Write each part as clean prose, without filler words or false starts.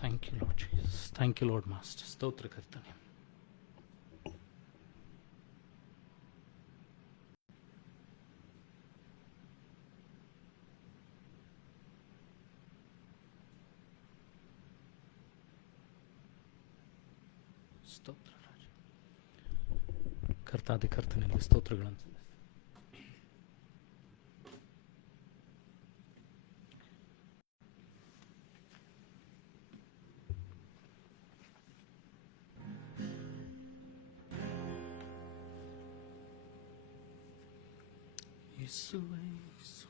Thank you lord Jesus. Thank you lord master. ಸ್ತೋತ್ರ ಕರ್ತನೆ. ಸ್ತೋತ್ರ ರಾಜ. ಕರ್ತಾದಿ ಕರ್ತನಿಗೆ ಸ್ತೋತ್ರಗಳನ್ನು ಯೇಸುವೇ ಯೇಸು.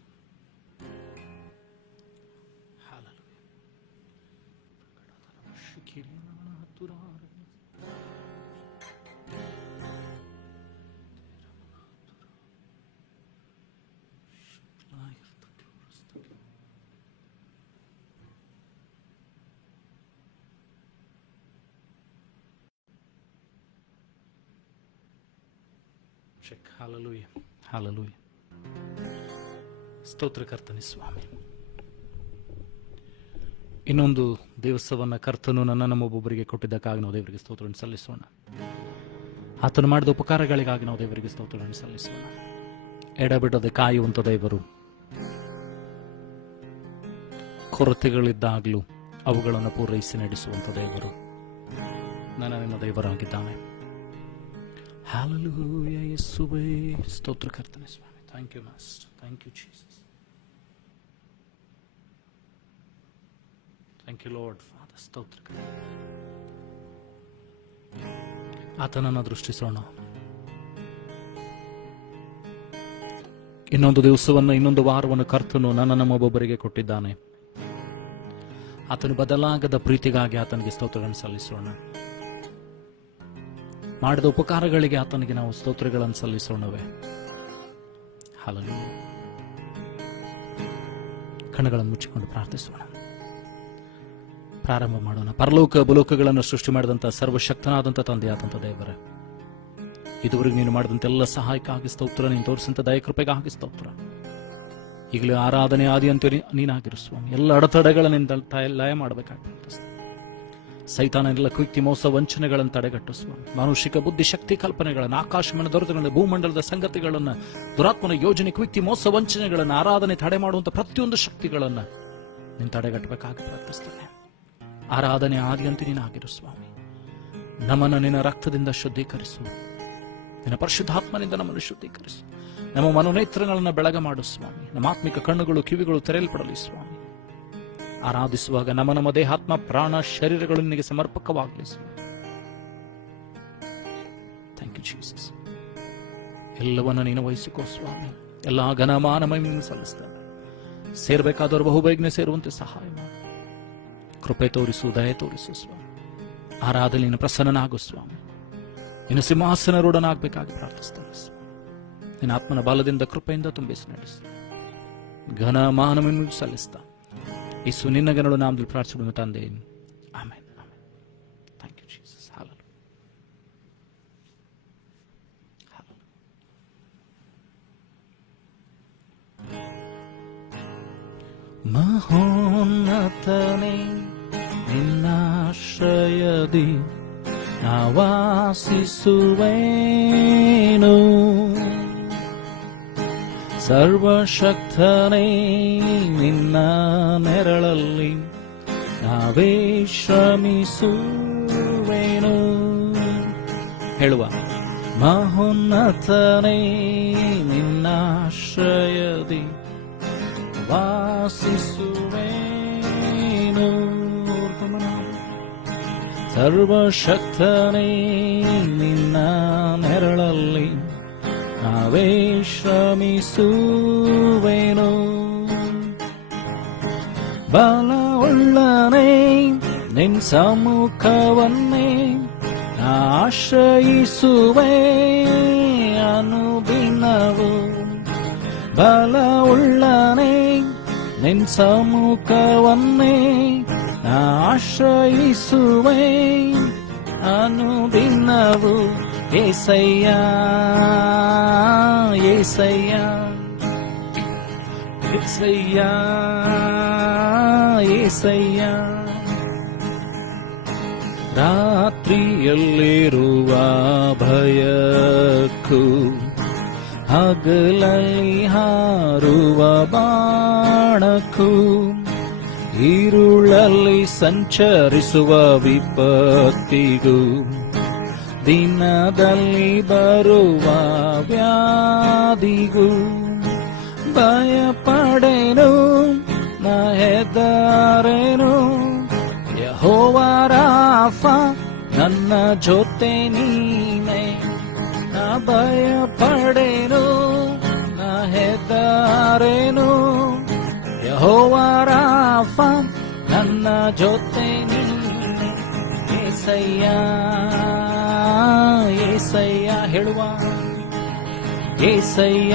ಹಲ್ಲೆಲೂಯಾ. Hallelujah. Hallelujah. ಸ್ತೋತ್ರ ಕರ್ತನೆ ಸ್ವಾಮಿ. ಇನ್ನೊಂದು ದಿವಸವನ್ನು ಕರ್ತನು ನಮ್ಮೊಬ್ಬೊಬ್ಬರಿಗೆ ಕೊಟ್ಟಿದ್ದಕ್ಕಾಗಿ ನಾವು ದೇವರಿಗೆ ಸ್ತೋತ್ರವನ್ನು ಸಲ್ಲಿಸೋಣ. ಆತನು ಮಾಡಿದ ಉಪಕಾರಗಳಿಗಾಗಿ ನಾವು ದೇವರಿಗೆ ಸ್ತೋತ್ರವನ್ನು ಸಲ್ಲಿಸೋಣ. ಎಡಬಿಡದೆ ಕಾಯುವಂಥ ದೇವರು, ಕೊರತೆಗಳಿದ್ದಾಗಲೂ ಅವುಗಳನ್ನು ಪೂರೈಸಿ ನಡೆಸುವಂಥ ದೇವರು ನಿನ್ನ ದೇವರಾಗಿದ್ದಾನೆ. Hallelujah, ಯೇಸುವೇ. ಸ್ತೋತ್ರ ಕರ್ತನೆ ಸ್ವಾಮಿ. Thank you, Master. Thank you, Jesus. Thank you, Lord, Father. ಸ್ತೋತ್ರ ಕರ್ತನೆ. ಆತನನ್ನು ದೃಷ್ಟಿಸೋಣ. ಇನ್ನೊಂದು ದಿವಸವನ್ನು, ಇನ್ನೊಂದು ವಾರವನ್ನು ಕರ್ತನು ನಮ್ಮೊಬ್ಬೊಬ್ಬರಿಗೆ ಕೊಟ್ಟಿದ್ದಾನೆ. ಆತನು ಬದಲಾಗದ ಪ್ರೀತಿಗಾಗಿ ಆತನಿಗೆ ಸ್ತೋತ್ರಗಳನ್ನು ಸಲ್ಲಿಸೋಣ. ಮಾಡಿದ ಉಪಕಾರಗಳಿಗೆ ಆತನಿಗೆ ನಾವು ಸ್ತೋತ್ರಗಳನ್ನು ಸಲ್ಲಿಸೋಣವೇ. ಹಲ್ಲೆಲೂಯಾ. ಕಣ್ಣುಗಳನ್ನು ಮುಚ್ಚಿಕೊಂಡು ಪ್ರಾರ್ಥಿಸೋಣ. ಪ್ರಾರಂಭ ಮಾಡೋಣ. ಪರಲೋಕ ಭೂಲೋಕಗಳನ್ನು ಸೃಷ್ಟಿ ಮಾಡಿದಂಥ ಸರ್ವಶಕ್ತನಾದಂಥ ತಂದೆಯಾದಂಥ ದೇವರೇ, ಇದುವರೆಗೆ ನೀನು ಮಾಡಿದಂಥ ಎಲ್ಲ ಸಹಾಯಕ್ಕಾಗಿ ಸ್ತೋತ್ರ. ನೀನು ತೋರಿಸಿದಂಥ ದಯಕೃಪೆಗಾಗಿ ಸ್ತೋತ್ರ. ಈಗಲೂ ಆರಾಧನೆ ಆದಿ ಅಂತ ನೀನಾಗಿರು ಸ್ವಾಮಿ. ಎಲ್ಲ ಅಡೆತಡೆಗಳನ್ನು ಲಯ ಮಾಡಬೇಕಾಗ್ತದೆ. ಸೈತಾನನೆಲ್ಲ ಕುಯುಕ್ತಿ, ಮೋಸ, ವಂಚನೆಗಳನ್ನು ತಡೆಗಟ್ಟು ಸ್ವಾಮಿ. ಮಾನುಷಿಕ ಬುದ್ಧಿ, ಶಕ್ತಿ, ಕಲ್ಪನೆಗಳನ್ನು, ಆಕಾಶಮನ ದೊರೆತಗಳನ್ನು, ಭೂಮಂಡಲದ ಸಂಗತಿಗಳನ್ನು, ದುರಾತ್ಮನ ಯೋಜನೆ, ಕುಯುಕ್ತಿ, ಮೋಸ, ವಂಚನೆಗಳನ್ನು, ಆರಾಧನೆ ತಡೆ ಮಾಡುವಂಥ ಪ್ರತಿಯೊಂದು ಶಕ್ತಿಗಳನ್ನು ನೀನು ತಡೆಗಟ್ಟಬೇಕಾಗಿ ಪ್ರಾರ್ಥಿಸ್ತೇನೆ. ಆರಾಧನೆ ಆದಿಯಂತೆ ನೀನಾಗಿರು ಸ್ವಾಮಿ. ನಮ್ಮನ್ನು ನಿನ್ನ ರಕ್ತದಿಂದ ಶುದ್ಧೀಕರಿಸು. ನಿನ್ನ ಪರಿಶುದ್ಧಾತ್ಮನಿಂದ ನಮ್ಮನ್ನು ಶುದ್ಧೀಕರಿಸು. ನಮ್ಮ ಮನೋನೇತ್ರಗಳನ್ನು ಬೆಳಗ ಮಾಡು ಸ್ವಾಮಿ. ನಮ್ಮ ಆತ್ಮಿಕ ಕಣ್ಣುಗಳು, ಕಿವಿಗಳು ತೆರೆಯಲ್ಪಡಲಿ ಸ್ವಾಮಿ. ಆರಾಧಿಸುವಾಗ ನಮ್ಮ ದೇಹಾತ್ಮ, ಪ್ರಾಣ, ಶರೀರಗಳು ನಿನಗೆ ಸಮರ್ಪಕವಾಗಲಿ ಸ್ವಾಮಿ. Thank you Jesus. ಎಲ್ಲವನ್ನ ನೀನು ವಹಿಸಿಕೋ ಸ್ವಾಮಿ. ಎಲ್ಲ ಘನಮಾನ ಮಹಿಮೆಯನ್ನು ಸಲ್ಲಿಸ್ತಾನೆ. ಸೇರಬೇಕಾದವರು ಬಹುಬೇಗನೆ ಸೇರುವಂತೆ ಸಹಾಯ ಮಾಡು. ಕೃಪೆ ತೋರಿಸು, ದಯೆ ತೋರಿಸು ಸ್ವಾಮಿ. ಆರಾಧನೆ ನೀನು ಪ್ರಸನ್ನನಾಗು ಸ್ವಾಮಿ. ನೀನು ಸಿಂಹಾಸನರೂಢನಾಗಬೇಕಾಗಿ ಪ್ರಾರ್ಥಿಸ್ತೇನೆ ಸ್ವಾಮಿ. ನಿನ್ನ ಆತ್ಮನ ಬಾಲದಿಂದ ಕೃಪೆಯಿಂದ ತುಂಬಿಸಿ ನಡೆಸು. ಘನಮಾನ ಮಹಿಮೆಯನ್ನು ಸಲ್ಲಿಸ್ತಾ ಯೇಸು ನಿನ್ನ ಗಣಗಳು ನಾಮದಲ್ಲಿ ಪ್ರಾರ್ಥಿಸುವ ತಂದೆ. ಆಮೆನ್. ಆಮೆನ್. Thank you Jesus. ಹಲ್ಲೆಲೂಯಾ. ಮಹೋನ್ನತನೇ ನಿನ್ನಾಶ್ರಯದಿ ಆವಾಸಿಸುವೇನು. ಸರ್ವಶಕ್ತನೇ ನಿನ್ನ ನೆರಳಲ್ಲಿ ನಾವೇ ಶ್ರಮಿಸುವೇನು. ಹೇಳುವ. ಮಹೋನ್ನತನೇ ನಿನ್ನಾಶ್ರಯದಿ ವಾಸಿಸುವೇನು. ಸರ್ವಶಕ್ತನೇ ನಿನ್ನ ನೆರಳಲ್ಲಿ ನಾವೇ ಶ್ರಮಿಸುವೇನು. ಬಲವುಳ್ಳನೇ ನಿನ್ ಸಮ್ಮುಖವನ್ನೇ ಆಶ್ರಯಿಸುವೆ ಅನುದಿನವು. ಬಲವುಳ್ಳನೇ ನಿನ್ ಸಮ್ಮುಖವನ್ನೇ ಆಶ್ರಯಿಸುವೆ ಅನುದಿನವು. ಏಸಯ್ಯ ಏಸಯ್ಯ ಏಸಯ್ಯ ಏಸಯ್ಯ ರಾತ್ರಿಯಲ್ಲಿರುವ ಭಯಕ್ಕೂ ಹಗಲಲ್ಲಿ ಹಾರುವ ಬಾಣಕ್ಕೂ ಈರುಳಲ್ಲಿ ಸಂಚರಿಸುವ ವಿಪತ್ತಿಗೂ ದಿನದಲ್ಲಿ ಬರುವ ವ್ಯಾಧಿಗೂ ಭಯಪಡೆನು ನ ಹೆದರೆನು. ಯೆಹೋವ ರಾಫ ನನ್ನ ಜೊತೆ ನೀನೆ. ನ ಭಯಪಡೆನು ನ ಹೆದರೆನು. ಯೆಹೋವ ರಾಫ ನನ್ನ ಜೊತೆ ನೀನೆ. ಏಸಯ್ಯ ಏಸಯ್ಯ ಹೇಳುವ. ಏಸಯ್ಯ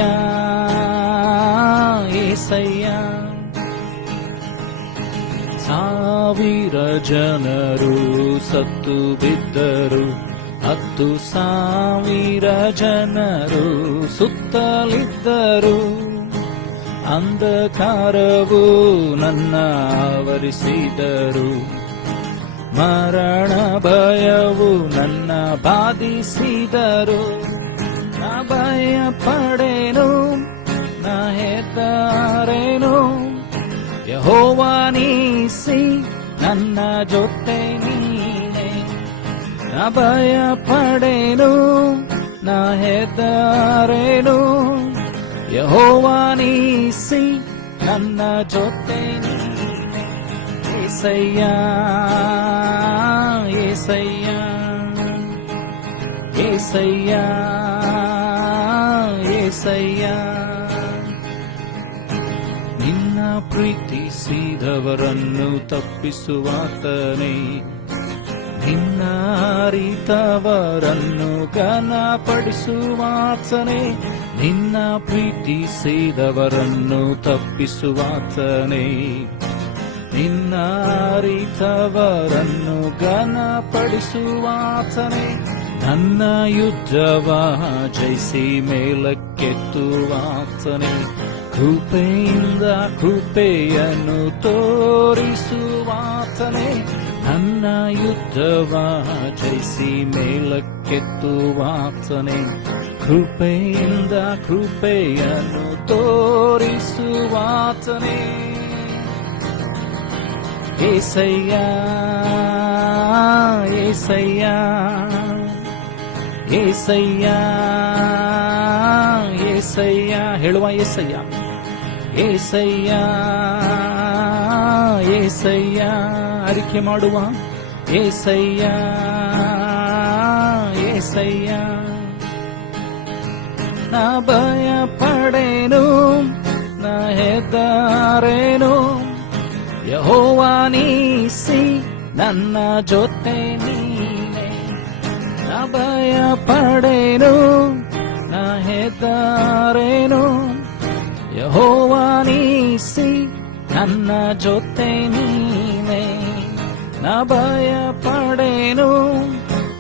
ಏಸಯ್ಯ. 1000 ಜನರು ಸತ್ತು ಬಿದ್ದರು, 10,000 ಜನರು ಸುತ್ತಲಿದ್ದರು. ಅಂಧಕಾರವು ನನ್ನ ಆವರಿಸಿದರು, ಮರಣ ಭಯವು ನನ್ನ ಬಾಧಿಸಿದರು. ನ ಭಯಪಡೆನು ನ ಹೆದರೆನು. ಯೆಹೋವ ನೀಸಿ ನನ್ನ ಜೊತೆ ನೀನೆ. ನ ಭಯಪಡೆನು ನ ಹೆದರೆನು. ಯೆಹೋವ ನೀಸಿ ನನ್ನ ಜೊತೆ ನೀನೆ. ಏಸಯ್ಯ ಏಸಯ್ಯ ಏಸಯ್ಯ ಏಸಯ್ಯ. ನಿನ್ನ ಪ್ರೀತಿಸಿದವರನ್ನು ತಪ್ಪಿಸುವಾತನೇ, ನಿನ್ನ ಅರಿತವರನ್ನು ಘನಪಡಿಸುವಾತನೇ. ನಿನ್ನ ಪ್ರೀತಿಸಿದವರನ್ನು ತಪ್ಪಿಸುವಾತನೇ, ನಿನ್ನ ಅರಿತವರನ್ನು ಘನಪಡಿಸುವಾತನೇ. ನನ್ನ ಯುದ್ಧವ ಜಯಿಸಿ ಮೇಲಕ್ಕೆತ್ತುವಾತನೇ, ಕೃಪೆಯಿಂದ ಕೃಪೆಯನ್ನು ತೋರಿಸುವಾತನೇ. ನನ್ನ ಯುದ್ಧವ ಜಯಿಸಿ ಮೇಲಕ್ಕೆತ್ತುವಾತನೇ, ಕೃಪೆಯಿಂದ ಕೃಪೆಯನ್ನು ತೋರಿಸುವಾತನೇ. ಏಸಯ್ಯ ಏಸಯ್ಯ ಏಸಯ್ಯ ಏಸಯ್ಯ ಹೇಳುವ. ಏಸಯ್ಯ ಏಸಯ್ಯ ಏಸಯ್ಯ ಅರಿಕೆ ಮಾಡುವ. ಏಸಯ್ಯ ಏಸಯ್ಯ. ನ ಭಯಪಡೆನು ನ ಹೆದರೆನು. ಯೆಹೋವ ನೀಸಿ ನನ್ನ ಜೊತೆ ನೀನೆ. ನ ಭಯಪಡೆನು ನ ಹೆದರೆನು. ಯೆಹೋವ ನೀಸಿ ನನ್ನ ಜೊತೆ ನೀನೆ. ನ ಭಯಪಡೆನು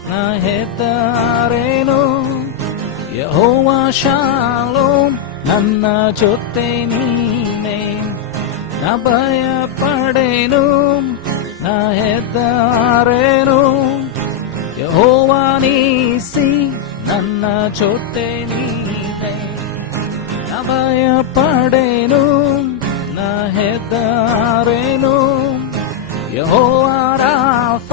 ನ ಹೆದರೆನು. ಯೆಹೋವ ಶಾಲೋಮ್ ನನ್ನ ಜೊತೆ ನೀನೆ. ನ ಭಯಪಡೆನು ನ ಹೆದರೆನು. ಯೆಹೋವ ನೀಸಿ ನನ್ನ ಜೊತೆ ನೀನೆ. ನ ಭಯಪಡೆನು ನ ಹೆದರೆನು. ಯೆಹೋವ ರಾಫ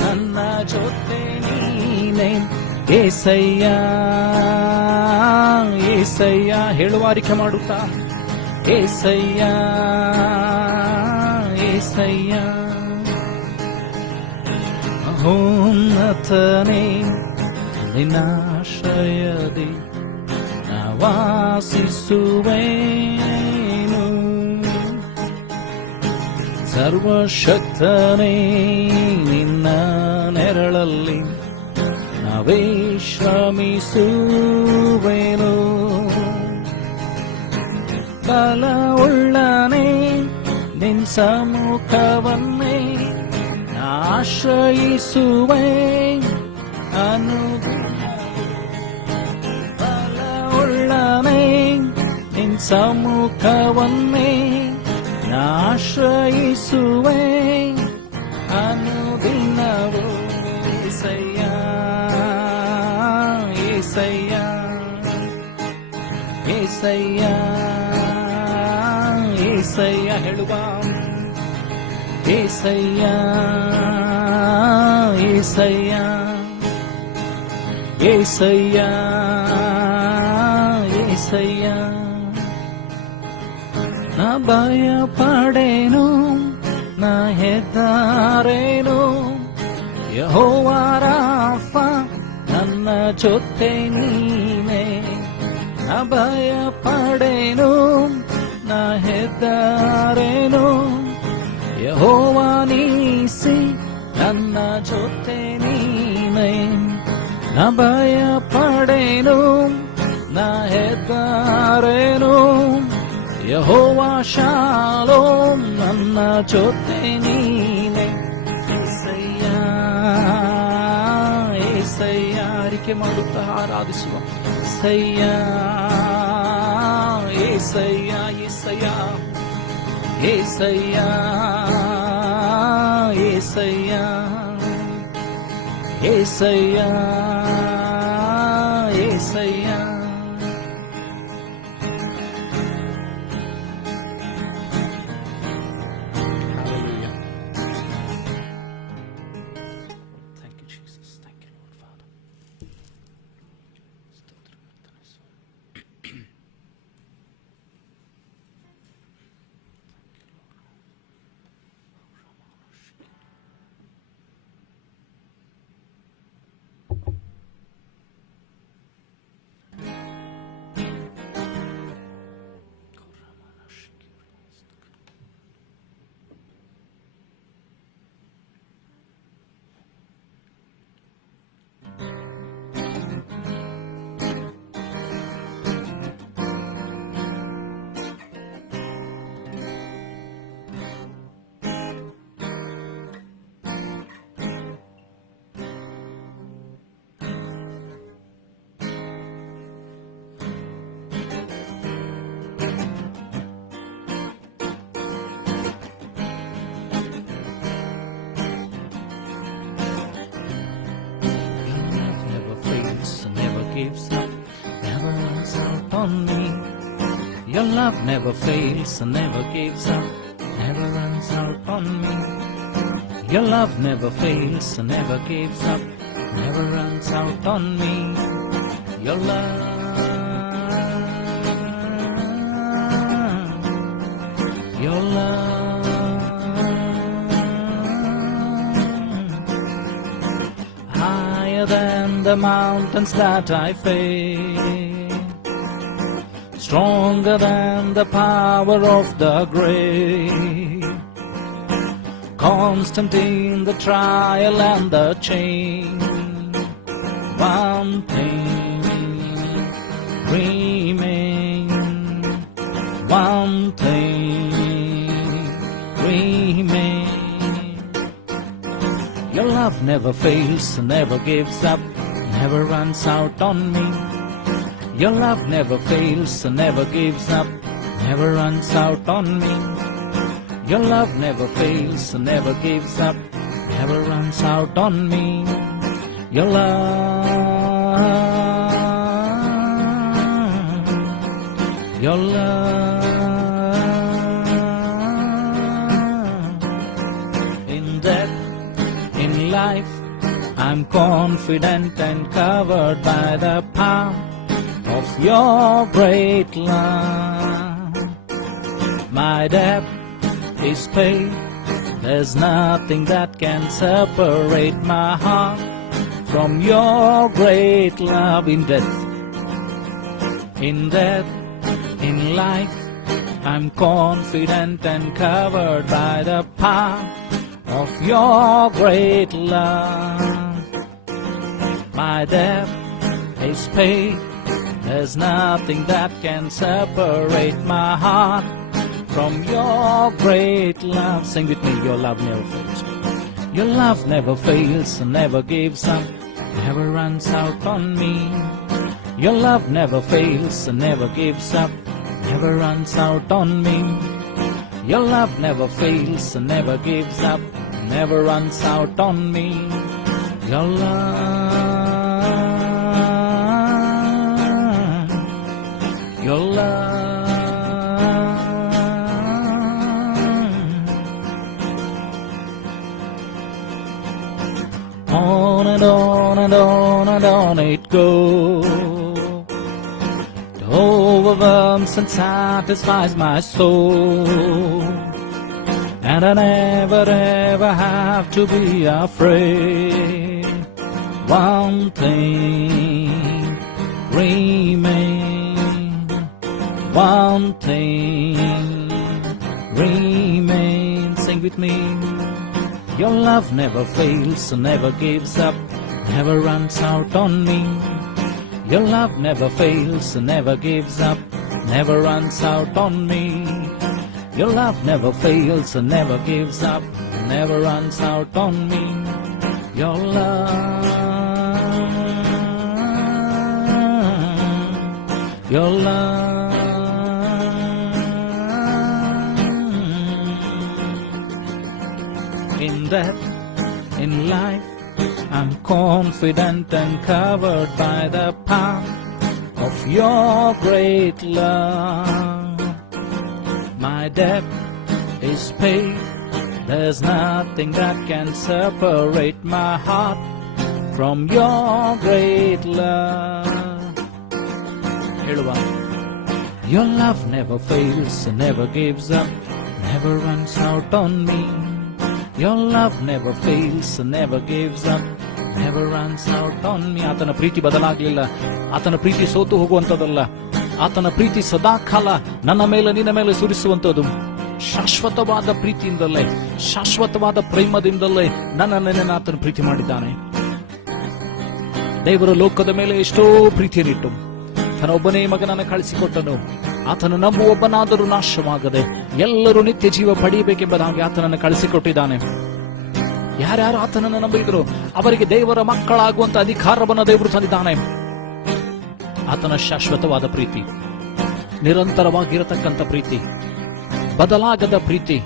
ನನ್ನ ಜೊತೆ ನೀನೆ. ಏಸಯ್ಯ ಏಸಯ್ಯ ಹೇಳುವ. ಅರಿಕೆ ಮಾಡುತ್ತಾ. ಏಸಯ್ಯ ಏಸಯ್ಯ. ಮಹೋನ್ನತನೇ ನಿನ್ನಾಶ್ರಯದಿ ನಾ ವಾಸಿಸುವೆನು. ಸರ್ವಶಕ್ತನೇ ನಿನ್ನ ನೆರಳಲ್ಲಿ ನಾವೇ ಶ್ರಮಿಸುವೆನು. ಬಲವುಳ್ಳನೇ ನಿನ್ ಸಮ್ಮುಖವನ್ನೇ ಆಶ್ರಯಿಸುವೆ. ಬಲವುಳ್ಳನೇ ನಿನ್ ಸಮ್ಮುಖವನ್ನೇ ಆಶ್ರಯಿಸುವೆ. ಅನುದಿನವೂ ಏಸಯ್ಯ ಏಸಯ್ಯ ಏಸಯ್ಯ ಏಸಯ್ಯ ಹೇಳುವ ಏಸಯ್ಯ ಏಸಯ್ಯ ಏಸಯ್ಯ ಏಸಯ್ಯ ನ ಭಯ ಪಡೇನು ನ ಹೆದ್ದಾರೇನು ಯೆಹೋವಾ ರಾಫ ನನ್ನ ಜೊತೆ ನೀನೇ ನ ಭಯ ಪಡೇನು ನ ಹೆದ್ದಾರೇನು ಯೆಹೋವಾ ನೀಸಿ ನನ್ನ ಜೊತೆ ನೀನೇ ನ ಭಯ ಪಡೇನು ನ ಹೆದ್ದಾರೇನು ಯೆಹೋವಾ ಶಾಲೋಮ್ ನನ್ನ ಜೊತೆ ನೀನೆ ಏಸಯ್ಯ ಏಸಯ್ಯ ಅರಿಕೆ ಮಾಡುತ್ತಾ ಆರಾಧಿಸುವ ಏಸಯ್ಯ ಏಸಯ್ಯ ಏಸಯ್ಯ ಏಸಯ್ಯ ಏಸಯ್ಯ ಏಸಯ್ಯ ಏಸಯ್ಯ Gives up, never runs out on me. Your love never fails and never gives up, never runs out on me. Your love never fails and never gives up, never runs out on me. Your love, your love, higher than the mountains that I face, stronger than the power of the grave, constant in the trial and the change. One thing remains, one thing remains. Your love never fails and never gives up, never runs out on me. Your love never fails and never gives up, never runs out on me. Your love never fails and never gives up, never runs out on me. Your love, your love, in death, in life, I'm confident and covered by the power of your great love. My debt is paid, there's nothing that can separate my heart from your great love. In death, in life, I'm confident and covered by the power of your great love. My debt is paid, there's nothing that can separate my heart from your great love. Sing with me, your love never fails. Your love never fails and never gives up, never runs out on me. Your love never fails and never gives up, never runs out on me. Your love never fails and never gives up, never runs out on me. Your love, your love. On and on and on and on it goes. It overwhelms and satisfies my soul. And I never ever have to be afraid. One thing remains. One thing remains. Sing with me. Your love never fails, never gives up, never runs out on me. Your love never fails, never gives up, never runs out on me. Your love never fails, never gives up, never runs out on me. Your love, your love. In death, in life, I'm confident and covered by the power of your great love. My debt is paid. There's nothing that can separate my heart from your great love. ಹೇಳುವ Your love never fails, never gives up, never runs out on me. Your love never fails, never gives up, never runs out on me. ಆತನ ಪ್ರೀತಿ ಬದಲಾಗಲಿಲ್ಲ. ಆತನ ಪ್ರೀತಿ ಸೋತು ಹೋಗುವಂಥದ್ದಲ್ಲ. ಆತನ ಪ್ರೀತಿ ಸದಾಕಾಲ ನನ್ನ ಮೇಲೆ ನಿನ್ನ ಮೇಲೆ ಸುರಿಸುವಂಥದ್ದು. ಶಾಶ್ವತವಾದ ಪ್ರೀತಿಯಿಂದಲೇ, ಶಾಶ್ವತವಾದ ಪ್ರೇಮದಿಂದಲೇ ನನ್ನನ್ನು ಆತನ ಪ್ರೀತಿ ಮಾಡಿದ್ದಾನೆ. ದೇವರು ಲೋಕದ ಮೇಲೆ ಎಷ್ಟೋ ಪ್ರೀತಿಯನ್ನಿಟ್ಟು ತನ್ನ ಒಬ್ಬನೇ ಮಗನನ್ನು ಕಳಿಸಿಕೊಟ್ಟನು. ಆತನು ನಂಬುವೊಬ್ಬನಾದರೂ ನಾಶವಾಗದೆ ಎಲ್ಲರೂ ನಿತ್ಯ ಜೀವ ಪಡೆಯಬೇಕೆಂಬುದಾಗಿ ಆತನನ್ನು ಕಳಿಸಿಕೊಟ್ಟಿದ್ದಾನೆ. ಯಾರ್ಯಾರು ಆತನನ್ನು ನಂಬಿದ್ರು ಅವರಿಗೆ ದೇವರ ಮಕ್ಕಳಾಗುವಂತ ಅಧಿಕಾರವನ್ನು ದೇವರು ತಂದಿದ್ದಾನೆ. ಆತನ ಶಾಶ್ವತವಾದ ಪ್ರೀತಿ, ನಿರಂತರವಾಗಿರತಕ್ಕಂಥ ಪ್ರೀತಿ, ಬದಲಾಗದ ಪ್ರೀತಿ,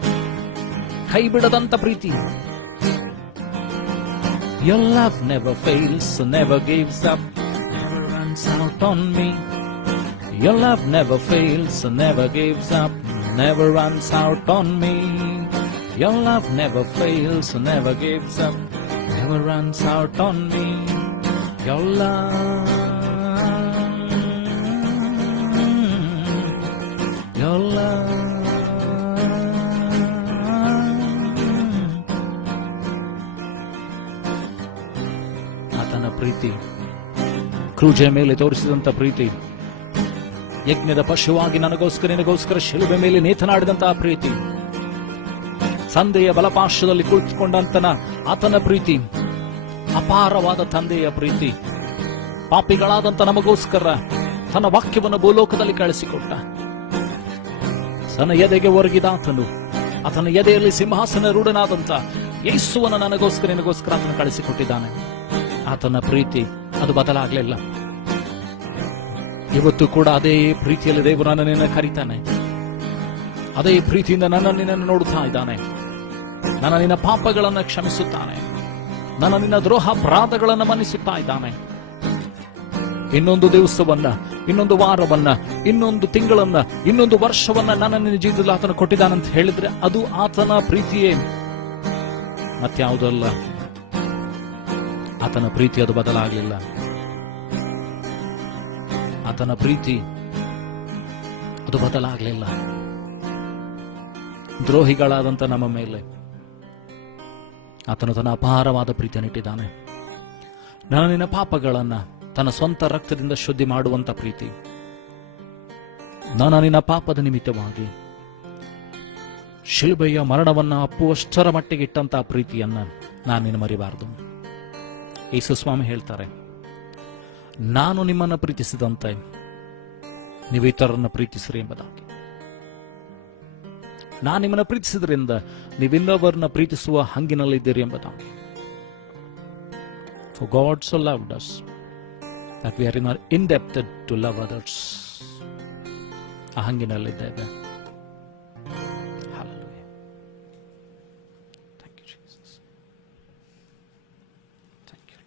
ಕೈ ಬಿಡದಂತ ಪ್ರೀತಿ. Your love never fails, never gives up, never runs out on me. Your love never fails, never gives up, never runs out on me. Your love never fails, never gives up, never runs out on me. Your love, your love. ಆತನ ಪ್ರೀತಿ, ಕ್ರೂಜೆ ಮೇಲೆ ತೋರಿಸಿದಂತ ಪ್ರೀತಿ, ಯಜ್ಞದ ಪಶುವಾಗಿ ನಿನಗೋಸ್ಕರ ಶಿಲುಬೆ ಮೇಲೆ ನೇತನಾಡಿದಂತಹ ಪ್ರೀತಿ, ತಂದೆಯ ಬಲಪಾರ್ಶ್ವದಲ್ಲಿ ಕುಳಿತುಕೊಂಡಂತನ ಆತನ ಪ್ರೀತಿ, ಅಪಾರವಾದ ತಂದೆಯ ಪ್ರೀತಿ, ಪಾಪಿಗಳಾದಂತ ನಮಗೋಸ್ಕರ ತನ್ನ ವಾಕ್ಯವನ್ನು ಭೂಲೋಕದಲ್ಲಿ ಕಳಿಸಿಕೊಟ್ಟ. ತನ್ನ ಎದೆಗೆ ಒರಗಿದಾತನು, ಆತನ ಎದೆಯಲ್ಲಿ ಸಿಂಹಾಸನ ರೂಢನಾದಂತ ಯೇಸುವನ್ನು ನಿನಗೋಸ್ಕರ ಆತನ ಕಳಿಸಿಕೊಟ್ಟಿದ್ದಾನೆ. ಆತನ ಪ್ರೀತಿ ಅದು ಬದಲಾಗಲಿಲ್ಲ. ಇವತ್ತು ಕೂಡ ಅದೇ ಪ್ರೀತಿಯಲ್ಲಿ ದೇವರು ನನ್ನನ್ನು ಕರೀತಾನೆ. ಅದೇ ಪ್ರೀತಿಯಿಂದ ನಿನ್ನನ್ನು ನೋಡುತ್ತಾ ಇದ್ದಾನೆ. ನಿನ್ನ ಪಾಪಗಳನ್ನು ಕ್ಷಮಿಸುತ್ತಾನೆ. ನಿನ್ನ ದ್ರೋಹ ಅಪರಾಧಗಳನ್ನು ಮನ್ನಿಸುತ್ತಾ ಇದ್ದಾನೆ. ಇನ್ನೊಂದು ದಿವಸವನ್ನ, ಇನ್ನೊಂದು ವಾರವನ್ನ, ಇನ್ನೊಂದು ತಿಂಗಳನ್ನ, ಇನ್ನೊಂದು ವರ್ಷವನ್ನ ನಿನ್ನ ಜೀವಿತದಲ್ಲಿ ಆತನ ಕೊಟ್ಟಿದ್ದಾನಂತ ಹೇಳಿದ್ರೆ ಅದು ಆತನ ಪ್ರೀತಿಯೇ, ಮತ್ಯಾವುದಲ್ಲ. ಆತನ ಪ್ರೀತಿ ಅದು ಬದಲಾಗಲಿಲ್ಲ. ಆತನ ಪ್ರೀತಿ ಅದು ಬದಲಾಗಲಿಲ್ಲ. ದ್ರೋಹಿಗಳಾದಂತ ನಮ್ಮ ಮೇಲೆ ಆತನು ತನ್ನ ಅಪಾರವಾದ ಪ್ರೀತಿಯನ್ನಿಟ್ಟಿದ್ದಾನೆ. ನಿನ್ನ ಪಾಪಗಳನ್ನ ತನ್ನ ಸ್ವಂತ ರಕ್ತದಿಂದ ಶುದ್ಧಿ ಮಾಡುವಂತ ಪ್ರೀತಿ. ನಿನ್ನ ಪಾಪದ ನಿಮಿತ್ತವಾಗಿ ಶಿಲುಬೆಯ ಮರಣವನ್ನ ಅಪ್ಪುವಷ್ಟರ ಮಟ್ಟಿಗೆ ಇಟ್ಟಂತ ಪ್ರೀತಿಯನ್ನ ನಾನಿನ್ನು ಮರಿಬಾರದು. ಯೇಸು ಸ್ವಾಮಿ ಹೇಳ್ತಾರೆ, ನಾನು ನಿಮ್ಮನ್ನು ಪ್ರೀತಿಸಿದಂತೆ ನೀವು ಇತರರನ್ನು ಪ್ರೀತಿಸಿರಿ ಎಂಬುದಾಗಿ. ನಾನು ನಿಮ್ಮನ್ನು ಪ್ರೀತಿಸಿದ್ರಿಂದ ನೀವಿನ್ನೊಬ್ಬರನ್ನ ಪ್ರೀತಿಸುವ ಹಂಗಿನಲ್ಲಿದ್ದೀರಿ ಎಂಬುದಾಗಿ. For God so loved us that we are indebted to love others. ಆ ಹಂಗಿನಲ್ಲಿದ್ದೇವೆ. Hallelujah. Thank you, Jesus. Thank you.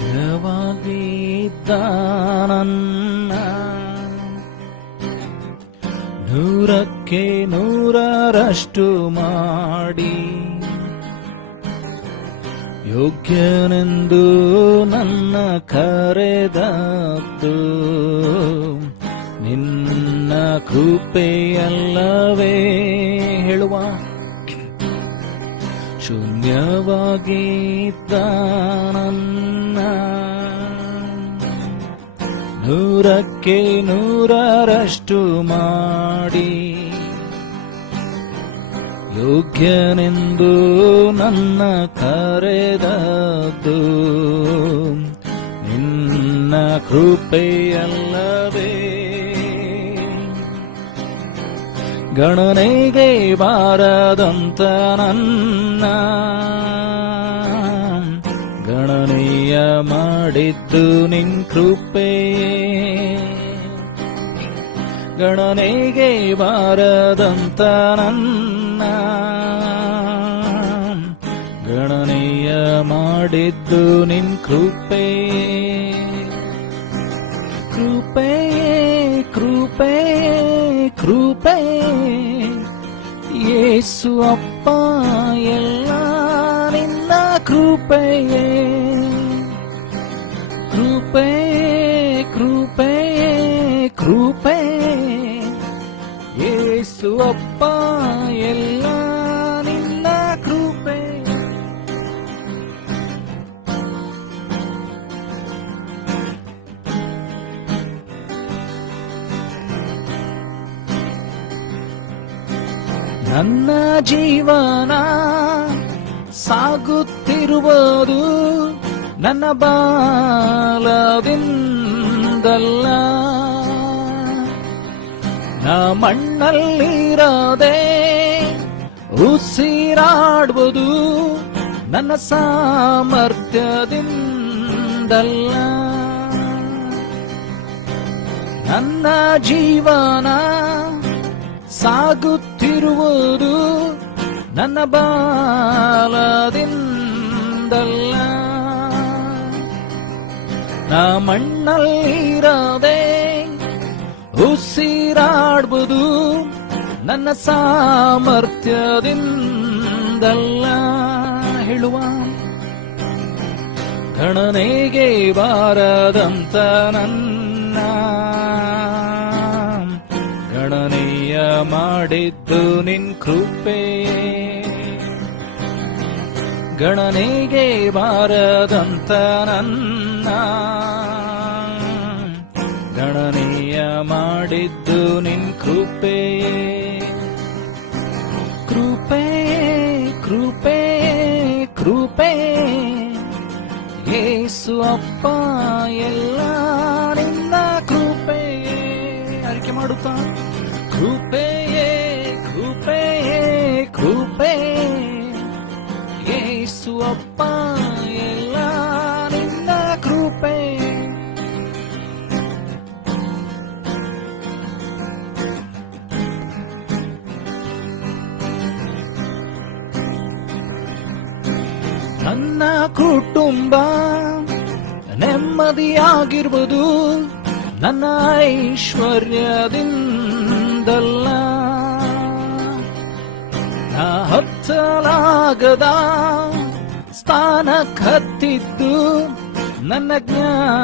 ಶೂನ್ಯವಾಗಿದ್ದ ನನ್ನ 100ಕ್ಕೆ 100ರಷ್ಟು ಮಾಡಿ ಯೋಗ್ಯನೆಂದು ನನ್ನ ಕರೆದದ್ದು ನಿನ್ನ ಕೃಪೆಯಲ್ಲವೇ. ಹೇಳುವ ಶೂನ್ಯವಾಗಿದ್ದ ನನ್ನ 100ಕ್ಕೆ 100ರಷ್ಟು ಮಾಡಿ ಯೋಗ್ಯನೆಂದು ನನ್ನ ಕರೆದದ್ದು ನಿನ್ನ ಕೃಪೆಯಲ್ಲವೇ. ಗಣನೆಗೆ ಬಾರದಂತ ನನ್ನ ಗಣನೀಯ ಮಾಡಿದ್ದು ನಿನ್ ಕೃಪೆಯೇ. ಗಣನೆಗೆ ಬಾರದಂತ ನನ್ನ ಗಣನೀಯ ಮಾಡಿದ್ದು ನಿನ್ ಕೃಪೆಯೇ. ಕೃಪೆಯೇ ಕೃಪೆಯೇ ಕೃಪೆಯೇ ಯೇಸು ಅಪ್ಪ ಎಲ್ಲ ನಿನ್ನ ಕೃಪೆಯೇ. ಕೃಪೆಯೇ ಕೃಪೆಯೇ ಕೃಪೆಯೇ ಯೇಸು ಅಪ್ಪ ಎಲ್ಲ ನಿನ್ನ ಕೃಪೆ. ನನ್ನ ಜೀವನ ಸಾಗುತ್ತಿರುವುದು ನನ್ನ ಬಾಲದಿಂದಲ್ಲ. ನಾ ಮಣ್ಣಲ್ಲಿರದೆ ಉಸಿರಾಡುವುದು ನನ್ನ ಸಾಮರ್ಥ್ಯದಿಂದಲ್ಲ. ನನ್ನ ಜೀವನ ಸಾಗುತ್ತಿರುವುದು ನನ್ನ ಬಾಲದಿಂದಲ್ಲ. ನಾ ಮಣ್ಣಲ್ಲಿರದೆ ಉಸಿರಾಡುವುದು ನನ್ನ ಸಾಮರ್ಥ್ಯದಿಂದಲ್ಲ. ಹೇಳುವ ಗಣನೆಗೆ ಬಾರದಂತ ನನ್ನ ಗಣನೀಯ ಮಾಡಿದ್ದು ನಿನ್ ಕೃಪೆಯೇ. ಗಣನೆಗೆ ಬಾರದಂತ ನನ್ನ ಗಣನೀಯ ಮಾಡಿದ್ದು ನಿನ್ ಕೃಪೆಯೇ. ಕೃಪೆಯೇ ಕೃಪೆಯೇ ಕೃಪೆಯೇ ಯೇಸು ಅಪ್ಪ ಎಲ್ಲ ನಿನ್ನ ಕೃಪೆಯೇ. ಅರಿಕೆ ಮಾಡುತ್ತಾ ಕೃಪೆಯೇ ಕೃಪೆಯೇ ಕೃಪೆಯೇ ಯೇಸು ಅಪ್ಪ ಎಲ್ಲ ನಿನ್ನ ಕೃಪೆ. ನನ್ನ ಕುಟುಂಬ ನೆಮ್ಮದಿಯಾಗಿರುವುದು ನನ್ನ ಐಶ್ವರ್ಯದಿಂದಲ್ಲ. ನಾ ಹತ್ತಲಾಗದ ಸ್ಥಾನಕ್ಕೆ ಹತ್ತಿದ್ದು ನನ್ನ ಜ್ಞಾನದಿಂದಲ್ಲ.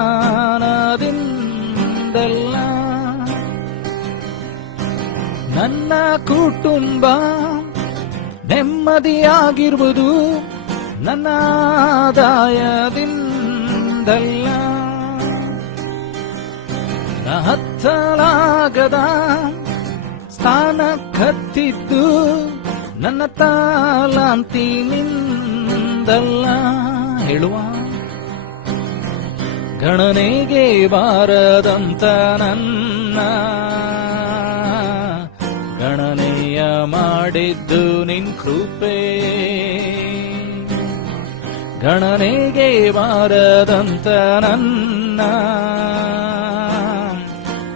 ನನ್ನ ಕುಟುಂಬ ನೆಮ್ಮದಿಯಾಗಿರುವುದು ನನ್ನ ಆದಾಯದಿಂದಲ್ಲ. ಹತ್ತಲಾಗದ ಸ್ಥಾನಕ್ಕೆ ಹತ್ತಿದ್ದು ನನ್ನ ತಾಲಾಂತಿನಿಂದಲ್ಲ. ಹೇಳುವ ಗಣನೆಗೆ ಬಾರದಂತ ನನ್ನ ಗಣನೆಯ ಮಾಡಿದ್ದು ನಿನ್ ಕೃಪೆಯೇ. ಗಣನೆಗೆ ಬಾರದಂತ ನನ್ನ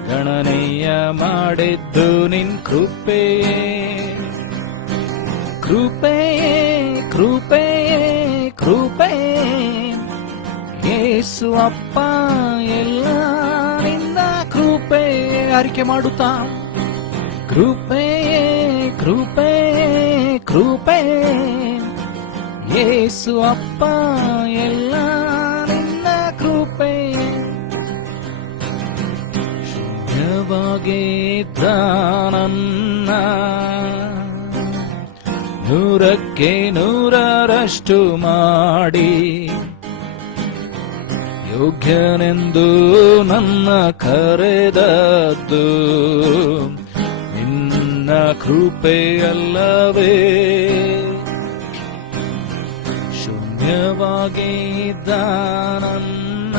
ಗಣನೆಯ ಮಾಡಿದ್ದು ನಿನ್ ಕೃಪೆಯೇ. ಕೃಪೆಯೇ ಕೃಪೆಯೇ ಕೃಪೆಯೇ ಯೇಸು ಅಪ್ಪ ಎಲ್ಲ ನಿನ್ನ ಕೃಪೆ ಅರಿಕೆ ಮಾಡುತ್ತಾ ಕೃಪೆ ಕೃಪೆ ಕೃಪೆ ಯೇಸು ಅಪ್ಪ ಎಲ್ಲ ನಿನ್ನ ಕೃಪೆ ಶೂನ್ಯವಾಗಿದ್ದ ನನ್ನ ನೂರಕ್ಕೆ ನೂರರಷ್ಟು ಮಾಡಿ ಯೋಗ್ಯನೆಂದು ನನ್ನ ಕರೆದದ್ದು ನಿನ್ನ ಕೃಪೆಯಲ್ಲವೇ ಶೂನ್ಯವಾಗಿದ್ದ ನನ್ನ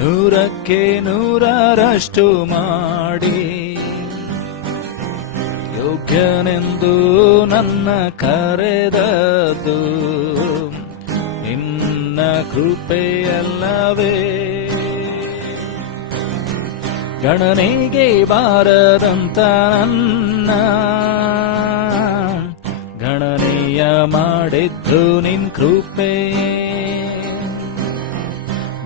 ನೂರಕ್ಕೆ ನೂರರಷ್ಟು ಮಾಡಿ ಯೋಗ್ಯನೆಂದು ನನ್ನ ಕರೆದದ್ದು ನಿನ್ನ ಕೃಪೆಯಲ್ಲವೇ ಗಣನೆಗೆ ಬಾರದಂತ ನನ್ನ ಗಣನೆಯ ಮಾಡಿದ್ದು ನಿನ್ ಕೃಪೆ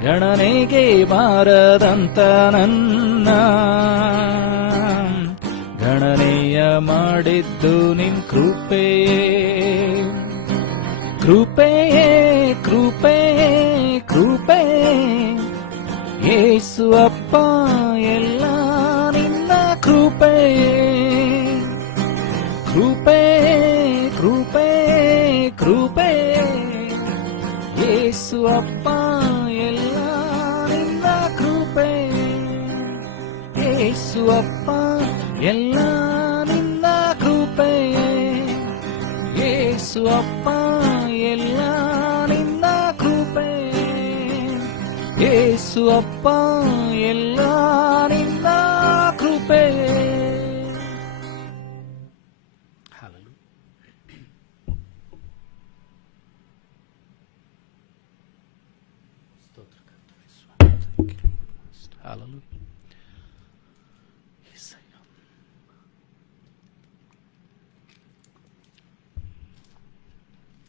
ಗಣನೆಗೆ ಬಾರದಂತ ನನ್ನ ಗಣನೆಯ ಮಾಡಿದ್ದು ನಿನ್ ಕೃಪೆಯೇ ಕೃಪೆಯೇ ಕೃಪೆಯೇ ಕೃಪೆ ಯೇಸು ಅಪ್ಪ ಎಲ್ಲ ನಿನ್ನ ಕೃಪೆಯೇ ಕೃಪೆ ಕೃಪೆ ಕೃಪೆ ಯೇಸು ಅಪ್ಪ ಎಲ್ಲ ನಿನ್ನ ಕೃಪೆ ಯೇಸು ಅಪ್ಪ ಎಲ್ಲ ನಿನ್ನ ಕೃಪೆ ಯೇಸು ಅಪ್ಪ ಎಲ್ಲ ನಿನ್ನ ಕೃಪೆ ಯೇಸು ಅಪ್ಪ ಎಲ್ಲ ನಿನ್ನ ಕೃಪೆ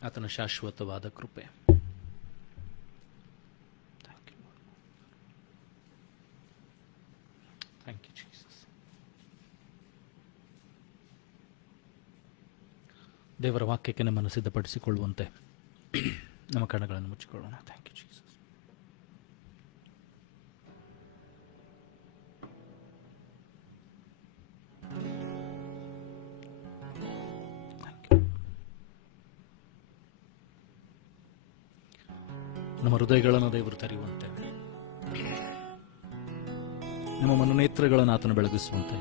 ಆತನ ಶಾಶ್ವತವಾದ ಕೃಪೆ ಥ್ಯಾಂಕ್ ಯು ಜೀಸಸ್. ದೇವರ ವಾಕ್ಯಕ್ಕೆ ನಮ್ಮನ್ನು ಸಿದ್ಧಪಡಿಸಿಕೊಳ್ಳುವಂತೆ ನಮ್ಮ ಕಣ್ಣುಗಳನ್ನು ಮುಚ್ಚಿಕೊಳ್ಳೋಣ. Thank you Jesus. ನಮ್ಮ ಹೃದಯಗಳನ್ನು ದೇವರು ತೆರೆಯುವಂತೆ, ನಮ್ಮ ಮನೋನೇತ್ರಗಳನ್ನು ಆತನ ಬೆಳಗಿಸುವಂತೆ,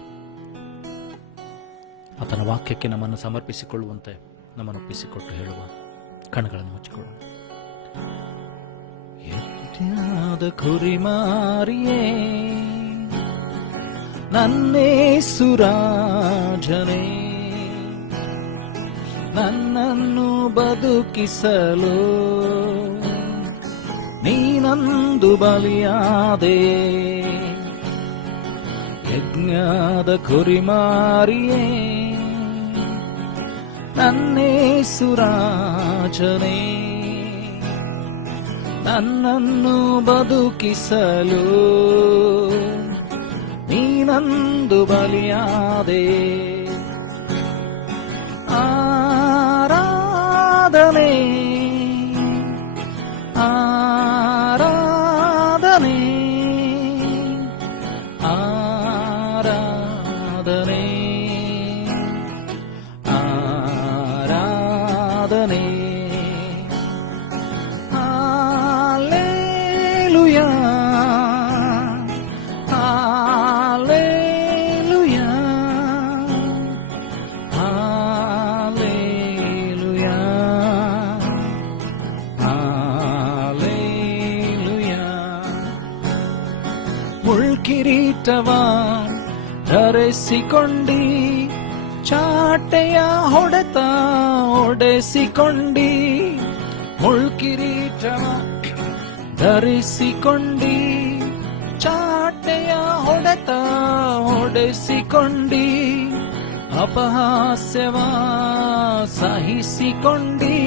ಆತನ ವಾಕ್ಯಕ್ಕೆ ನಮ್ಮನ್ನು ಸಮರ್ಪಿಸಿಕೊಳ್ಳುವಂತೆ ನಮ್ಮನ್ನು ಒಪ್ಪಿಸಿಕೊಟ್ಟು ಹೇಳುವ ಕಣ್ಣುಗಳನ್ನು ಮುಚ್ಚಿಕೊಳ್ಳೋಣ. ಎತ್ಯಾದ ಕುರಿಮಾರಿಯೇ ನನ್ನೇಸುರಾಜನೇ ನನ್ನನ್ನು ಬದುಕಿಸಲು ನೀನಂದು ಬಲಿಯಾದೆ. ಯಜ್ಞದ ಕುರಿಮಾರಿಯೇ ನನ್ನೇಸುರಾಜನೇ ನನ್ನನ್ನು ಬದುಕಿಸಲು ನೀನಂದು ಬಲಿಯಾದೆ. ಆರಾಧನೆ ಆರಾಧನೆ ಆರಾಧನೆ ಆರಾಧನೆ ಹಲ್ಲೆಲೂಯಾ ಹಲ್ಲೆಲೂಯಾ ಹಲ್ಲೆಲೂಯಾ ಹಲ್ಲೆಲೂಯಾ. ಮುಳ್ಕಿರೀಟವ ಧರಿಸಿಕೊಂಡಿ, ಚಾಟೆಯ ಹೊಡೆತ ಹೊಡೆಸಿಕೊಂಡಿ. ಮುಳ್ಕಿರೀಟವ ಧರಿಸಿಕೊಂಡಿ, ಚಾಟೆಯ ಹೊಡೆತ ಹೊಡೆಸಿಕೊಂಡಿ. ಅಪಹಾಸ್ಯವ ಸಹಿಸಿಕೊಂಡಿ,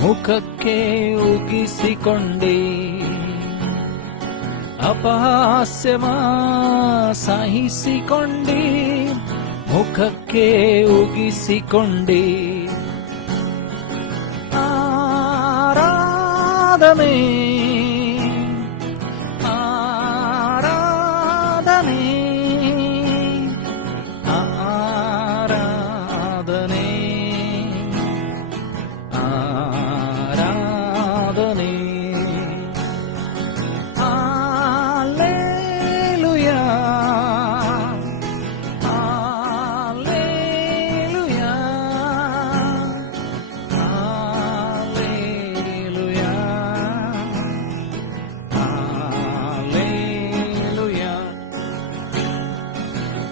ಮುಖಕ್ಕೆ ಉಗಿಸಿಕೊಂಡೆ, ಅಪಹಾಸ್ಯವ ಸಹಿಸಿಕೊಂಡೆ, ಮುಖಕ್ಕೆ ಉಗಿಸಿಕೊಂಡೆ. ಆರಾಧನೆ ಆರಾಧನೆ ಆರಾಧನೆ ಆರಾಧನೆ. ಹಲ್ಲೆಲೂಯಾ ಹಲ್ಲೆಲೂಯಾ ಹಲ್ಲೆಲೂಯಾ ಹಲ್ಲೆಲೂಯಾ.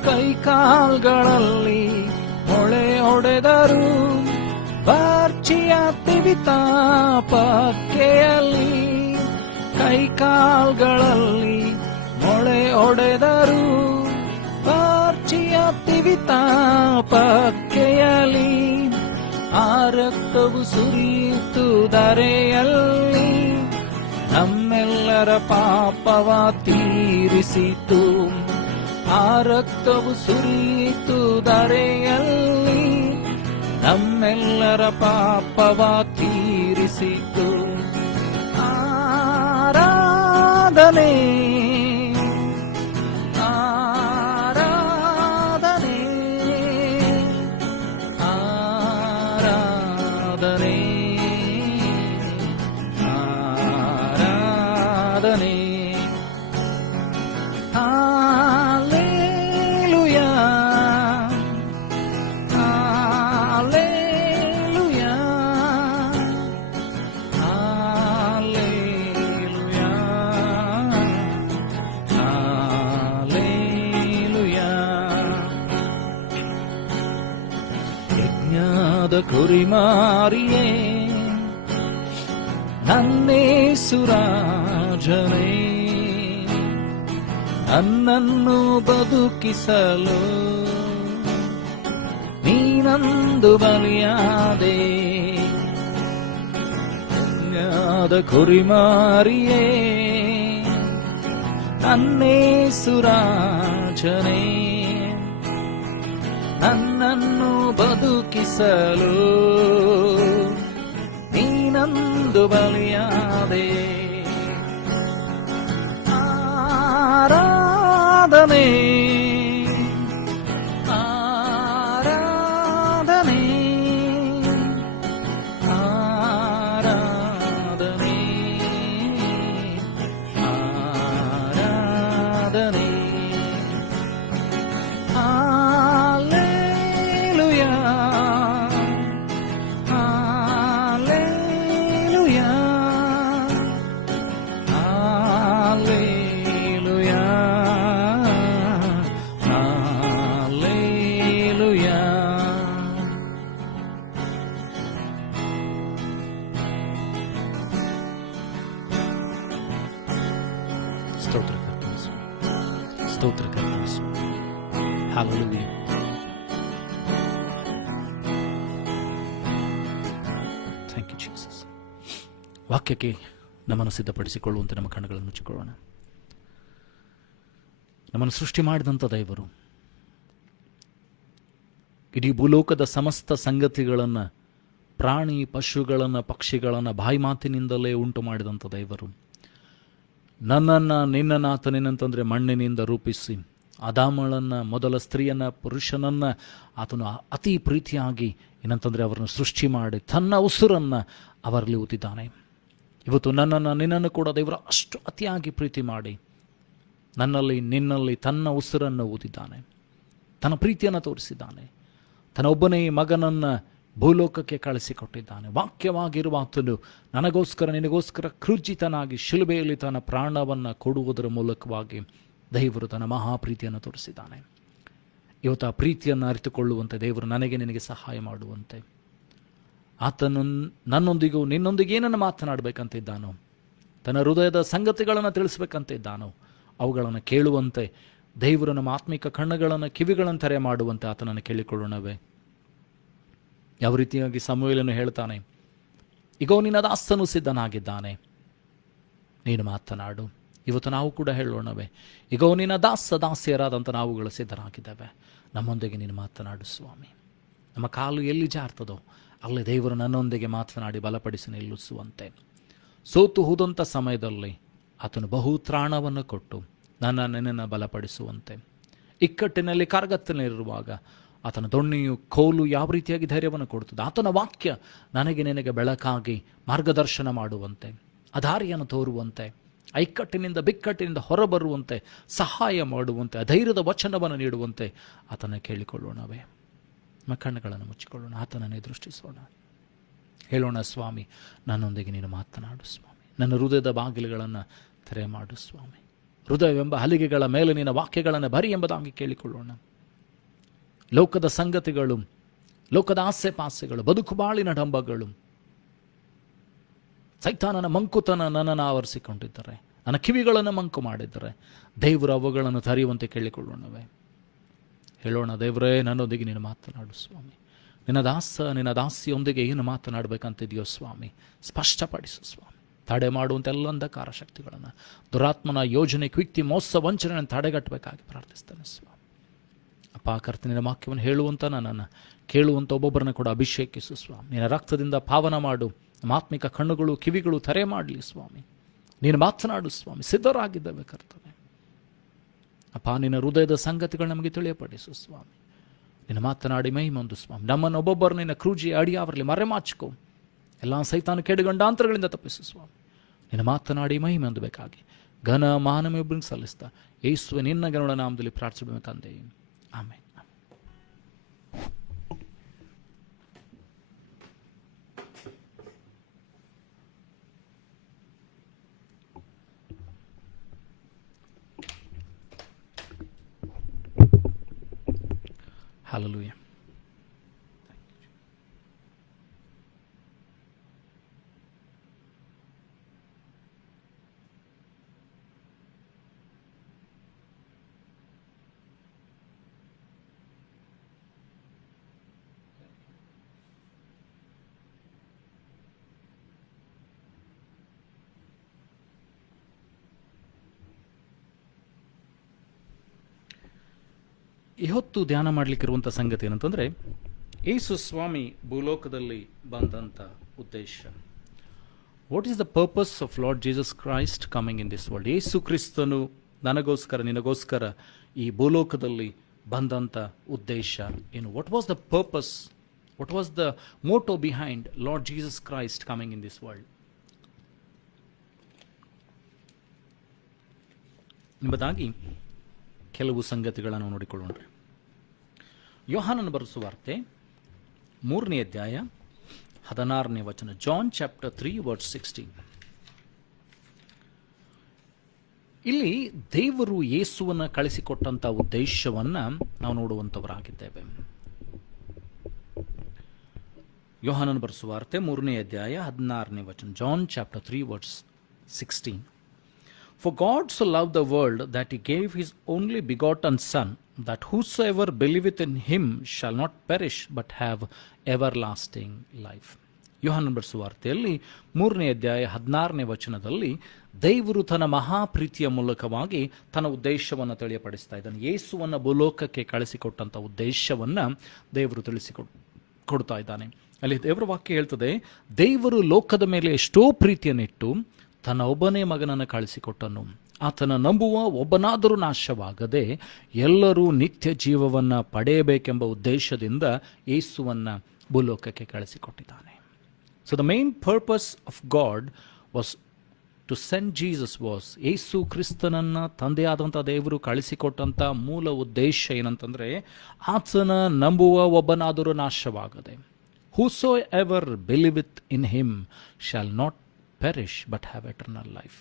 ಕೈಕಾಲ್ಗಳಲ್ಲಿ ಮೊಳೆ ಹೊಡೆದರು, ಬಾರ್ಚಿಯ ತಿವಿತ ಪಕ್ಕೆಯಲ್ಲಿ. ಕೈಕಾಲ್ಗಳಲ್ಲಿ ಮೊಳೆ ಹೊಡೆದರು, ಬಾರ್ಚಿಯ ತಿವಿತ ಪಕ್ಕೆಯಲ್ಲಿ. ಆ ರಕ್ತವು ಸುರಿಯಿತು ಧರೆಯಲ್ಲಿ, ನಮ್ಮೆಲ್ಲರ ಪಾಪವ ತೀರಿಸಿತು. ಆ ರಕ್ತವು ಸುರಿಯಿತು ಧರೆಯಲ್ಲಿ, ನಮ್ಮೆಲ್ಲರ ಪಾಪವ ತೀರಿಸಿತು. ಆರಾಧನೆ ಆರಾಧನೆ ಆರಾಧನೆ ಆರಾಧನೆ. Hallelujah hallelujah hallelujah hallelujah. ಯಜ್ಞದ ಕುರಿಮಾರಿಯೇ, ನನ್ನೇಸು ರಾಜನೇ, ನನ್ನನ್ನು ಬದುಕಿಸಲು ನೀನಂದು ಬಲಿಯಾದೆ. ಯಜ್ಞದ ಕುರಿಮಾರಿಯೇ, ನನ್ನೇಸು ರಾಜನೇ, ನನ್ನನ್ನು ಬದುಕಿಸಲು ನೀನಂದು ಬಲಿಯಾದೆ. ಆರಾಧನೆ ಆರಾಧನೆ ಆರಾಧನೆ ಆರಾಧನೆ. Hallelujah hallelujah hallelujah hallelujah. ಸ್ತೋತ್ರ ಕರ್ತನೇ, ಸ್ತೋತ್ರ ಕರ್ತನೇ. ಹಲ್ಲೆಲೂಯಾ. Thank you Jesus. ವಾಕ್ಯಕ್ಕೆ ನಮ್ಮನ್ನು ಸಿದ್ಧಪಡಿಸಿಕೊಳ್ಳುವಂತೆ ನಮ್ಮ ಕಣ್ಣುಗಳನ್ನು ಮುಚ್ಚಿಕೊಳ್ಳೋಣ. ನಮ್ಮನ್ನು ಸೃಷ್ಟಿ ಮಾಡಿದಂಥ ದೇವರು, ಇಡೀ ಭೂಲೋಕದ ಸಮಸ್ತ ಸಂಗತಿಗಳನ್ನು, ಪ್ರಾಣಿ ಪಶುಗಳನ್ನು, ಪಕ್ಷಿಗಳನ್ನು ಬಾಯಿ ಮಾತಿನಿಂದಲೇ ಉಂಟು ಮಾಡಿದಂಥ ದೇವರು, ನನ್ನನ್ನು ನಿನ್ನನ್ನು ಆತನೇನಂತಂದರೆ ಮಣ್ಣಿನಿಂದ ರೂಪಿಸಿ, ಆದಾಮಳನ್ನು, ಮೊದಲ ಸ್ತ್ರೀಯನ್ನು, ಪುರುಷನನ್ನು ಆತನು ಅತಿ ಪ್ರೀತಿಯಾಗಿ ಏನಂತಂದರೆ ಅವರನ್ನು ಸೃಷ್ಟಿ ಮಾಡಿ ತನ್ನ ಉಸಿರನ್ನು ಅವರಲ್ಲಿ ಊದಿದ್ದಾನೆ. ಇವತ್ತು ನನ್ನನ್ನು ನಿನ್ನನ್ನು ಕೂಡ ದೇವರು ಅಷ್ಟು ಅತಿಯಾಗಿ ಪ್ರೀತಿ ಮಾಡಿ ನನ್ನಲ್ಲಿ ನಿನ್ನಲ್ಲಿ ತನ್ನ ಉಸಿರನ್ನು ಊದಿದ್ದಾನೆ, ತನ್ನ ಪ್ರೀತಿಯನ್ನು ತೋರಿಸಿದ್ದಾನೆ. ತನ್ನ ಒಬ್ಬನೇ ಮಗನನ್ನು ಭೂಲೋಕಕ್ಕೆ ಕಳಿಸಿಕೊಟ್ಟಿದ್ದಾನೆ. ವಾಕ್ಯವಾಗಿರುವ ಆತನು ನನಗೋಸ್ಕರ ನಿನಗೋಸ್ಕರ ಕ್ರೂಜಿತನಾಗಿ ಶಿಲುಬೆಯಲ್ಲಿ ತನ್ನ ಪ್ರಾಣವನ್ನು ಕೊಡುವುದರ ಮೂಲಕವಾಗಿ ದೇವರು ತನ್ನ ಮಹಾಪ್ರೀತಿಯನ್ನು ತೋರಿಸಿದ್ದಾನೆ. ಇವತ್ತು ಆ ಪ್ರೀತಿಯನ್ನು ಅರಿತುಕೊಳ್ಳುವಂತೆ ದೇವರು ನನಗೆ ನಿನಗೆ ಸಹಾಯ ಮಾಡುವಂತೆ, ಆತನು ನನ್ನೊಂದಿಗೂ ನಿನ್ನೊಂದಿಗೆ ಏನನ್ನು ಮಾತನಾಡಬೇಕಂತಿದ್ದಾನೋ, ತನ್ನ ಹೃದಯದ ಸಂಗತಿಗಳನ್ನು ತಿಳಿಸ್ಬೇಕಂತಿದ್ದಾನೋ ಅವುಗಳನ್ನು ಕೇಳುವಂತೆ ದೇವರು ನಮ್ಮ ಆತ್ಮಿಕ ಕಣ್ಣುಗಳನ್ನು ಕಿವಿಗಳನ್ನು ತೆರೆ ಮಾಡುವಂತೆ ಆತನನ್ನು ಕೇಳಿಕೊಳ್ಳೋಣವೇ. ಯಾವ ರೀತಿಯಾಗಿ ಸಮುವೇಲನು ಹೇಳ್ತಾನೆ, ಇಗೋ ನಿನ್ನ ದಾಸನು ಸಿದ್ಧನಾಗಿದ್ದಾನೆ, ನೀನು ಮಾತನಾಡು. ಇವತ್ತು ನಾವು ಕೂಡ ಹೇಳೋಣವೇ, ಇಗೋ ನಿನ್ನ ದಾಸಿಯರಾದಂಥ ನಾವುಗಳು ಸಿದ್ಧರಾಗಿದ್ದೇವೆ, ನಮ್ಮೊಂದಿಗೆ ನೀನು ಮಾತನಾಡು ಸ್ವಾಮಿ. ನಮ್ಮ ಕಾಲು ಎಲ್ಲಿ ಜಾರ್ತದೋ ಅಲ್ಲಿ ದೇವರು ನನ್ನೊಂದಿಗೆ ಮಾತನಾಡಿ ಬಲಪಡಿಸಿ ನಿಲ್ಲಿಸುವಂತೆ, ಸೋತು ಹೋದಂಥ ಸಮಯದಲ್ಲಿ ಆತನು ಬಹುತ್ರಾಣವನ್ನು ಕೊಟ್ಟು ನಿನ್ನನ್ನು ಬಲಪಡಿಸುವಂತೆ, ಇಕ್ಕಟ್ಟಿನಲ್ಲಿ ಕಾರ್ಗತ್ತಿನಲ್ಲಿರುವಾಗ ಆತನ ದೊಣ್ಣೆಯು ಕೋಲು ಯಾವ ರೀತಿಯಾಗಿ ಧೈರ್ಯವನ್ನು ಕೊಡುತ್ತದೆ, ಆತನ ವಾಕ್ಯ ನನಗೆ ನಿನಗೆ ಬೆಳಕಾಗಿ ಮಾರ್ಗದರ್ಶನ ಮಾಡುವಂತೆ, ಅದಾರಿಯನ್ನು ತೋರುವಂತೆ, ಇಕ್ಕಟ್ಟಿನಿಂದ ಬಿಕ್ಕಟ್ಟಿನಿಂದ ಹೊರಬರುವಂತೆ ಸಹಾಯ ಮಾಡುವಂತೆ, ಅಧೈರ್ಯದ ವಚನವನ್ನು ನೀಡುವಂತೆ ಆತನ ಕೇಳಿಕೊಳ್ಳೋಣವೇ. ನಮ್ಮ ಕಣ್ಣುಗಳನ್ನು ಮುಚ್ಚಿಕೊಳ್ಳೋಣ, ಆತನನ್ನೇ ದೃಷ್ಟಿಸೋಣ. ಹೇಳೋಣ, ಸ್ವಾಮಿ ನನ್ನೊಂದಿಗೆ ನೀನು ಮಾತನಾಡು ಸ್ವಾಮಿ, ನನ್ನ ಹೃದಯದ ಬಾಗಿಲುಗಳನ್ನು ತೆರೆ ಮಾಡು ಸ್ವಾಮಿ, ಹೃದಯವೆಂಬ ಹಲಿಗೆಗಳ ಮೇಲೆ ನಿನ್ನ ವಾಕ್ಯಗಳನ್ನು ಬರಿ ಎಂಬುದಾಗಿ ಕೇಳಿಕೊಳ್ಳೋಣ. ಲೋಕದ ಸಂಗತಿಗಳು, ಲೋಕದ ಆಸೆ ಪಾಸೆಗಳು, ಬದುಕು ಬಾಳಿನ ಡಂಬಗಳು, ಸೈತಾನನ ಮಂಕುತನ ನನ್ನನ್ನು ಆವರಿಸಿಕೊಂಡಿದ್ದರೆ, ನನ್ನ ಕಿವಿಗಳನ್ನು ಮಂಕು ಮಾಡಿದ್ದರೆ ದೇವರು ಅವುಗಳನ್ನು ತರೆಯುವಂತೆ ಕೇಳಿಕೊಳ್ಳೋಣವೇ. ಹೇಳೋಣ, ದೇವರೇ ನನ್ನೊಂದಿಗೆ ನೀನು ಮಾತನಾಡು ಸ್ವಾಮಿ, ನಿನ್ನ ದಾಸಿಯೊಂದಿಗೆ ಏನು ಮಾತನಾಡಬೇಕಂತಿದೆಯೋ ಸ್ವಾಮಿ ಸ್ಪಷ್ಟಪಡಿಸು ಸ್ವಾಮಿ. ತಡೆ ಮಾಡುವಂಥ ಎಲ್ಲ ಅಂಧಕಾರ ಶಕ್ತಿಗಳನ್ನು, ದುರಾತ್ಮನ ಯೋಜನೆ, ಕ್ವಿಕ್ತಿ, ಮೋಸ, ವಂಚನೆಯನ್ನು ತಡೆಗಟ್ಟಬೇಕಾಗಿ ಪ್ರಾರ್ಥಿಸ್ತೇನೆ ಸ್ವಾಮಿ. ಅಪ್ಪ ಕರ್ತನೆ, ನಿನ್ನ ವಾಕ್ಯವನ್ನು ಹೇಳುವಂಥ ನನ್ನನ್ನು ಕೇಳುವಂಥ ಒಬ್ಬೊಬ್ಬರನ್ನು ಕೂಡ ಅಭಿಷೇಕಿಸು ಸ್ವಾಮಿ. ನಿನ್ನ ರಕ್ತದಿಂದ ಪಾವನ ಮಾಡು, ನಮ್ಮ ಆತ್ಮಿಕ ಕಣ್ಣುಗಳು ಕಿವಿಗಳು ತೆರೆ ಮಾಡಲಿ ಸ್ವಾಮಿ. ನೀನು ಮಾತನಾಡು ಸ್ವಾಮಿ, ಸಿದ್ಧರಾಗಿದ್ದೇವೆ ಕರ್ತನೆ. ಅಪ್ಪ ನಿನ್ನ ಹೃದಯದ ಸಂಗತಿಗಳು ನಮಗೆ ತಿಳಿಯಪಡಿಸು ಸ್ವಾಮಿ. ನಿನ್ನ ಮಾತನಾಡಿ ಮಹಿಮೊಂದು ಸ್ವಾಮಿ. ನಮ್ಮನ್ನು ಒಬ್ಬೊಬ್ಬರು ನಿನ್ನ ಕ್ರೂಜಿ ಅಡಿಯಾವರಲಿ ಮರೆಮಾಚಿಕೋ, ಎಲ್ಲ ಸೈತಾನ ಕೆಡುಗಂಡಾಂತರಗಳಿಂದ ತಪ್ಪಿಸು ಸ್ವಾಮಿ. ನಿನ್ನ ಮಾತನಾಡಿ ಮಹಿಮೊಂದಬೇಕಾಗಿ ಘನ ಮಾನವೊಬ್ಬರಿಗೆ ಸಲ್ಲಿಸ್ತಾ ಯೇಸುವೆ ನಿನ್ನ ಗರುಡ ನಾಮದಲ್ಲಿ ಪ್ರಾರ್ಥಿಸಬೇಕು ತಂದೆ, ಆಮೆನ್. Hallelujah. ಇವತ್ತು ಧ್ಯಾನ ಮಾಡಲಿಕ್ಕಿರುವಂಥ ಸಂಗತಿ ಏನಂತಂದರೆ, ಯೇಸು ಸ್ವಾಮಿ ಭೂಲೋಕದಲ್ಲಿ ಬಂದಂಥ ಉದ್ದೇಶ. What is the purpose of Lord Jesus Christ coming in this world? ಯೇಸು ಕ್ರಿಸ್ತನು ನನಗೋಸ್ಕರ ನಿನಗೋಸ್ಕರ ಈ ಭೂಲೋಕದಲ್ಲಿ ಬಂದಂಥ ಉದ್ದೇಶ ಏನು? What was the purpose, what was the motto behind Lord Jesus Christ coming in this world ಎಂಬುದಾಗಿ ಕೆಲವು ಸಂಗತಿಗಳನ್ನು ನೋಡಿಕೊಳ್ಳೋಣ. ಯೋಹಾನನ ಬರೆಸುವ ವಾರ್ತೆ 3ನೇ ಅಧ್ಯಾಯ 16ನೇ ವಚನ. John chapter 3 verse 16. ಇಲ್ಲಿ ದೇವರು ಯೇಸುವನ್ನು ಕಳಿಸಿಕೊಟ್ಟಂಥ ಉದ್ದೇಶವನ್ನು ನಾವು ನೋಡುವಂಥವರಾಗಿದ್ದೇವೆ. ಯೋಹಾನನ ಬರೆಸುವ ವಾರ್ತೆ 3ನೇ ಅಧ್ಯಾಯ 16ನೇ ವಚನ. John chapter 3 verse 16. For God so loved the world that he gave his only begotten Son, that whosoever believeth in him shall not perish but have everlasting life. ಯೋಹಾನನ ಬರೆಸುವ ವಾರ್ತೆಯಲ್ಲಿ 3ನೇ ಅಧ್ಯಾಯ 16ನೇ ವಚನದಲ್ಲಿ ದೇವರು ತನ್ನ ಮಹಾಪ್ರೀತಿಯ ಮೂಲಕವಾಗಿ ತನ್ನ ಉದ್ದೇಶವನ್ನು ತಿಳಿಯಪಡಿಸ್ತಾ ಇದ್ದಾನೆ. ಯೇಸುವನ್ನು ಭೂಲೋಕಕ್ಕೆ ಕಳಿಸಿಕೊಟ್ಟಂಥ ಉದ್ದೇಶವನ್ನು ದೇವರು ತಿಳಿಸಿಕೊಡ್ತಾ ಇದ್ದಾನೆ. ಅಲ್ಲಿ ದೇವರ ವಾಕ್ಯ ಹೇಳ್ತದೆ, ದೇವರು ಲೋಕದ ಮೇಲೆ ಎಷ್ಟೋ ಪ್ರೀತಿಯನ್ನಿಟ್ಟು ತನ್ನ ಒಬ್ಬನೇ ಮಗನನ್ನು ಕಳಿಸಿಕೊಟ್ಟನು, ಆತನ ನಂಬುವ ಒಬ್ಬನಾದರೂ ನಾಶವಾಗದೆ ಎಲ್ಲರೂ ನಿತ್ಯ ಜೀವವನ್ನು ಪಡೆಯಬೇಕೆಂಬ ಉದ್ದೇಶದಿಂದ ಯೇಸುವನ್ನು ಭೂಲೋಕಕ್ಕೆ ಕಳಿಸಿಕೊಟ್ಟಿದ್ದಾನೆ. So the main purpose of God was to send Jesus was, ಯೇಸು ಕ್ರಿಸ್ತನನ್ನು ತಂದೆಯಾದಂಥ ದೇವರು ಕಳಿಸಿಕೊಟ್ಟಂಥ ಮೂಲ ಉದ್ದೇಶ ಏನಂತಂದರೆ, ಆತನ ನಂಬುವ ಒಬ್ಬನಾದರೂ ನಾಶವಾಗದೆ, whosoever believeth in him shall not perish but have eternal life.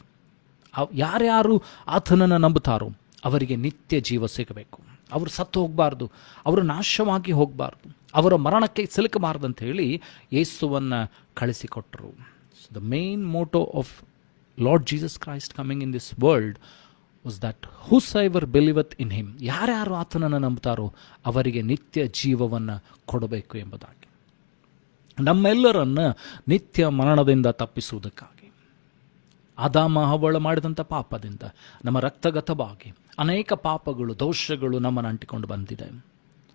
ಯಾರ್ಯಾರು ಆತನನ್ನು ನಂಬುತ್ತಾರೋ ಅವರಿಗೆ ನಿತ್ಯ ಜೀವ ಸಿಗಬೇಕು. ಅವರು ಸತ್ತು ಹೋಗಬಾರ್ದು, ಅವರು ನಾಶವಾಗಿ ಹೋಗಬಾರ್ದು, ಅವರ ಮರಣಕ್ಕೆ ಸಿಲುಕಬಾರ್ದು ಅಂತ ಹೇಳಿ ಯೇಸುವನ್ನು ಕಳಿಸಿಕೊಟ್ಟರು. So the main motto of Lord Jesus Christ coming in this world was that whosoever believeth in him, ಯಾರ್ಯಾರು ಆತನನ್ನು ನಂಬುತ್ತಾರೋ ಅವರಿಗೆ ನಿತ್ಯ ಜೀವವನ್ನು ಕೊಡಬೇಕು ಎಂಬುದಾಗಿ. ನಮ್ಮೆಲ್ಲರನ್ನ ನಿತ್ಯ ಮರಣದಿಂದ ತಪ್ಪಿಸುವುದಕ್ಕಾಗಿ. ಆದಾಮ ಹವ್ವಳ ಮಾಡಿದಂಥ ಪಾಪದಿಂದ ನಮ್ಮ ರಕ್ತಗತವಾಗಿ ಅನೇಕ ಪಾಪಗಳು, ದೋಷಗಳು ನಮ್ಮನ್ನು ಅಂಟಿಕೊಂಡು ಬಂದಿದೆ.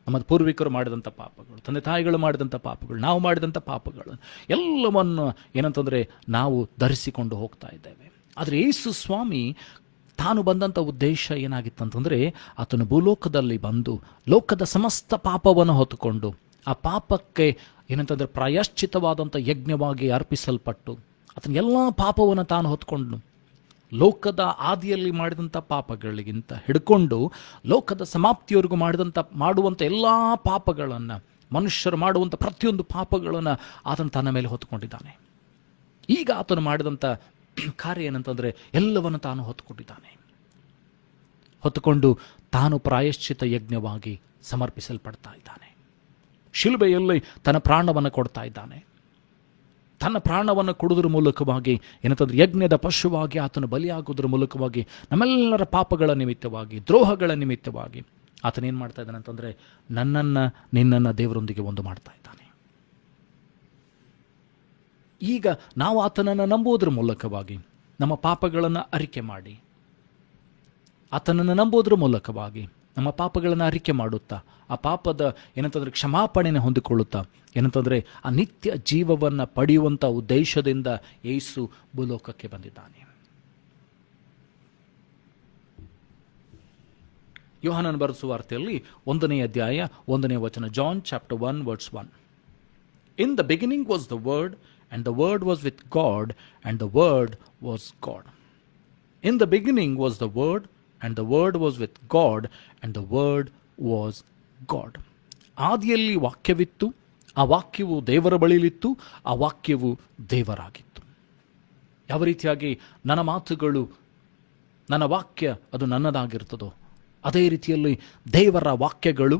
ನಮ್ಮ ಪೂರ್ವಿಕರು ಮಾಡಿದಂಥ ಪಾಪಗಳು, ತಂದೆ ತಾಯಿಗಳು ಮಾಡಿದಂಥ ಪಾಪಗಳು, ನಾವು ಮಾಡಿದಂಥ ಪಾಪಗಳು ಎಲ್ಲವನ್ನು ಏನಂತಂದರೆ ನಾವು ಧರಿಸಿಕೊಂಡು ಹೋಗ್ತಾ ಇದ್ದೇವೆ. ಆದರೆ ಯೇಸು ಸ್ವಾಮಿ ತಾನು ಬಂದಂಥ ಉದ್ದೇಶ ಏನಾಗಿತ್ತಂತಂದರೆ, ಆತನು ಭೂಲೋಕದಲ್ಲಿ ಬಂದು ಲೋಕದ ಸಮಸ್ತ ಪಾಪವನ್ನು ಹೊತ್ತುಕೊಂಡು ಆ ಪಾಪಕ್ಕೆ ಏನಂತಂದರೆ ಪ್ರಾಯಶ್ಚಿತವಾದಂಥ ಯಜ್ಞವಾಗಿ ಅರ್ಪಿಸಲ್ಪಟ್ಟು ಆತನ ಎಲ್ಲ ಪಾಪವನ್ನು ತಾನು ಹೊತ್ಕೊಂಡು ಲೋಕದ ಆದಿಯಲ್ಲಿ ಮಾಡಿದಂಥ ಪಾಪಗಳಿಗಿಂತ ಹಿಡ್ಕೊಂಡು ಲೋಕದ ಸಮಾಪ್ತಿಯವರೆಗೂ ಮಾಡುವಂಥ ಎಲ್ಲ ಪಾಪಗಳನ್ನು, ಮನುಷ್ಯರು ಮಾಡುವಂಥ ಪ್ರತಿಯೊಂದು ಪಾಪಗಳನ್ನು ಆತನು ತನ್ನ ಮೇಲೆ ಹೊತ್ತುಕೊಂಡಿದ್ದಾನೆ. ಈಗ ಆತನು ಮಾಡಿದಂಥ ಕಾರ್ಯ ಏನಂತಂದರೆ ಎಲ್ಲವನ್ನು ತಾನು ಹೊತ್ತುಕೊಂಡು ತಾನು ಪ್ರಾಯಶ್ಚಿತ ಯಜ್ಞವಾಗಿ ಸಮರ್ಪಿಸಲ್ಪಡ್ತಾ ಇದ್ದಾನೆ. ಶಿಲುಬೆಯಲ್ಲಿ ತನ್ನ ಪ್ರಾಣವನ್ನು ಕೊಡ್ತಾ ಇದ್ದಾನೆ. ತನ್ನ ಪ್ರಾಣವನ್ನು ಕೊಡುವುದರ ಮೂಲಕವಾಗಿ ಏನಂತಂದ್ರೆ ಯಜ್ಞದ ಪಶುವಾಗಿ ಆತನು ಬಲಿಯಾಗುವುದರ ಮೂಲಕವಾಗಿ ನಮ್ಮೆಲ್ಲರ ಪಾಪಗಳ ನಿಮಿತ್ತವಾಗಿ, ದ್ರೋಹಗಳ ನಿಮಿತ್ತವಾಗಿ ಆತನೇನು ಮಾಡ್ತಾ ಇದ್ದಾನೆ ಅಂತಂದರೆ ನನ್ನನ್ನು ನಿನ್ನನ್ನು ದೇವರೊಂದಿಗೆ ಒಂದು ಮಾಡ್ತಾ ಇದ್ದಾನೆ. ಈಗ ನಾವು ಆತನನ್ನು ನಂಬುವುದರ ಮೂಲಕವಾಗಿ ನಮ್ಮ ಪಾಪಗಳನ್ನು ಅರಿಕೆ ಮಾಡಿ, ಆತನನ್ನು ನಂಬುವುದರ ಮೂಲಕವಾಗಿ ನಮ್ಮ ಪಾಪಗಳನ್ನು ಅರಿಕೆ ಮಾಡುತ್ತಾ ಆ ಪಾಪದ ಏನಂತಂದರೆ ಕ್ಷಮಾಪಣೆಯನ್ನು ಹೊಂದಿಕೊಳ್ಳುತ್ತಾ ಏನಂತಂದರೆ ಆ ನಿತ್ಯ ಜೀವವನ್ನು ಪಡೆಯುವಂಥ ಉದ್ದೇಶದಿಂದ ಯೇಸು ಭೂಲೋಕಕ್ಕೆ ಬಂದಿದ್ದಾನೆ. ಯೋಹಾನನ ಬರೆದ ಸುವಾರ್ತೆಯಲ್ಲಿ 1ನೇ ಅಧ್ಯಾಯ 1ನೇ ವಚನ, John chapter 1 verse 1. In the beginning was the Word, and the Word was with God, and the Word was God. In the beginning was the Word, and the Word was with God, and the Word was God. ಆದಿಯಲ್ಲಿ ವಾಕ್ಯವಿತ್ತು, ಆ ವಾಕ್ಯವು ದೇವರ ಬಳಿಲಿತ್ತು, ಆ ವಾಕ್ಯವು ದೇವರಾಗಿತ್ತು. ಯಾವ ರೀತಿಯಾಗಿ ನನ್ನ ಮಾತುಗಳು, ನನ್ನ ವಾಕ್ಯ ಅದು ನನ್ನದಾಗಿರ್ತದೋ ಅದೇ ರೀತಿಯಲ್ಲಿ ದೇವರ ವಾಕ್ಯಗಳು,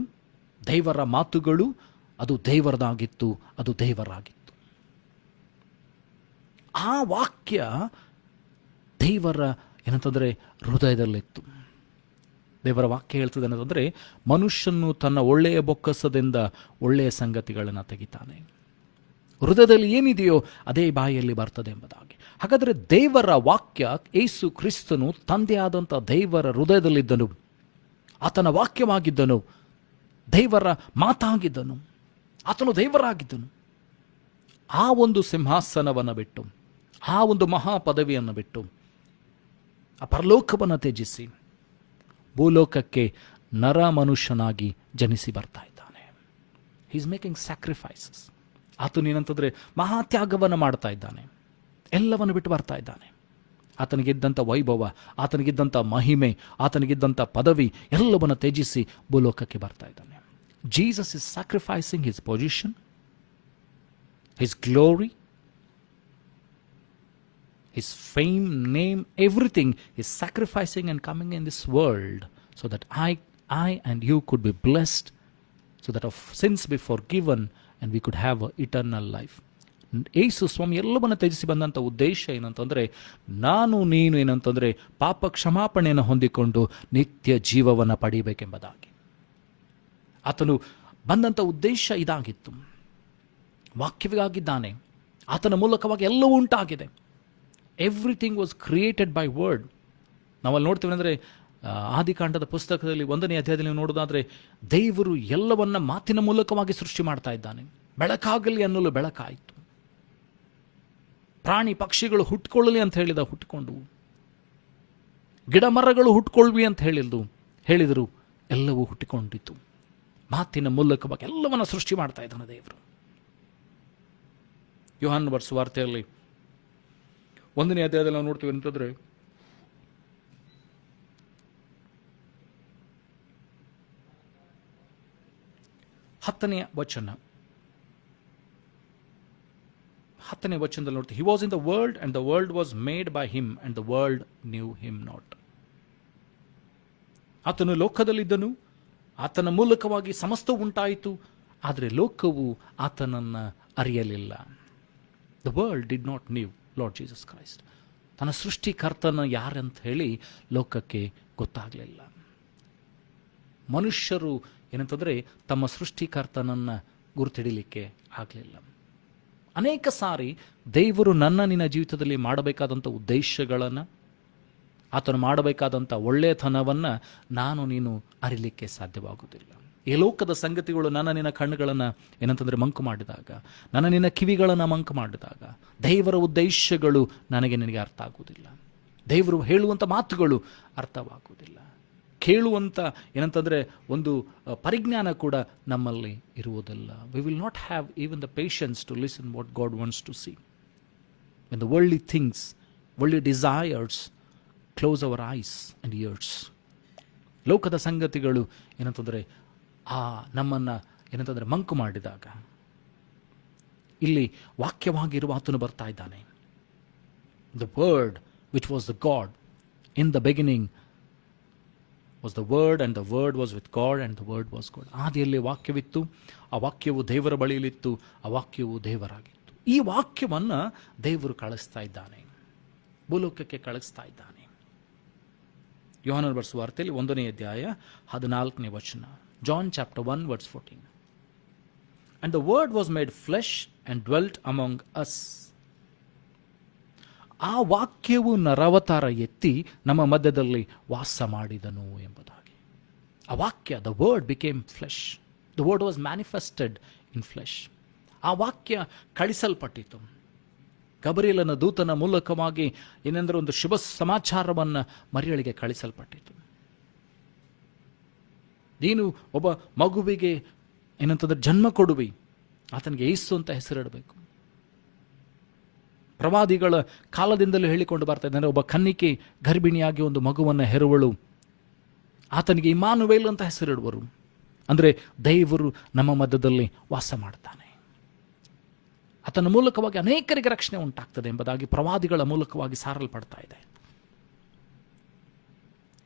ದೇವರ ಮಾತುಗಳು ಅದು ದೇವರದಾಗಿತ್ತು, ಅದು ದೇವರಾಗಿತ್ತು. ಆ ವಾಕ್ಯ ದೇವರ ಏನಂತಂದರೆ ಹೃದಯದಲ್ಲಿತ್ತು. ದೇವರ ವಾಕ್ಯ ಹೇಳ್ತದೆ ಅನ್ನೋದಂದರೆ ಮನುಷ್ಯನು ತನ್ನ ಒಳ್ಳೆಯ ಬೊಕ್ಕಸದಿಂದ ಒಳ್ಳೆಯ ಸಂಗತಿಗಳನ್ನು ತೆಗಿತಾನೆ. ಹೃದಯದಲ್ಲಿ ಏನಿದೆಯೋ ಅದೇ ಬಾಯಿಯಲ್ಲಿ ಬರ್ತದೆ ಎಂಬುದಾಗಿ. ಹಾಗಾದರೆ ದೇವರ ವಾಕ್ಯ ಯೇಸು ಕ್ರಿಸ್ತನು ತಂದೆಯಾದಂಥ ದೇವರ ಹೃದಯದಲ್ಲಿದ್ದನು, ಆತನ ವಾಕ್ಯವಾಗಿದ್ದನು, ದೇವರ ಮಾತಾಗಿದ್ದನು, ಆತನು ದೇವರಾಗಿದ್ದನು. ಆ ಒಂದು ಸಿಂಹಾಸನವನ್ನು ಬಿಟ್ಟು, ಆ ಒಂದು ಮಹಾ ಪದವಿಯನ್ನು ಬಿಟ್ಟು, ಆ ಪರಲೋಕವನ್ನು ತ್ಯಜಿಸಿ ಭೂಲೋಕಕ್ಕೆ ನರ ಮನುಷ್ಯನಾಗಿ ಜನಿಸಿ ಬರ್ತಾ ಇದ್ದಾನೆ. He is making sacrifices. ಆತನು ಏನಂತಂದರೆ ಮಹಾತ್ಯಾಗವನ್ನು ಮಾಡ್ತಾ ಇದ್ದಾನೆ, ಎಲ್ಲವನ್ನು ಬಿಟ್ಟು ಬರ್ತಾ ಇದ್ದಾನೆ. ಆತನಿಗಿದ್ದಂಥ ವೈಭವ, ಆತನಿಗಿದ್ದಂಥ ಮಹಿಮೆ, ಆತನಿಗಿದ್ದಂಥ ಪದವಿ ಎಲ್ಲವನ್ನು ತ್ಯಜಿಸಿ ಭೂಲೋಕಕ್ಕೆ ಬರ್ತಾ ಇದ್ದಾನೆ. Jesus is sacrificing his position, his glory, his fame, name, everything is sacrificing and coming in this world so that I and you could be blessed, so that our sins be forgiven and we could have eternal life. ಯೇಸು ಸ್ವಾಮಿ ಎಲ್ಲವನ್ನು ತ್ಯಜಿಸಿ ಬಂದಂಥ ಉದ್ದೇಶ ಏನಂತಂದರೆ ನಾನು ನೀನು ಏನಂತಂದರೆ ಪಾಪ ಕ್ಷಮಾಪಣೆಯನ್ನು ಹೊಂದಿಕೊಂಡು ನಿತ್ಯ ಜೀವವನ್ನು ಪಡೆಯಬೇಕೆಂಬುದಾಗಿ. ಆತನು ಬಂದಂಥ ಉದ್ದೇಶ ಇದಾಗಿತ್ತು. ವಾಕ್ಯವಾಗಿದ್ದಾನೆ, ಆತನ ಮೂಲಕವಾಗಿ ಎಲ್ಲವೂ ಉಂಟಾಗಿದೆ. Everything was created by word. ನಾವಲ್ಲಿ ನೋಡ್ತೀವಿ ಅಂದರೆ ಆದಿಕಾಂಡದ ಪುಸ್ತಕದಲ್ಲಿ 1ನೇ ಅಧ್ಯಾಯದಲ್ಲಿ ನೋಡೋದಾದರೆ ದೇವರು ಎಲ್ಲವನ್ನ ಮಾತಿನ ಮೂಲಕವಾಗಿ ಸೃಷ್ಟಿ ಮಾಡ್ತಾ ಇದ್ದಾನೆ. ಬೆಳಕಾಗಲಿ ಅನ್ನಲು ಬೆಳಕಾಯಿತು, ಪ್ರಾಣಿ ಪಕ್ಷಿಗಳು ಹುಟ್ಕೊಳ್ಳಲಿ ಅಂತ ಹುಟ್ಟಿಕೊಂಡವು, ಗಿಡ ಮರಗಳು ಹುಟ್ಕೊಳ್ವಿ ಅಂತ ಹೇಳಿದರು, ಎಲ್ಲವೂ ಹುಟ್ಟಿಕೊಂಡಿತು. ಮಾತಿನ ಮೂಲಕವಾಗಿ ಎಲ್ಲವನ್ನ ಸೃಷ್ಟಿ ಮಾಡ್ತಾ ಇದ್ದಾನೆ ದೇವರು. ಯೋಹಾನ ಬರೆದ ಸುವಾರ್ತೆಯಲ್ಲಿ 1ನೇ ಅಧ್ಯಾಯದಲ್ಲಿ ನಾವು ನೋಡ್ತೀವಿ ಅಂತಂದ್ರೆ 10ನೇ ವಚನದಲ್ಲಿ ನೋಡ್ತೀವಿ, he was in the world and the world was made by him and the world knew him not. ಆತನು ಲೋಕದಲ್ಲಿದ್ದನು, ಆತನ ಮೂಲಕವಾಗಿ ಸಮಸ್ತ ಉಂಟಾಯಿತು, ಆದರೆ ಲೋಕವು ಆತನನ್ನು ಅರಿಯಲಿಲ್ಲ. The world did not knew Lord Jesus Christ. ತನ್ನ ಸೃಷ್ಟಿಕರ್ತನ ಯಾರಂತ ಹೇಳಿ ಲೋಕಕ್ಕೆ ಗೊತ್ತಾಗಲಿಲ್ಲ. ಮನುಷ್ಯರು ಏನಂತಂದರೆ ತಮ್ಮ ಸೃಷ್ಟಿಕರ್ತನನ್ನು ಗುರುತಿಡಲಿಕ್ಕೆ ಆಗಲಿಲ್ಲ. ಅನೇಕ ಸಾರಿ ದೇವರು ನಿನ್ನ ಜೀವಿತದಲ್ಲಿ ಮಾಡಬೇಕಾದಂಥ ಉದ್ದೇಶಗಳನ್ನು, ಆತನು ಮಾಡಬೇಕಾದಂಥ ಒಳ್ಳೆಯತನವನ್ನು ನೀನು ಅರಿಲಿಕ್ಕೆ ಸಾಧ್ಯವಾಗುವುದಿಲ್ಲ. ಈ ಲೋಕದ ಸಂಗತಿಗಳು ನಿನ್ನ ಕಣ್ಣುಗಳನ್ನು ಏನಂತಂದರೆ ಮಂಕು ಮಾಡಿದಾಗ, ನಿನ್ನ ಕಿವಿಗಳನ್ನು ಮಂಕು ಮಾಡಿದಾಗ ದೇವರ ಉದ್ದೇಶಗಳು ನಿನಗೆ ಅರ್ಥ ಆಗುವುದಿಲ್ಲ. ದೇವರು ಹೇಳುವಂಥ ಮಾತುಗಳು ಅರ್ಥವಾಗುವುದಿಲ್ಲ. ಕೇಳುವಂಥ ಏನಂತಂದರೆ ಒಂದು ಪರಿಜ್ಞಾನ ಕೂಡ ನಮ್ಮಲ್ಲಿ ಇರುವುದಿಲ್ಲ. We will not have even the patience to listen what God wants to see. When the worldly things, worldly desires close our eyes and ears. ಲೋಕದ ಸಂಗತಿಗಳು ಏನಂತಂದರೆ ನಮ್ಮನ್ನು ಏನಂತಂದರೆ ಮಂಕು ಮಾಡಿದಾಗ, ಇಲ್ಲಿ ವಾಕ್ಯವಾಗಿರುವ ಆತನು ಬರ್ತಾ ಇದ್ದಾನೆ. The word which was the god in the beginning was the word, and the word was with God, and the word was God. ಆದಿಯಲ್ಲಿ ವಾಕ್ಯವಿತ್ತು, ಆ ವಾಕ್ಯವು ದೇವರ ಬಳಿಯಲ್ಲಿತ್ತು, ಆ ವಾಕ್ಯವು ದೇವರಾಗಿತ್ತು. ಈ ವಾಕ್ಯವನ್ನು ದೇವರು ಕಳಿಸ್ತಾ ಇದ್ದಾನೆ, ಭೂಲೋಕಕ್ಕೆ ಕಳಿಸ್ತಾ ಇದ್ದಾನೆ. ಯೋಹಾನನ ಬರೆದ ಸುವಾರ್ತೆಯಲ್ಲಿ 1ನೇ ಅಧ್ಯಾಯ 14ನೇ ವಚನ, John chapter 1 verse 14. And the word was made flesh and dwelt among us. ಆ ವಾಕ್ಯವು ನರವತಾರ ಎತ್ತಿ ನಮ್ಮ ಮಧ್ಯದಲ್ಲಿ ವಾಸ ಮಾಡಿದನು ಎಂಬುದಾಗಿ. ಆ ವಾಕ್ಯ, the word became flesh, the word was manifested in flesh. ಆ ವಾಕ್ಯ ಕಳಿಸಲ್ಪಟ್ಟಿತು. ಗಬ್ರಿಯೇಲನ ದೂತನ ಮೂಲಕವಾಗಿ ಏನೆಂದರೆ ಒಂದು ಶುಭ ಸಮಾಚಾರವನ್ನು ಮರಿಯಳಿಗೆ ಕಳಿಸಲ್ಪಟ್ಟಿತು. ನೀನು ಒಬ್ಬ ಮಗುವಿಗೆ ಏನಂತಂದ್ರೆ ಜನ್ಮ ಕೊಡುವಿ, ಆತನಿಗೆ ಯೇಸು ಅಂತ ಹೆಸರಿಡಬೇಕು. ಪ್ರವಾದಿಗಳ ಕಾಲದಿಂದಲೂ ಹೇಳಿಕೊಂಡು ಬರ್ತಾ ಇದ್ದಾನೆ, ಒಬ್ಬ ಕನ್ನಿಕೆ ಗರ್ಭಿಣಿಯಾಗಿ ಒಂದು ಮಗುವನ್ನು ಹೆರುವಳು, ಆತನಿಗೆ ಇಮ್ಮಾನುವೇಲ್ ಅಂತ ಹೆಸರಿಡುವರು. ಅಂದರೆ ದೇವರು ನಮ್ಮ ಮಧ್ಯದಲ್ಲಿ ವಾಸ ಮಾಡ್ತಾನೆ. ಆತನ ಮೂಲಕವಾಗಿ ಅನೇಕರಿಗೆ ರಕ್ಷಣೆ ಉಂಟಾಗ್ತದೆ ಎಂಬುದಾಗಿ ಪ್ರವಾದಿಗಳ ಮೂಲಕವಾಗಿ ಸಾರಲ್ಪಡ್ತಾ ಇದೆ.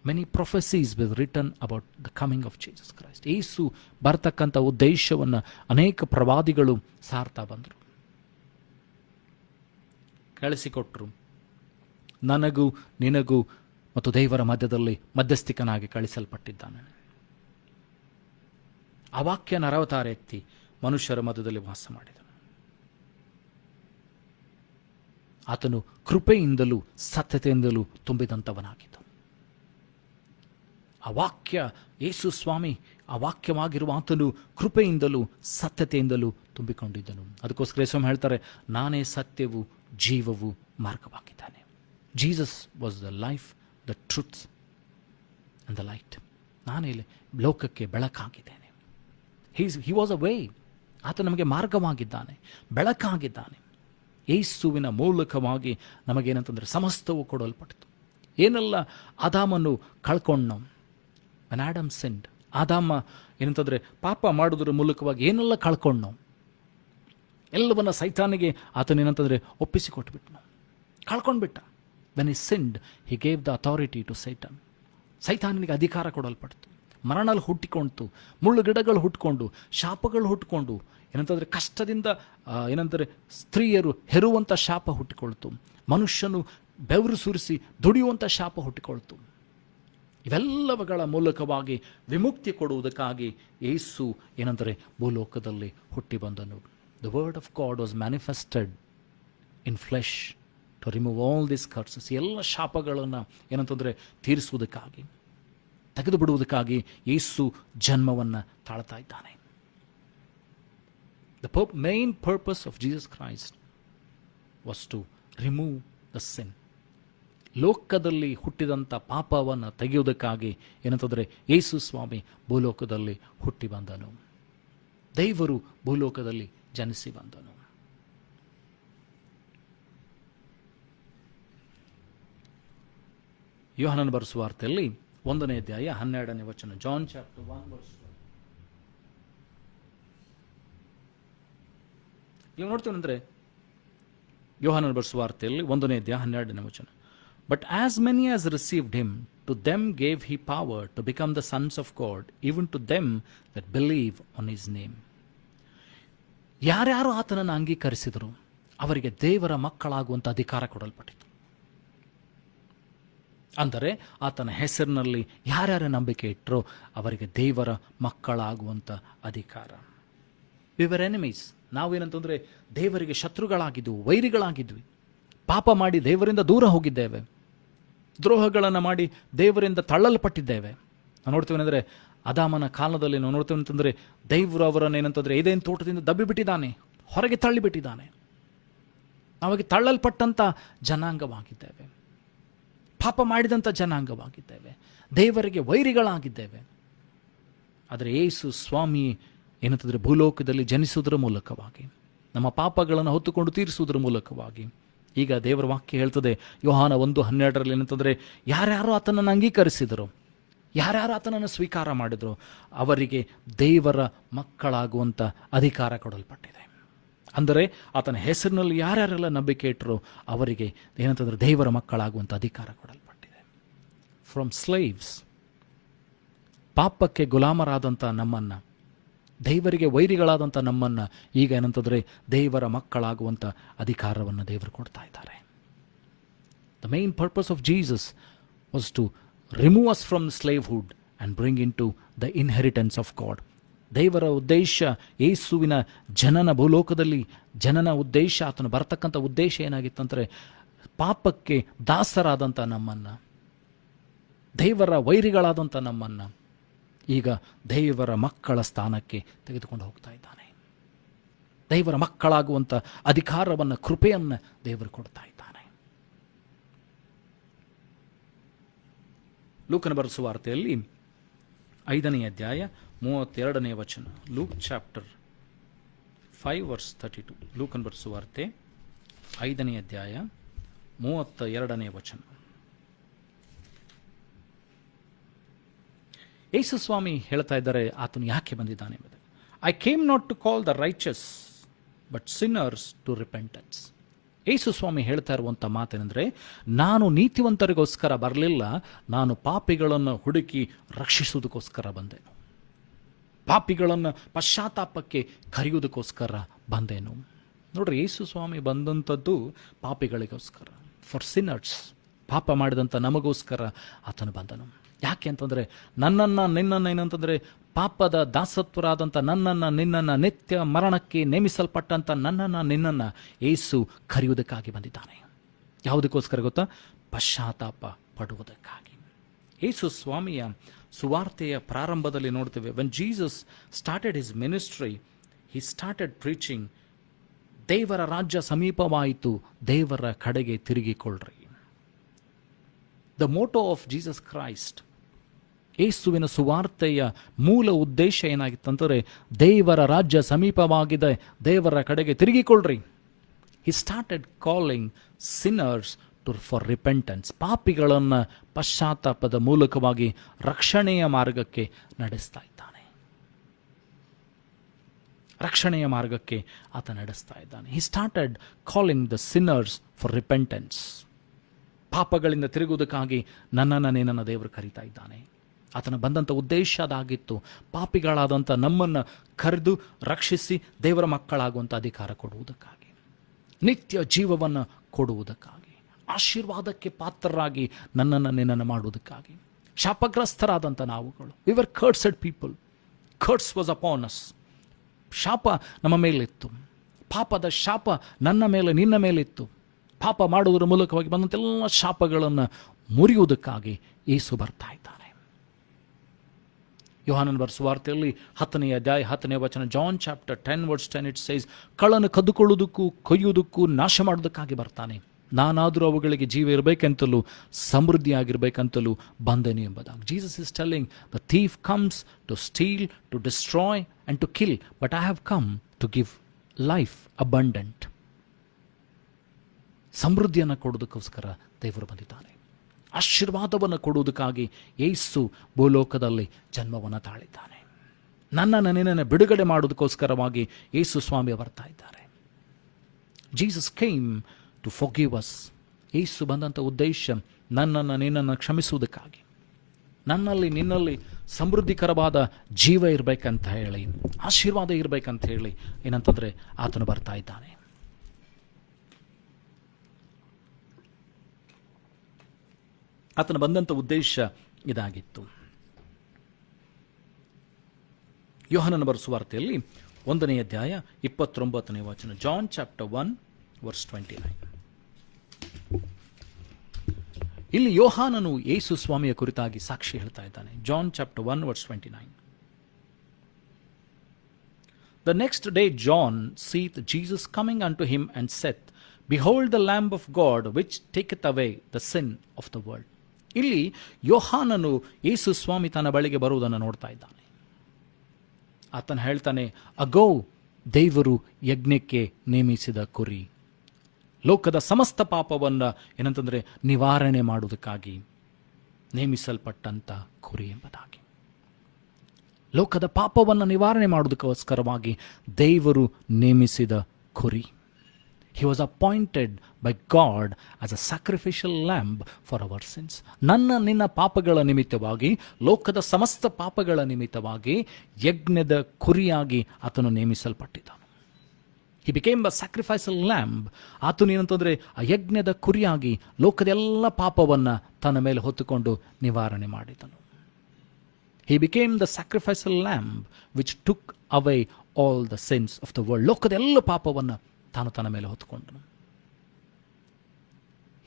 Many prophecies were written about the coming of Jesus Christ. ಯೇಸು ಬರ್ತಕ್ಕಂಥ ಉದ್ದೇಶವನ್ನು ಅನೇಕ ಪ್ರವಾದಿಗಳು ಸಾರ್ತಾ ಬಂದರು, ಕಳಿಸಿಕೊಟ್ರು. ನನಗೂ ನಿನಗೂ ಮತ್ತು ದೇವರ ಮಧ್ಯದಲ್ಲಿ ಮಧ್ಯಸ್ಥಿಕನಾಗಿ ಕಳಿಸಲ್ಪಟ್ಟಿದ್ದಾನೆ. ಆ ವಾಕ್ಯ ನರವತಾರ ಎತ್ತಿ ಮನುಷ್ಯರ ಮಧ್ಯದಲ್ಲಿ ವಾಸ ಮಾಡಿದನು. ಆತನು ಕೃಪೆಯಿಂದಲೂ ಸತ್ಯತೆಯಿಂದಲೂ ತುಂಬಿದಂಥವನಾಗಿದ್ದ. ಆ ವಾಕ್ಯ ಯೇಸು ಸ್ವಾಮಿ, ಆ ವಾಕ್ಯವಾಗಿರುವ ಆತನು ಕೃಪೆಯಿಂದಲೂ ಸತ್ಯತೆಯಿಂದಲೂ ತುಂಬಿಕೊಂಡಿದ್ದನು. ಅದಕ್ಕೋಸ್ಕರ ಸ್ವಾಮಿ ಹೇಳ್ತಾರೆ, ನಾನೇ ಸತ್ಯವು ಜೀವವು ಮಾರ್ಗವಾಗಿದ್ದಾನೆ. Jesus was the life, the truth and the light. ನಾನೇ ಲೋಕಕ್ಕೆ ಬೆಳಕಾಗಿದ್ದೇನೆ. He was a way. ಆತ ನಮಗೆ ಮಾರ್ಗವಾಗಿದ್ದಾನೆ, ಬೆಳಕಾಗಿದ್ದಾನೆ. ಯೇಸುವಿನ ಮೂಲಕವಾಗಿ ನಮಗೇನಂತಂದರೆ ಸಮಸ್ತವು ಕೊಡಲ್ಪಟ್ಟಿತು. ಏನೆಲ್ಲ ಆದಾಮನ್ನು ಕಳ್ಕೊಂಡು, when Adam sinned, ಆದಾಮ ಏನಂತಂದರೆ ಪಾಪ ಮಾಡೋದ್ರ ಮೂಲಕವಾಗಿ ಏನೆಲ್ಲ ಕಳ್ಕೊಂಡು ಎಲ್ಲವನ್ನ ಸೈತಾನಿಗೆ ಆತನೇನಂತಂದರೆ ಒಪ್ಪಿಸಿಕೊಟ್ಬಿಟ್ನು, ಕಳ್ಕೊಂಡ್ಬಿಟ್ಟ. when he sinned, he gave the authority to Satan. ಸೈತಾನಿಗೆ ಅಧಿಕಾರ ಕೊಡಲ್ಪಡ್ತು. ಮರಣಲ್ಲಿ ಹುಟ್ಟಿಕೊಂತು, ಮುಳ್ಳು ಗಿಡಗಳು ಹುಟ್ಕೊಂಡು, ಶಾಪಗಳು ಹುಟ್ಕೊಂಡು, ಏನಂತಂದರೆ ಕಷ್ಟದಿಂದ ಏನಂದರೆ ಸ್ತ್ರೀಯರು ಹೆರುವಂಥ ಶಾಪ ಹುಟ್ಟಿಕೊಳ್ತು. ಮನುಷ್ಯನು ಬೆವರು ಸುರಿಸಿ ದುಡಿಯುವಂಥ ಶಾಪ ಹುಟ್ಟಿಕೊಳ್ತು. ಇವೆಲ್ಲವುಗಳ ಮೂಲಕವಾಗಿ ವಿಮುಕ್ತಿ ಕೊಡುವುದಕ್ಕಾಗಿ ಯೇಸು ಏನಂದರೆ ಭೂಲೋಕದಲ್ಲಿ ಹುಟ್ಟಿ ಬಂದನು. The word of God was manifested in flesh to remove all these curses. ಎಲ್ಲ ಶಾಪಗಳನ್ನು ಏನಂತಂದರೆ ತೀರಿಸುವುದಕ್ಕಾಗಿ, ತೆಗೆದು ಬಿಡುವುದಕ್ಕಾಗಿ ಯೇಸು ಜನ್ಮವನ್ನು ತಾಳ್ತಾ ಇದ್ದಾನೆ. The main purpose of Jesus Christ was to remove the sin. ಲೋಕದಲ್ಲಿ ಹುಟ್ಟಿದಂಥ ಪಾಪವನ್ನು ತೆಗೆಯುವುದಕ್ಕಾಗಿ ಏನಂತಂದರೆ ಯೇಸು ಸ್ವಾಮಿ ಭೂಲೋಕದಲ್ಲಿ ಹುಟ್ಟಿ ಬಂದನು. ದೇವರು ಭೂಲೋಕದಲ್ಲಿ ಜನಿಸಿ ಬಂದನು. ಯೋಹಾನನ ಬರೆದ ಸುವಾರ್ತೆಯಲ್ಲಿ 1ನೇ ಅಧ್ಯಾಯ 12ನೇ ವಚನ, ಜಾನ್ ಚಾಪ್ಟರ್ 1 verse 1. ಇಲ್ಲಿ ನೋಡ್ತೀವಿ ಅಂದರೆ ಯೋಹಾನನ ಬರೆದ ಸುವಾರ್ತೆಯಲ್ಲಿ 1ನೇ ಅಧ್ಯಾಯ 12ನೇ ವಚನ, But as many as received him, to them gave he power to become the sons of God, even to them that believe on his name. ಯಾರ್ಯಾರು ಆತನನ್ನು ಅಂಗೀಕರಿಸಿದರು ಅವರಿಗೆ ದೇವರ ಮಕ್ಕಳಾಗುವಂಥ ಅಧಿಕಾರ ಕೊಡಲ್ಪಟ್ಟಿತು. ಅಂದರೆ ಆತನ ಹೆಸರಿನಲ್ಲಿ ಯಾರ್ಯಾರ ನಂಬಿಕೆ ಇಟ್ಟರೋ ಅವರಿಗೆ ದೇವರ ಮಕ್ಕಳಾಗುವಂಥ ಅಧಿಕಾರ. We were enemies, ನಾವೇನಂತಂದರೆ ದೇವರಿಗೆ ಶತ್ರುಗಳಾಗಿದ್ವು, ವೈರಿಗಳಾಗಿದ್ವಿ, ಪಾಪ ಮಾಡಿ ದೇವರಿಂದ ದೂರ ಹೋಗಿದ್ದೇವೆ, ದ್ರೋಹಗಳನ್ನು ಮಾಡಿ ದೇವರಿಂದ ತಳ್ಳಲ್ಪಟ್ಟಿದ್ದೇವೆ. ನಾವು ನೋಡ್ತೀವಿ ಅಂದರೆ ಅದಾಮನ ಕಾಲದಲ್ಲಿ ನಾವು ನೋಡ್ತೀವಿ ಅಂತಂದರೆ ದೇವರು ಅವರನ್ನು ಏನಂತಂದರೆ ಏದೇನು ತೋಟದಿಂದ ದಬ್ಬಿಬಿಟ್ಟಿದ್ದಾನೆ, ಹೊರಗೆ ತಳ್ಳಿಬಿಟ್ಟಿದ್ದಾನೆ. ನಾವಾಗಿ ತಳ್ಳಲ್ಪಟ್ಟಂಥ ಜನಾಂಗವಾಗಿದ್ದೇವೆ, ಪಾಪ ಮಾಡಿದಂಥ ಜನಾಂಗವಾಗಿದ್ದೇವೆ, ದೇವರಿಗೆ ವೈರಿಗಳಾಗಿದ್ದೇವೆ. ಆದರೆ ಯೇಸು ಸ್ವಾಮಿ ಏನಂತಂದರೆ ಭೂಲೋಕದಲ್ಲಿ ಜನಿಸುವುದರ ಮೂಲಕವಾಗಿ, ನಮ್ಮ ಪಾಪಗಳನ್ನು ಹೊತ್ತುಕೊಂಡು ತೀರಿಸುವುದರ ಮೂಲಕವಾಗಿ, ಈಗ ದೇವರ ವಾಕ್ಯ ಹೇಳ್ತದೆ ಯೋಹಾನ 1:12 ಏನಂತಂದರೆ ಯಾರ್ಯಾರು ಆತನನ್ನು ಅಂಗೀಕರಿಸಿದರು, ಯಾರ್ಯಾರು ಆತನನ್ನು ಸ್ವೀಕಾರ ಮಾಡಿದರು, ಅವರಿಗೆ ದೇವರ ಮಕ್ಕಳಾಗುವಂಥ ಅಧಿಕಾರ ಕೊಡಲ್ಪಟ್ಟಿದೆ. ಅಂದರೆ ಆತನ ಹೆಸರಿನಲ್ಲಿ ಯಾರ್ಯಾರೆಲ್ಲ ನಂಬಿಕೆ ಇಟ್ಟರು ಅವರಿಗೆ ಏನಂತಂದರೆ ದೇವರ ಮಕ್ಕಳಾಗುವಂಥ ಅಧಿಕಾರ ಕೊಡಲ್ಪಟ್ಟಿದೆ. ಫ್ರಮ್ ಸ್ಲೇವ್ಸ್, ಪಾಪಕ್ಕೆ ಗುಲಾಮರಾದಂಥ ನಮ್ಮನ್ನು, ದೇವರಿಗೆ ವೈರಿಗಳಾದಂಥ ನಮ್ಮನ್ನು ಈಗ ಏನಂತಂದರೆ ದೇವರ ಮಕ್ಕಳಾಗುವಂಥ ಅಧಿಕಾರವನ್ನು ದೇವರು ಕೊಡ್ತಾ ಇದ್ದಾರೆ. The main purpose of Jesus was to remove us from slavehood and bring into the inheritance of God. ದೇವರ ಉದ್ದೇಶ, ಯೇಸುವಿನ ಜನನ ಭೂಲೋಕದಲ್ಲಿ ಜನನ ಉದ್ದೇಶ, ಆತನು ಬರತಕ್ಕಂಥ ಉದ್ದೇಶ ಏನಾಗಿತ್ತಂದರೆ ಪಾಪಕ್ಕೆ ದಾಸರಾದಂಥ ನಮ್ಮನ್ನು, ದೇವರ ವೈರಿಗಳಾದಂಥ ನಮ್ಮನ್ನು ಈಗ ದೇವರ ಮಕ್ಕಳ ಸ್ಥಾನಕ್ಕೆ ತೆಗೆದುಕೊಂಡು ಹೋಗ್ತಾ ಇದ್ದಾನೆ. ದೇವರ ಮಕ್ಕಳಾಗುವಂಥ ಅಧಿಕಾರವನ್ನು, ಕೃಪೆಯನ್ನು ದೇವರು ಕೊಡ್ತಾ ಇದ್ದಾನೆ. ಲೂಕನ ಬರೆದ ಸುವಾರ್ತೆಯಲ್ಲಿ 5ನೇ ಅಧ್ಯಾಯ 32ನೇ ವಚನ. Luke chapter 5:32. ಲೂಕನ ಬರೆದ ಸುವಾರ್ತೆ 5ನೇ ಅಧ್ಯಾಯ 32ನೇ ವಚನ. ಯೇಸು ಸ್ವಾಮಿ ಹೇಳ್ತಾ ಇದ್ದಾರೆ ಆತನು ಯಾಕೆ ಬಂದಿದ್ದಾನೆ ಎಂಬುದು. I came not to call the righteous but sinners to repentance. ಯೇಸು ಸ್ವಾಮಿ ಹೇಳ್ತಾ ಇರುವಂಥ ಮಾತೇನೆಂದರೆ, ನಾನು ನೀತಿವಂತರಿಗೋಸ್ಕರ ಬರಲಿಲ್ಲ, ನಾನು ಪಾಪಿಗಳನ್ನು ಹುಡುಕಿ ರಕ್ಷಿಸುವುದಕ್ಕೋಸ್ಕರ ಬಂದೆನು, ಪಾಪಿಗಳನ್ನು ಪಶ್ಚಾತ್ತಾಪಕ್ಕೆ ಕರೆಯುವುದಕ್ಕೋಸ್ಕರ ಬಂದೆನು. ನೋಡ್ರಿ, ಯೇಸು ಸ್ವಾಮಿ ಬಂದಂಥದ್ದು ಪಾಪಿಗಳಿಗೋಸ್ಕರ, ಫಾರ್ ಸಿನ್ನರ್ಸ್, ಪಾಪ ಮಾಡಿದಂಥ ನಮಗೋಸ್ಕರ ಆತನು ಬಂದನು. ಯಾಕೆ ಅಂತಂದರೆ ನನ್ನನ್ನು ನಿನ್ನನ್ನು ಏನಂತಂದರೆ ಪಾಪದ ದಾಸತ್ವರಾದಂಥ ನನ್ನನ್ನು ನಿನ್ನನ್ನು ನಿತ್ಯ ಮರಣಕ್ಕೆ ನೇಮಿಸಲ್ಪಟ್ಟಂಥ ನನ್ನನ್ನು ನಿನ್ನನ್ನು ಯೇಸು ಕರೆಯುವುದಕ್ಕಾಗಿ ಬಂದಿದ್ದಾನೆ. ಯಾವುದಕ್ಕೋಸ್ಕರ ಗೊತ್ತಾ? ಪಶ್ಚಾತ್ತಾಪ ಪಡುವುದಕ್ಕಾಗಿ. ಯೇಸು ಸ್ವಾಮಿಯ ಸುವಾರ್ತೆಯ ಪ್ರಾರಂಭದಲ್ಲಿ ನೋಡ್ತೇವೆ, when Jesus started his ministry, he started preaching, ದೇವರ ರಾಜ್ಯ ಸಮೀಪವಾಯಿತು, ದೇವರ ಕಡೆಗೆ ತಿರುಗಿಕೊಳ್ಳ್ರಿ. The motto of Jesus Christ, ಯೇಸುವಿನ ಸುವಾರ್ತೆಯ ಮೂಲ ಉದ್ದೇಶ ಏನಾಗಿತ್ತಂದರೆ ದೇವರ ರಾಜ್ಯ ಸಮೀಪವಾಗಿದೆ, ದೇವರ ಕಡೆಗೆ ತಿರುಗಿಕೊಳ್ಳ್ರಿ. He started calling sinners for repentance, ಪಾಪಿಗಳನ್ನು ಪಶ್ಚಾತ್ತಾಪದ ಮೂಲಕವಾಗಿ ರಕ್ಷಣೆಯ ಮಾರ್ಗಕ್ಕೆ ನಡೆಸ್ತಾ ಇದ್ದಾನೆ. ರಕ್ಷಣೆಯ ಮಾರ್ಗಕ್ಕೆ ಆತ ನಡೆಸ್ತಾ ಇದ್ದಾನೆ. He started calling the sinners for repentance, ಪಾಪಗಳಿಂದ ತಿರುಗುವುದಕ್ಕಾಗಿ ನನ್ನನ್ನು ನಿನ್ನನ್ನು ದೇವರು ಕರೀತಾ ಇದ್ದಾನೆ. ಆತನ ಬಂದಂಥ ಉದ್ದೇಶ ಅದಾಗಿತ್ತು, ಪಾಪಿಗಳಾದಂಥ ನಮ್ಮನ್ನು ಕರೆದು ರಕ್ಷಿಸಿ ದೇವರ ಮಕ್ಕಳಾಗುವಂಥ ಅಧಿಕಾರ ಕೊಡುವುದಕ್ಕಾಗಿ, ನಿತ್ಯ ಜೀವವನ್ನು ಕೊಡುವುದಕ್ಕಾಗಿ, ಆಶೀರ್ವಾದಕ್ಕೆ ಪಾತ್ರರಾಗಿ ನನ್ನನ್ನು ನಿನ್ನನ್ನು ಮಾಡುವುದಕ್ಕಾಗಿ. ಶಾಪಗ್ರಸ್ತರಾದಂಥ ನಾವುಗಳು, we were cursed people, curse was upon us, ಶಾಪ ನಮ್ಮ ಮೇಲಿತ್ತು, ಪಾಪದ ಶಾಪ ನನ್ನ ಮೇಲೆ ನಿನ್ನ ಮೇಲಿತ್ತು. ಪಾಪ ಮಾಡುವುದರ ಮೂಲಕವಾಗಿ ಬಂದಂತೆಲ್ಲ ಶಾಪಗಳನ್ನು ಮುರಿಯುವುದಕ್ಕಾಗಿ ಯೇಸು ಬರ್ತಾ ಇದ್ದಾನೆ. ಯೋಹಾನನ ಬರೆದ ಸುವಾರ್ತೆಯಲ್ಲಿ 10ನೇ ಅಧ್ಯಾಯ 10ನೇ ವಚನ, ಜಾನ್ ಚಾಪ್ಟರ್ 10:10, ಇಟ್ ಸೇಸ್, ಕಳ್ಳನ್ನು ಕದ್ದುಕೊಳ್ಳುವುದಕ್ಕೂ ಕೊಯ್ಯುವುದಕ್ಕೂ ನಾಶ ಮಾಡೋದಕ್ಕಾಗಿ ಬರ್ತಾನೆ, ನಾನಾದರೂ ಅವುಗಳಿಗೆ ಜೀವ ಇರಬೇಕಂತಲೂ ಸಮೃದ್ಧಿಯಾಗಿರ್ಬೇಕಂತಲೂ ಬಂದೆನು ಎಂಬುದಾಗಿ. Jesus is telling, the thief comes to steal, to destroy and to kill, but I have come to give life abundant. ಸಮೃದ್ಧಿಯನ್ನು ಕೊಡೋದಕ್ಕೋಸ್ಕರ ದೇವರು ಬಂದಿದ್ದಾನೆ. ಆಶೀರ್ವಾದವನ್ನು ಕೊಡುವುದಕ್ಕಾಗಿ ಯೇಸು ಭೂಲೋಕದಲ್ಲಿ ಜನ್ಮವನ್ನು ತಾಳಿದ್ದಾನೆ. ನನ್ನನ್ನು ನಿನ್ನನ್ನು ಬಿಡುಗಡೆ ಮಾಡುವುದಕ್ಕೋಸ್ಕರವಾಗಿ ಯೇಸು ಸ್ವಾಮಿ ಬರ್ತಾ ಇದ್ದಾರೆ. Jesus came to forgive us. ಯೇಸು ಬಂದಂಥ ಉದ್ದೇಶ ನನ್ನನ್ನು ನಿನ್ನನ್ನು ಕ್ಷಮಿಸುವುದಕ್ಕಾಗಿ, ನನ್ನಲ್ಲಿ ನಿನ್ನಲ್ಲಿ ಸಮೃದ್ಧಿಕರವಾದ ಜೀವ ಇರಬೇಕಂತ ಹೇಳಿ, ಆಶೀರ್ವಾದ ಇರಬೇಕಂತ ಹೇಳಿ ಏನಂತಂದರೆ ಆತನು ಬರ್ತಾ ಇದ್ದಾನೆ. ಆತನ ಬಂದಂಥ ಉದ್ದೇಶ ಇದಾಗಿತ್ತು. ಯೋಹಾನನ ಬರೆದ ಸುವಾರ್ತೆಯಲ್ಲಿ 1ನೇ ಅಧ್ಯಾಯ 29ನೇ ವಚನ. John chapter 1:29. ಇಲ್ಲಿ ಯೋಹಾನನು ಯೇಸು ಸ್ವಾಮಿಯ ಕುರಿತಾಗಿ ಸಾಕ್ಷಿ ಹೇಳ್ತಾ ಇದ್ದಾನೆ. John chapter 1:29. The next day John seeth Jesus coming unto him and saith, Behold the Lamb of God which taketh away the sin of the world. ಇಲ್ಲಿ ಯೋಹಾನನು ಯೇಸು ಸ್ವಾಮಿ ತನ್ನ ಬಳಿಗೆ ಬರುವುದನ್ನು ನೋಡ್ತಾ ಇದ್ದಾನೆ. ಆತನು ಹೇಳ್ತಾನೆ, ಅಗೋ ದೇವರು ಯಜ್ಞಕ್ಕೆ ನೇಮಿಸಿದ ಕುರಿ, ಲೋಕದ ಸಮಸ್ತ ಪಾಪವನ್ನು ಏನಂತಂದ್ರೆ ನಿವಾರಣೆ ಮಾಡುವುದಕ್ಕಾಗಿ ನೇಮಿಸಲ್ಪಟ್ಟಂತ ಕುರಿ ಎಂಬುದಾಗಿ. ಲೋಕದ ಪಾಪವನ್ನು ನಿವಾರಣೆ ಮಾಡುವುದಕ್ಕೋಸ್ಕರವಾಗಿ ದೇವರು ನೇಮಿಸಿದ ಕುರಿ. He was appointed by God as a sacrificial lamb for our sins. ನಿನ್ನ ಪಾಪಗಳ ನಿಮಿತ್ತವಾಗಿ, ಲೋಕದ ಸಮಸ್ತ ಪಾಪಗಳ ನಿಮಿತ್ತವಾಗಿ ಯಜ್ಞದ ಕುರಿಯಾಗಿ ಆತನು ನೇಮಿಸಲ್ಪಟ್ಟಿದ್ದನು. He became a sacrificial lamb. ಆತನು ಏನಂತಂದ್ರೆ ಆ ಯಜ್ಞದ ಕುರಿಯಾಗಿ ಲೋಕದ ಎಲ್ಲ ಪಾಪವನ್ನು ತನ್ನ ಮೇಲೆ ಹೊತ್ತುಕೊಂಡು ನಿವಾರಣೆ ಮಾಡಿದನು. He became the sacrificial lamb which took away all the sins of the world. ಲೋಕದ ಎಲ್ಲ ಪಾಪವನ್ನು ತಾನು ತನ್ನ ಮೇಲೆ ಹೊತ್ತುಕೊಂಡನು.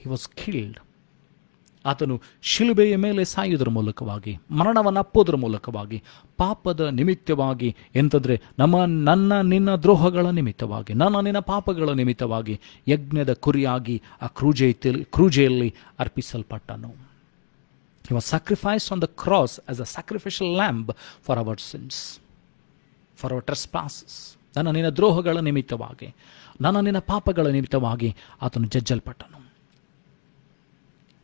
He was killed. ಆತನು ಶಿಲುಬೆಯ ಮೇಲೆ ಸಾಯುವುದರ ಮೂಲಕವಾಗಿ, ಮರಣವನ್ನು ಅಪ್ಪೋದರ ಮೂಲಕವಾಗಿ, ಪಾಪದ ನಿಮಿತ್ತವಾಗಿ, ಎಂತಂದ್ರೆ ನನ್ನ ನಿನ್ನ ದ್ರೋಹಗಳ ನಿಮಿತ್ತವಾಗಿ, ನನ್ನ ನಿನ್ನ ಪಾಪಗಳ ನಿಮಿತ್ತವಾಗಿ ಯಜ್ಞದ ಕುರಿಯಾಗಿ ಆ ಕ್ರೂಜೆಯಲ್ಲಿ ಅರ್ಪಿಸಲ್ಪಟ್ಟನು. He was sacrificed on the cross as a sacrificial lamb for our sins, for our trespasses. ನನ್ನ ನಿನ್ನ ದ್ರೋಹಗಳ ನಿಮಿತ್ತವಾಗಿ, ನನ್ನ ನಿನ್ನ ಪಾಪಗಳ ನಿಮಿತ್ತವಾಗಿ ಆತನು ಜಜ್ಜಲ್ಪಟ್ಟನು.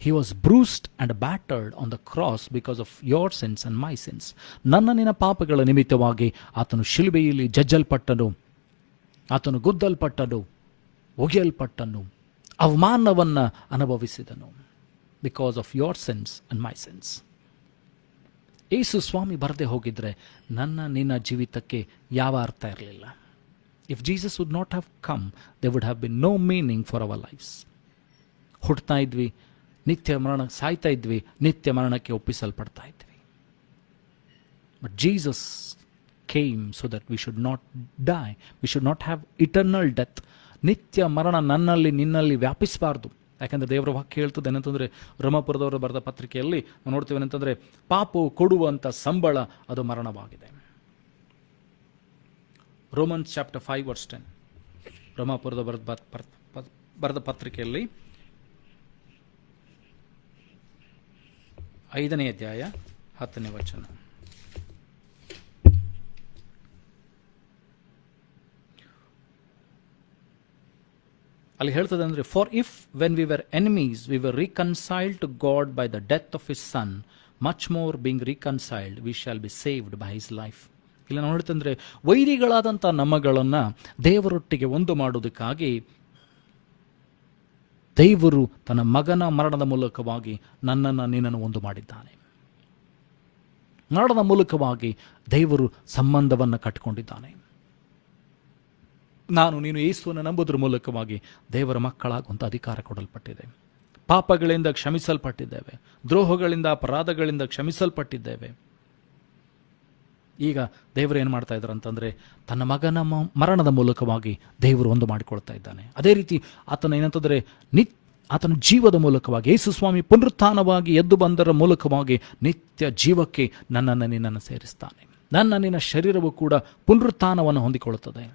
He was bruised and battered on the cross because of your sins and my sins. ನನ್ನ ನಿನ್ನ ಪಾಪಗಳ ನಿಮಿತ್ತವಾಗಿ ಆತನು ಶಿಲುಬೆಯಲ್ಲಿ ಜಜ್ಜಲ್ಪಟ್ಟನು, ಆತನು ಗುದ್ದಲ್ಪಟ್ಟನು, ಒಗೆಯಲ್ಪಟ್ಟನು, ಅವಮಾನವನ್ನು ಅನುಭವಿಸಿದನು. Because of your sins and my sins. ಯೇಸು ಸ್ವಾಮಿ ಬರದೆ ಹೋಗಿದ್ರೆ ನನ್ನ ನಿನ್ನ ಜೀವಿತಕ್ಕೆ ಯಾವ ಅರ್ಥ ಇರಲಿಲ್ಲ. If Jesus would not have come, there would have been no meaning for our lives. ಹುಡ್ತಾ ಇದ್ವಿ, ನಿತ್ಯ ಮರಣ, ಸಾಯ್ತಾ ಇದ್ವಿ, ನಿತ್ಯ ಮರಣಕ್ಕೆ ಒಪ್ಪಿಸಲ್ಪಡ್ತಾ ಇದ್ವಿ. But Jesus came so that we should not die. We should not have eternal death. ನಿತ್ಯ ಮರಣ ನನ್ನಲ್ಲಿ ನಿನ್ನಲ್ಲಿ ವ್ಯಾಪಿಸಬಾರ್ದು. ಯಾಕಂದರೆ ದೇವರ ವಾಕ್ಯ ಹೇಳ್ತದೆ ಏನಂತಂದರೆ, ರೋಮಾಪುರದವರು ಬರೆದ ಪತ್ರಿಕೆಯಲ್ಲಿ ನಾವು ನೋಡ್ತೀವಿ ಏನಂತಂದರೆ, ಪಾಪವು ಕೊಡುವಂಥ ಸಂಬಳ ಅದು ಮರಣವಾಗಿದೆ. Romans chapter 5:10. ರೋಮಾಪುರದ ಬರೆದ ಪತ್ರಿಕೆಯಲ್ಲಿ 5ನೇ ಅಧ್ಯಾಯ 10ನೇ ವಚನ. ಅಲ್ಲಿ ಹೇಳ್ತದೆ ಅಂದರೆ, for if when we were enemies we were reconciled to God by the death of his son, much more being reconciled we shall be saved by his life. ಇಲ್ಲ ನಾವು ಹೇಳ್ತಂದ್ರೆ, ವೈರಿಗಳಾದಂಥ ನಮ್ಮಗಳನ್ನು ದೇವರೊಟ್ಟಿಗೆ ಒಂದು ಮಾಡುವುದಕ್ಕಾಗಿ ದೇವರು ತನ್ನ ಮಗನ ಮರಣದ ಮೂಲಕವಾಗಿ ನನ್ನನ್ನು ನಿನ್ನನ್ನು ಒಂದು ಮಾಡಿದ್ದಾನೆ. ಮರಣದ ಮೂಲಕವಾಗಿ ದೇವರು ಸಂಬಂಧವನ್ನು ಕಟ್ಟಿಕೊಂಡಿದ್ದಾನೆ. ನಾನು ನೀನು ಯೇಸುವನ್ನು ನಂಬುವುದರ ಮೂಲಕವಾಗಿ ದೇವರ ಮಕ್ಕಳಾಗುವಂಥ ಅಧಿಕಾರ ಕೊಡಲ್ಪಟ್ಟಿದೆ. ಪಾಪಗಳಿಂದ ಕ್ಷಮಿಸಲ್ಪಟ್ಟಿದ್ದೇವೆ, ದ್ರೋಹಗಳಿಂದ ಅಪರಾಧಗಳಿಂದ ಕ್ಷಮಿಸಲ್ಪಟ್ಟಿದ್ದೇವೆ. ಈಗ ದೇವರು ಏನು ಮಾಡ್ತಾ ಇದ್ದಾರೆ ಅಂತಂದರೆ, ತನ್ನ ಮಗನ ಮರಣದ ಮೂಲಕವಾಗಿ ದೇವರು ಒಂದು ಮಾಡಿಕೊಳ್ತಾ ಇದ್ದಾನೆ. ಅದೇ ರೀತಿ ಆತನ ಏನಂತಂದರೆ ಆತನ ಜೀವದ ಮೂಲಕವಾಗಿ, ಯೇಸು ಸ್ವಾಮಿ ಪುನರುತ್ಥಾನವಾಗಿ ಎದ್ದು ಬಂದರ ಮೂಲಕವಾಗಿ ನಿತ್ಯ ಜೀವಕ್ಕೆ ನನ್ನನ್ನು ನಿನ್ನನ್ನು ಸೇರಿಸ್ತಾನೆ. ನನ್ನ ನಿನ್ನ ಶರೀರವು ಕೂಡ ಪುನರುತ್ಥಾನವನ್ನು ಹೊಂದಿಕೊಳ್ಳುತ್ತದೆ.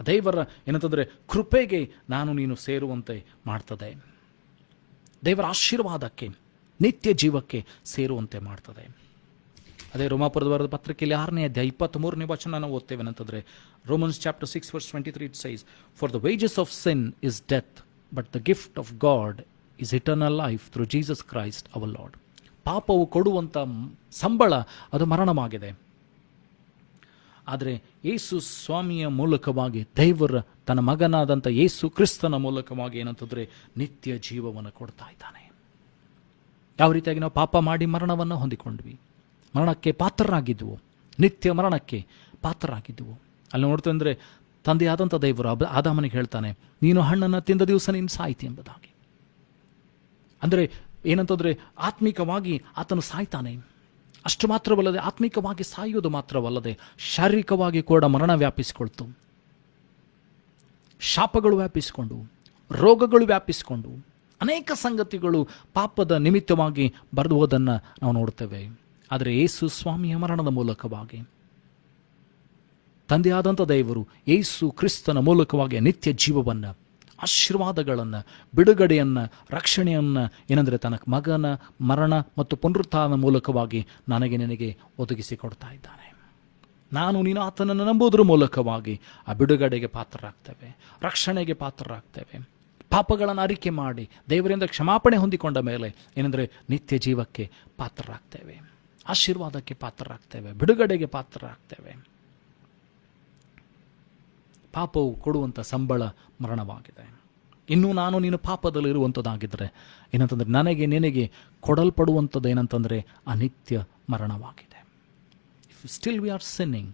ದೇವರ ಏನಂತಂದರೆ ಕೃಪೆಗೆ ನಾನು ನೀನು ಸೇರುವಂತೆ ಮಾಡ್ತದೆ. ದೇವರ ಆಶೀರ್ವಾದಕ್ಕೆ, ನಿತ್ಯ ಜೀವಕ್ಕೆ ಸೇರುವಂತೆ ಮಾಡ್ತದೆ. ಅದೇ ರೋಮಾಪುರದ ಪತ್ರಿಕೆಯಲ್ಲಿ 6ನೇ ಅಧ್ಯಾಯ 23ನೇ ವಚನ ನಾವು ಓದ್ತೇವೆ ಅಂತಂದರೆ, Romans chapter 6:23 it says, for the wages of sin is death, but the gift of God is eternal life through Jesus Christ our lord. ಪಾಪವು ಕೊಡುವಂಥ ಸಂಬಳ ಅದು ಮರಣವಾಗಿದೆ. ಆದರೆ ಯೇಸು ಸ್ವಾಮಿಯ ಮೂಲಕವಾಗಿ ದೇವರ ತನ್ನ ಮಗನಾದಂಥ ಯೇಸು ಕ್ರಿಸ್ತನ ಮೂಲಕವಾಗಿ ಏನಂತಂದರೆ ನಿತ್ಯ ಜೀವವನ್ನು ಕೊಡ್ತಾ ಇದ್ದಾನೆ. ಯಾವ ರೀತಿಯಾಗಿ ನಾವು ಪಾಪ ಮಾಡಿ ಮರಣವನ್ನು ಹೊಂದಿಕೊಂಡ್ವಿ, ಮರಣಕ್ಕೆ ಪಾತ್ರರಾಗಿದ್ದವು, ನಿತ್ಯ ಮರಣಕ್ಕೆ ಪಾತ್ರರಾಗಿದ್ದವು. ಅಲ್ಲಿ ನೋಡ್ತೇವೆ ಅಂದರೆ, ತಂದೆಯಾದಂಥ ದೇವರು ಆದಾಮನಿಗೆ ಹೇಳ್ತಾನೆ, ನೀನು ಹಣ್ಣನ್ನು ತಿಂದ ದಿವಸ ನೀನು ಸಾಯ್ತಿ ಎಂಬುದಾಗಿ. ಅಂದರೆ ಏನಂತಂದರೆ ಆತ್ಮಿಕವಾಗಿ ಆತನು ಸಾಯ್ತಾನೆ. ಅಷ್ಟು ಮಾತ್ರವಲ್ಲದೆ ಆತ್ಮಿಕವಾಗಿ ಸಾಯುವುದು ಮಾತ್ರವಲ್ಲದೆ ಶಾರೀರಿಕವಾಗಿ ಕೂಡ ಮರಣ ವ್ಯಾಪಿಸಿಕೊಳ್ತು. ಶಾಪಗಳು ವ್ಯಾಪಿಸಿಕೊಂಡು, ರೋಗಗಳು ವ್ಯಾಪಿಸಿಕೊಂಡು, ಅನೇಕ ಸಂಗತಿಗಳು ಪಾಪದ ನಿಮಿತ್ತವಾಗಿ ಬರುವುದನ್ನು ನಾವು ನೋಡ್ತೇವೆ. ಆದರೆ ಯೇಸು ಸ್ವಾಮಿಯ ಮರಣದ ಮೂಲಕವಾಗಿ ತಂದೆಯಾದಂಥ ದೇವರು ಯೇಸು ಕ್ರಿಸ್ತನ ಮೂಲಕವಾಗಿ ನಿತ್ಯ ಜೀವವನ್ನು, ಆಶೀರ್ವಾದಗಳನ್ನು, ಬಿಡುಗಡೆಯನ್ನು, ರಕ್ಷಣೆಯನ್ನು ಏನಂದರೆ ತನ್ನ ಮಗನ ಮರಣ ಮತ್ತು ಪುನರುತ್ಥಾನದ ಮೂಲಕವಾಗಿ ನನಗೆ ನಿನಗೆ ಒದಗಿಸಿಕೊಡ್ತಾ ಇದ್ದಾನೆ. ನಾನು ನೀನು ಆತನನ್ನು ನಂಬುವುದರ ಮೂಲಕವಾಗಿ ಆ ಬಿಡುಗಡೆಗೆ ಪಾತ್ರರಾಗ್ತೇವೆ, ರಕ್ಷಣೆಗೆ ಪಾತ್ರರಾಗ್ತೇವೆ. ಪಾಪಗಳನ್ನು ಅರಿಕೆ ಮಾಡಿ ದೇವರಿಂದ ಕ್ಷಮಾಪಣೆ ಹೊಂದಿಕೊಂಡ ಮೇಲೆ ಏನಂದರೆ ನಿತ್ಯ ಜೀವಕ್ಕೆ ಪಾತ್ರರಾಗ್ತೇವೆ, ಆಶೀರ್ವಾದಕ್ಕೆ ಪಾತ್ರರಾಗ್ತೇವೆ, ಬಿಡುಗಡೆಗೆ ಪಾತ್ರರಾಗ್ತೇವೆ. ಪಾಪವು ಕೊಡುವಂಥ ಸಂಬಳ ಮರಣವಾಗಿದೆ. ಇನ್ನೂ ನಾನು ನೀನು ಪಾಪದಲ್ಲಿ ಇರುವಂಥದ್ದಾಗಿದ್ದರೆ ಏನಂತಂದರೆ ನನಗೆ ನಿನಗೆ ಕೊಡಲ್ಪಡುವಂಥದ್ದು ಏನಂತಂದರೆ ಅನಿತ್ಯ ಮರಣವಾಗಿದೆ. If still we are sinning,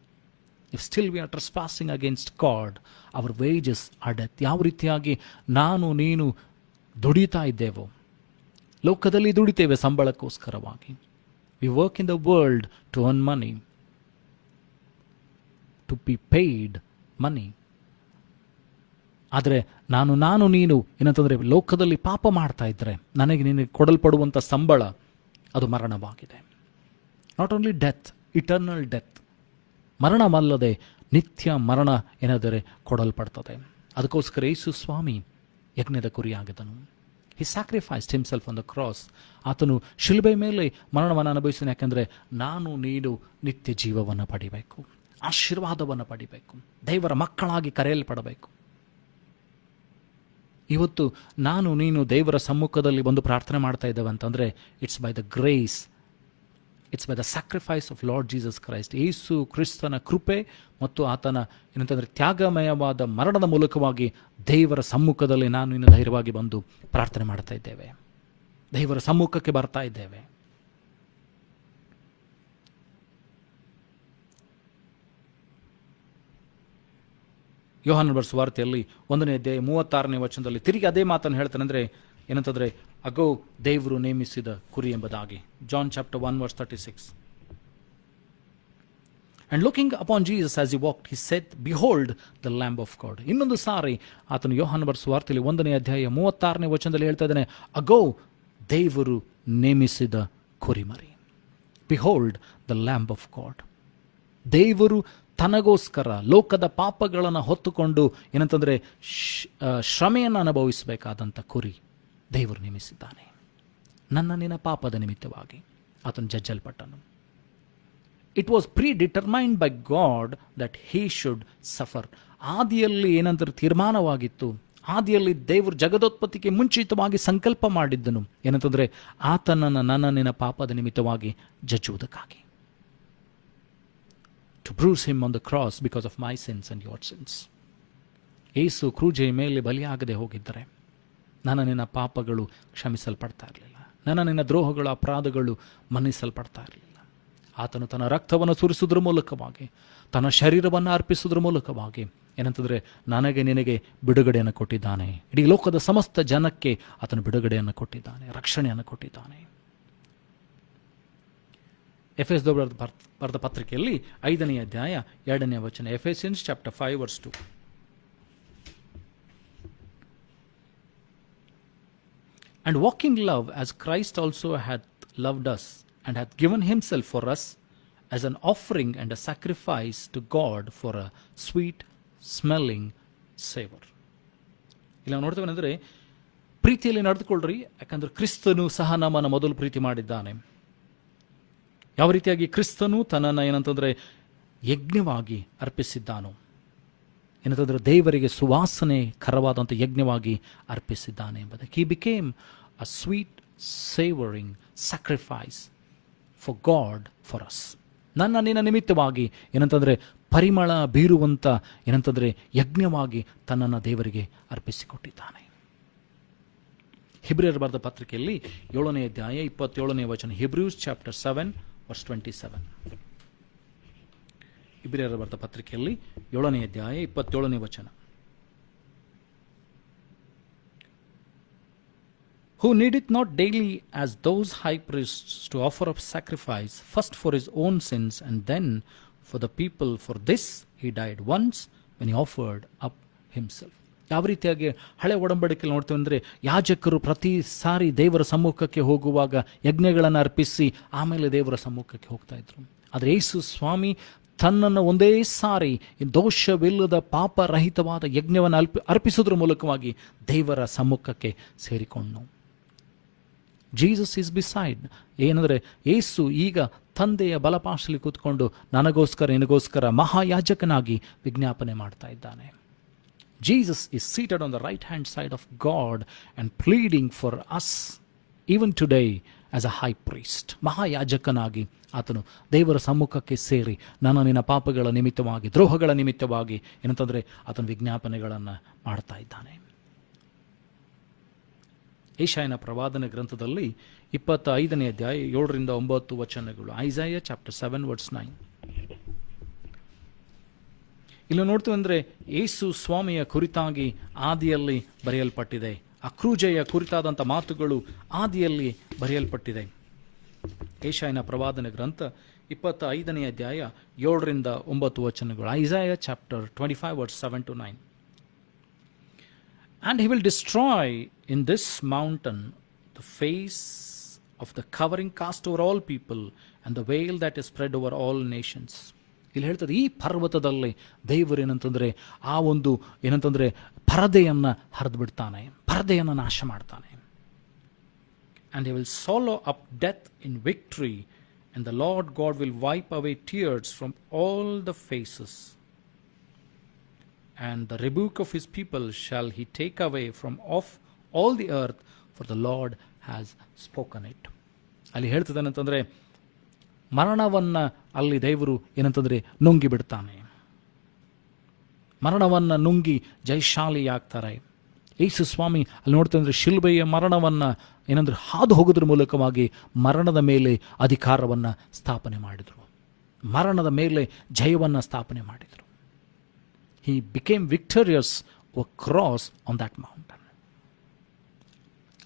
if still we are trespassing against God, our wages are death. ಯಾವ ರೀತಿಯಾಗಿ ನಾನು ನೀನು ದುಡಿತಾ ಇದ್ದೇವೋ, ಲೋಕದಲ್ಲಿ ದುಡಿತೇವೆ ಸಂಬಳಕ್ಕೋಸ್ಕರವಾಗಿ. We work in the world to earn money, to be paid money. ಆದರೆ ನಾನು ನೀನು ಏನಂತಂದರೆ ಲೋಕದಲ್ಲಿ ಪಾಪ ಮಾಡ್ತಾ ಇದ್ದರೆ ನನಗೆ ನಿನಗೆ ಕೊಡಲ್ಪಡುವಂಥ ಸಂಬಳ ಅದು ಮರಣವಾಗಿದೆ. Not only death, eternal death, ಮರಣವಲ್ಲದೆ ನಿತ್ಯ ಮರಣ ಏನಾದರೆ ಕೊಡಲ್ಪಡ್ತದೆ. ಅದಕ್ಕೋಸ್ಕರ ಯೇಸು ಸ್ವಾಮಿ ಯಜ್ಞದ ಕುರಿಯಾಗಿದ್ದನು. He sacrificed himself on the cross. ಆತನು ಶಿಲುಬೆ ಮೇಲೆ ಮರಣವನ್ನು ಅನುಭವಿಸಿದ. ಯಾಕೆಂದರೆ ನಾನು ನೀನು ನಿತ್ಯ ಜೀವವನ್ನು ಪಡಿಬೇಕು, ಆಶೀರ್ವಾದವನ್ನು ಪಡಿಬೇಕು, ದೇವರ ಮಕ್ಕಳಾಗಿ ಕರೆಯಲ್ಪಡಬೇಕು. ಇವತ್ತು ನಾನು ನೀನು ದೇವರ ಸಮ್ಮುಖದಲ್ಲಿ ಬಂದು ಪ್ರಾರ್ಥನೆ ಮಾಡ್ತಾ ಇದ್ದೇವೆ ಅಂತಂದರೆ it's by the grace, it's by the sacrifice of Lord Jesus Christ. Yesu ಕ್ರಿಸ್ತನ ಕೃಪೆ ಮತ್ತು ಆತನ ಏನಂತಂದರೆ ತ್ಯಾಗಮಯವಾದ ಮರಣದ ಮೂಲಕವಾಗಿ ದೇವರ ಸಮ್ಮುಖದಲ್ಲಿ ನಾನು ಇನ್ನು ಧೈರ್ಯವಾಗಿ ಬಂದು ಪ್ರಾರ್ಥನೆ ಮಾಡ್ತಾ ಇದ್ದೇವೆ, ದೇವರ ಸಮ್ಮುಖಕ್ಕೆ ಬರ್ತಾ ಇದ್ದೇವೆ. ಯೋಹಾನನ ಬರೆದ ಸುವಾರ್ತೆಯಲ್ಲಿ 1ನೇ ಅಧ್ಯಾಯ 36ನೇ ವಚನದಲ್ಲಿ ತಿರುಗಿ ಅದೇ ಮಾತನ್ನು ಹೇಳ್ತಾನೆ. ಅಂದರೆ ಏನಂತಂದರೆ ಅಗೋ ದೇವರು ನೇಮಿಸಿದ ಕುರಿ ಎಂಬುದಾಗಿ. John chapter 1 verse 36. And looking upon Jesus as he walked, he said, Behold the Lamb of God. ಇನ್ನೊಂದು ಸಾರಿ ಆತನು ಯೋಹಾನನ ಬರೆದ ಸುವಾರ್ತೆಯಲ್ಲಿ 1ನೇ ಅಧ್ಯಾಯ 36ನೇ ವಚನದಲ್ಲಿ ಹೇಳ್ತಾ ಇದ್ದಾನೆ, ಅಗೋ ದೇವರು ನೇಮಿಸಿದ ಕುರಿಮರಿ. Behold the Lamb of God. ದೇವರು ತನಗೋಸ್ಕರ ಲೋಕದ ಪಾಪಗಳನ್ನು ಹೊತ್ತುಕೊಂಡು ಏನಂತಂದರೆ ಶ್ರಮೆಯನ್ನು ಅನುಭವಿಸಬೇಕಾದಂಥ ಕುರಿ ದೇವರು ನೇಮಿಸಿದ್ದಾನೆ. ನನ್ನ ನಿನ್ನ ಪಾಪದ ನಿಮಿತ್ತವಾಗಿ ಆತನು ಜಜ್ಜಲ್ಪಟ್ಟನು. It was predetermined by God that he should suffer. ಆದಿಯಲ್ಲಿ ಏನಂತಾರೆ ತೀರ್ಮಾನವಾಗಿತ್ತು, ಆದಿಯಲ್ಲಿ ದೇವರು ಜಗದೋತ್ಪತ್ತಿಗೆ ಮುಂಚಿತವಾಗಿ ಸಂಕಲ್ಪ ಮಾಡಿದ್ದನು ಏನಂತಂದರೆ ಆತನನ್ನು ನನ್ನ ನಿನ್ನ ಪಾಪದ ನಿಮಿತ್ತವಾಗಿ ಜಜ್ಜುವುದಕ್ಕಾಗಿ. To bruise him on the cross because of my sins and your sins. ಯೇಸು ಕ್ರೂಜೆಯ ಮೇಲೆ ಬಲಿಯಾಗದೆ ಹೋಗಿದ್ದರೆ ನನ್ನ ನಿನ್ನ ಪಾಪಗಳು ಕ್ಷಮಿಸಲ್ಪಡ್ತಾ ಇರಲಿಲ್ಲ, ನನ್ನ ನಿನ್ನ ದ್ರೋಹಗಳು ಅಪರಾಧಗಳು ಮನ್ನಿಸಲ್ಪಡ್ತಾ ಇರಲಿಲ್ಲ. ಆತನು ತನ್ನ ರಕ್ತವನ್ನು ಸುರಿಸುವುದರ ಮೂಲಕವಾಗಿ, ತನ್ನ ಶರೀರವನ್ನು ಅರ್ಪಿಸುವುದರ ಮೂಲಕವಾಗಿ ಏನಂತಂದರೆ ನನಗೆ ನಿನಗೆ ಬಿಡುಗಡೆಯನ್ನು ಕೊಟ್ಟಿದ್ದಾನೆ. ಇಡೀ ಲೋಕದ ಸಮಸ್ತ ಜನಕ್ಕೆ ಆತನು ಬಿಡುಗಡೆಯನ್ನು ಕೊಟ್ಟಿದ್ದಾನೆ, ರಕ್ಷಣೆಯನ್ನು ಕೊಟ್ಟಿದ್ದಾನೆ. ಎಫೆಸದವರು ಬರೆದ ಪತ್ರಿಕೆಯಲ್ಲಿ 5ನೇ ಅಧ್ಯಾಯ 2ನೇ ವಚನ. Ephesians chapter 5 verse 2. And walk in love as Christ also hath loved us and hath given himself for us as an offering and a sacrifice to God for a sweet smelling savor. ಇಲ್ಲಿ ನಾವು ನೋಡ್ತೇವೆ ಅಂದರೆ ಪ್ರೀತಿಯಲ್ಲಿ ನಡೆದುಕೊಳ್ಳ್ರಿ, ಯಾಕಂದ್ರೆ ಕ್ರಿಸ್ತನು ಸಹ ನಮ್ಮನ್ನು ಮೊದಲು ಪ್ರೀತಿ ಮಾಡಿದ್ದಾನೆ. ಯಾವ ರೀತಿಯಾಗಿ ಕ್ರಿಸ್ತನು ತನ್ನನ್ನು ಏನಂತಂದರೆ ಯಜ್ಞವಾಗಿ ಅರ್ಪಿಸಿದ್ದಾನೋ, ಏನಂತಂದರೆ ದೇವರಿಗೆ ಸುವಾಸನೆ ಕರವಾದಂಥ ಯಜ್ಞವಾಗಿ ಅರ್ಪಿಸಿದ್ದಾನೆ ಎಂಬುದಕ್ಕೆ. He became a sweet savouring sacrifice for God for us. ನನ್ನ ನಿನ್ನ ನಿಮಿತ್ತವಾಗಿ ಏನಂತಂದರೆ ಪರಿಮಳ ಬೀರುವಂಥ ಏನಂತಂದರೆ ಯಜ್ಞವಾಗಿ ತನ್ನನ್ನು ದೇವರಿಗೆ ಅರ್ಪಿಸಿಕೊಟ್ಟಿದ್ದಾನೆ. ಹಿಬ್ರಿಯರ ಬರೆದ ಪತ್ರಿಕೆಯಲ್ಲಿ 7ನೇ ಅಧ್ಯಾಯ 27ನೇ ವಚನ. ಹಿಬ್ರೂಸ್ ಚಾಪ್ಟರ್ 7 ವರ್ಸ್ 27. ಇಬ್ರಿಯರ ಬರೆದ ಪತ್ರಿಕೆಯಲ್ಲಿ 7ನೇ ಅಧ್ಯಾಯ 27ನೇ ವಚನ. who needeth not daily as those high priests to offer up sacrifice, first for his own sins and then for the people. For this he died once when he offered up himself. ಯಾವ ರೀತಿಯಾಗಿ ಹಳೆ ಒಡಂಬಡಿಕೆಯಲ್ಲಿ ನೋಡ್ತೀವಿ ಅಂದರೆ, ಯಾಜಕರು ಪ್ರತಿ ಸಾರಿ ದೇವರ ಸಮ್ಮುಖಕ್ಕೆ ಹೋಗುವಾಗ ಯಜ್ಞಗಳನ್ನು ಅರ್ಪಿಸಿ ಆಮೇಲೆ ದೇವರ ಸಮ್ಮುಖಕ್ಕೆ ಹೋಗ್ತಾ ಇದ್ರು. ಆದರೆ ಯೇಸು ಸ್ವಾಮಿ ತನ್ನನ್ನು ಒಂದೇ ಸಾರಿ ದೋಷವಿಲ್ಲದ ಪಾಪರಹಿತವಾದ ಯಜ್ಞವನ್ನು ಅರ್ಪಿಸೋದ್ರ ಮೂಲಕವಾಗಿ ದೇವರ ಸಮ್ಮುಖಕ್ಕೆ ಸೇರಿಕೊಂಡು, ಜೀಸಸ್ ಈಸ್ ಬಿಸೈಡ್, ಏನಂದರೆ ಯೇಸು ಈಗ ತಂದೆಯ ಬಲಪಾಶದಲ್ಲಿ ಕೂತ್ಕೊಂಡು ನನಗೋಸ್ಕರ ನಿನಗೋಸ್ಕರ ಮಹಾಯಾಜಕನಾಗಿ ವಿಜ್ಞಾಪನೆ ಮಾಡ್ತಾ ಇದ್ದಾನೆ. Jesus is seated on the right hand side of God and pleading for us even today as a high priest. ಮಹಾಯಾಜಕನಾಗಿ ಆತನು ದೇವರ ಸಮ್ಮುಖಕ್ಕೆ ಸೇರಿ ನಿನ್ನ ಪಾಪಗಳ ನಿಮಿತ್ತವಾಗಿ, ದ್ರೋಹಗಳ ನಿಮಿತ್ತವಾಗಿ ಏನಂತಂದರೆ ಆತನ ವಿಜ್ಞಾಪನೆಗಳನ್ನು ಮಾಡ್ತಾ ಇದ್ದಾನೆ. ಯೆಶಾಯನ ಪ್ರವಾದನೆ ಗ್ರಂಥದಲ್ಲಿ 25ನೇ ಅಧ್ಯಾಯ 7ರಿಂದ 9 ವಚನಗಳು. ಐಸಾಯ ಚಾಪ್ಟರ್ 7 ವರ್ಸ್ 9. ಇಲ್ಲಿ ನೋಡ್ತೀವಿ ಅಂದರೆ, ಯೇಸು ಸ್ವಾಮಿಯ ಕುರಿತಾಗಿ ಆದಿಯಲ್ಲಿ ಬರೆಯಲ್ಪಟ್ಟಿದೆ. ಅಕ್ರೂಜೆಯ ಕುರಿತಾದಂಥ ಮಾತುಗಳು ಆದಿಯಲ್ಲಿ ಬರೆಯಲ್ಪಟ್ಟಿದೆ. ಯೆಶಾಯನ ಪ್ರವಾದನೆ ಗ್ರಂಥ 25ನೇ ಅಧ್ಯಾಯ 7ರಿಂದ 9 ವಚನಗಳು. ಐಸಾಯ chapter 25 verse 7 to 9. And he will destroy in this mountain the face of the covering cast over all people and the veil that is spread over all nations. ಇಲ್ಲಿ ಹೇಳ್ತದೆ, ಈ ಪರ್ವತದಲ್ಲಿ ದೇವರು ಏನಂತಂದರೆ ಆ ಒಂದು ಏನಂತಂದರೆ ಪರದೆಯನ್ನು ಹರಿದು ಬಿಡ್ತಾನೆ, ಪರದೆಯನ್ನು ನಾಶ ಮಾಡ್ತಾನೆ. And he will swallow up death in victory, and the Lord God will wipe away tears from all the faces. And the rebuke of his people shall he take away from off all the earth, for the Lord has spoken it. ಅಲ್ಲಿ ಹೇಳ್ತದೆ ಏನಂತಂದರೆ, ಮರಣವನ್ನು ಅಲ್ಲಿ ದೇವರು ಏನಂತಂದರೆ ನುಂಗಿ ಬಿಡ್ತಾನೆ, ಮರಣವನ್ನು ನುಂಗಿ ಜಯಶಾಲಿಯಾಗ್ತಾರೆ. ಯೇಸು ಸ್ವಾಮಿ ಅಲ್ಲಿ ನೋಡ್ತಂದ್ರೆ ಶಿಲುಬೆಯ ಮರಣವನ್ನು ಏನಂದ್ರೆ ಹಾದು ಹೋಗೋದ್ರ ಮೂಲಕವಾಗಿ ಮರಣದ ಮೇಲೆ ಅಧಿಕಾರವನ್ನು ಸ್ಥಾಪನೆ ಮಾಡಿದರು, ಮರಣದ ಮೇಲೆ ಜಯವನ್ನು ಸ್ಥಾಪನೆ ಮಾಡಿದರು. He became victorious across on that mountain.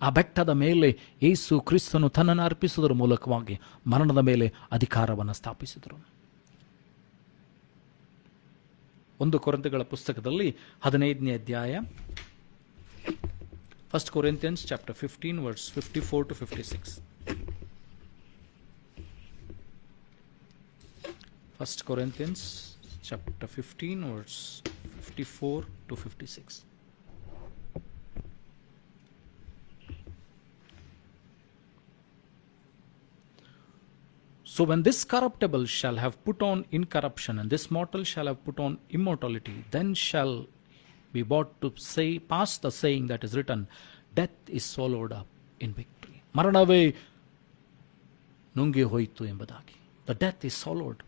ಆ ಬೆಟ್ಟದ ಮೇಲೆ ಯೇಸು ಕ್ರಿಸ್ತನು ತನ್ನನ್ನು ಅರ್ಪಿಸುವುದರ ಮೂಲಕವಾಗಿ ಮರಣದ ಮೇಲೆ ಅಧಿಕಾರವನ್ನು ಸ್ಥಾಪಿಸಿದರು. 1 ಕೊರಿಂಥಗಳ ಪುಸ್ತಕದಲ್ಲಿ 15ನೇ ಅಧ್ಯಾಯ 1 Corinthians chapter 15 verse 54 to 56. 1 Corinthians chapter 15 verse 54 to 56. So when this corruptible shall have put on incorruption, and this mortal shall have put on immortality, then shall be brought to say, pass the saying that is written, death is swallowed up in victory. ಮರಣವೇ ನುಂಗಿ ಹೋಯಿತು ಎಂಬುದಾಗಿ. The death is swallowed.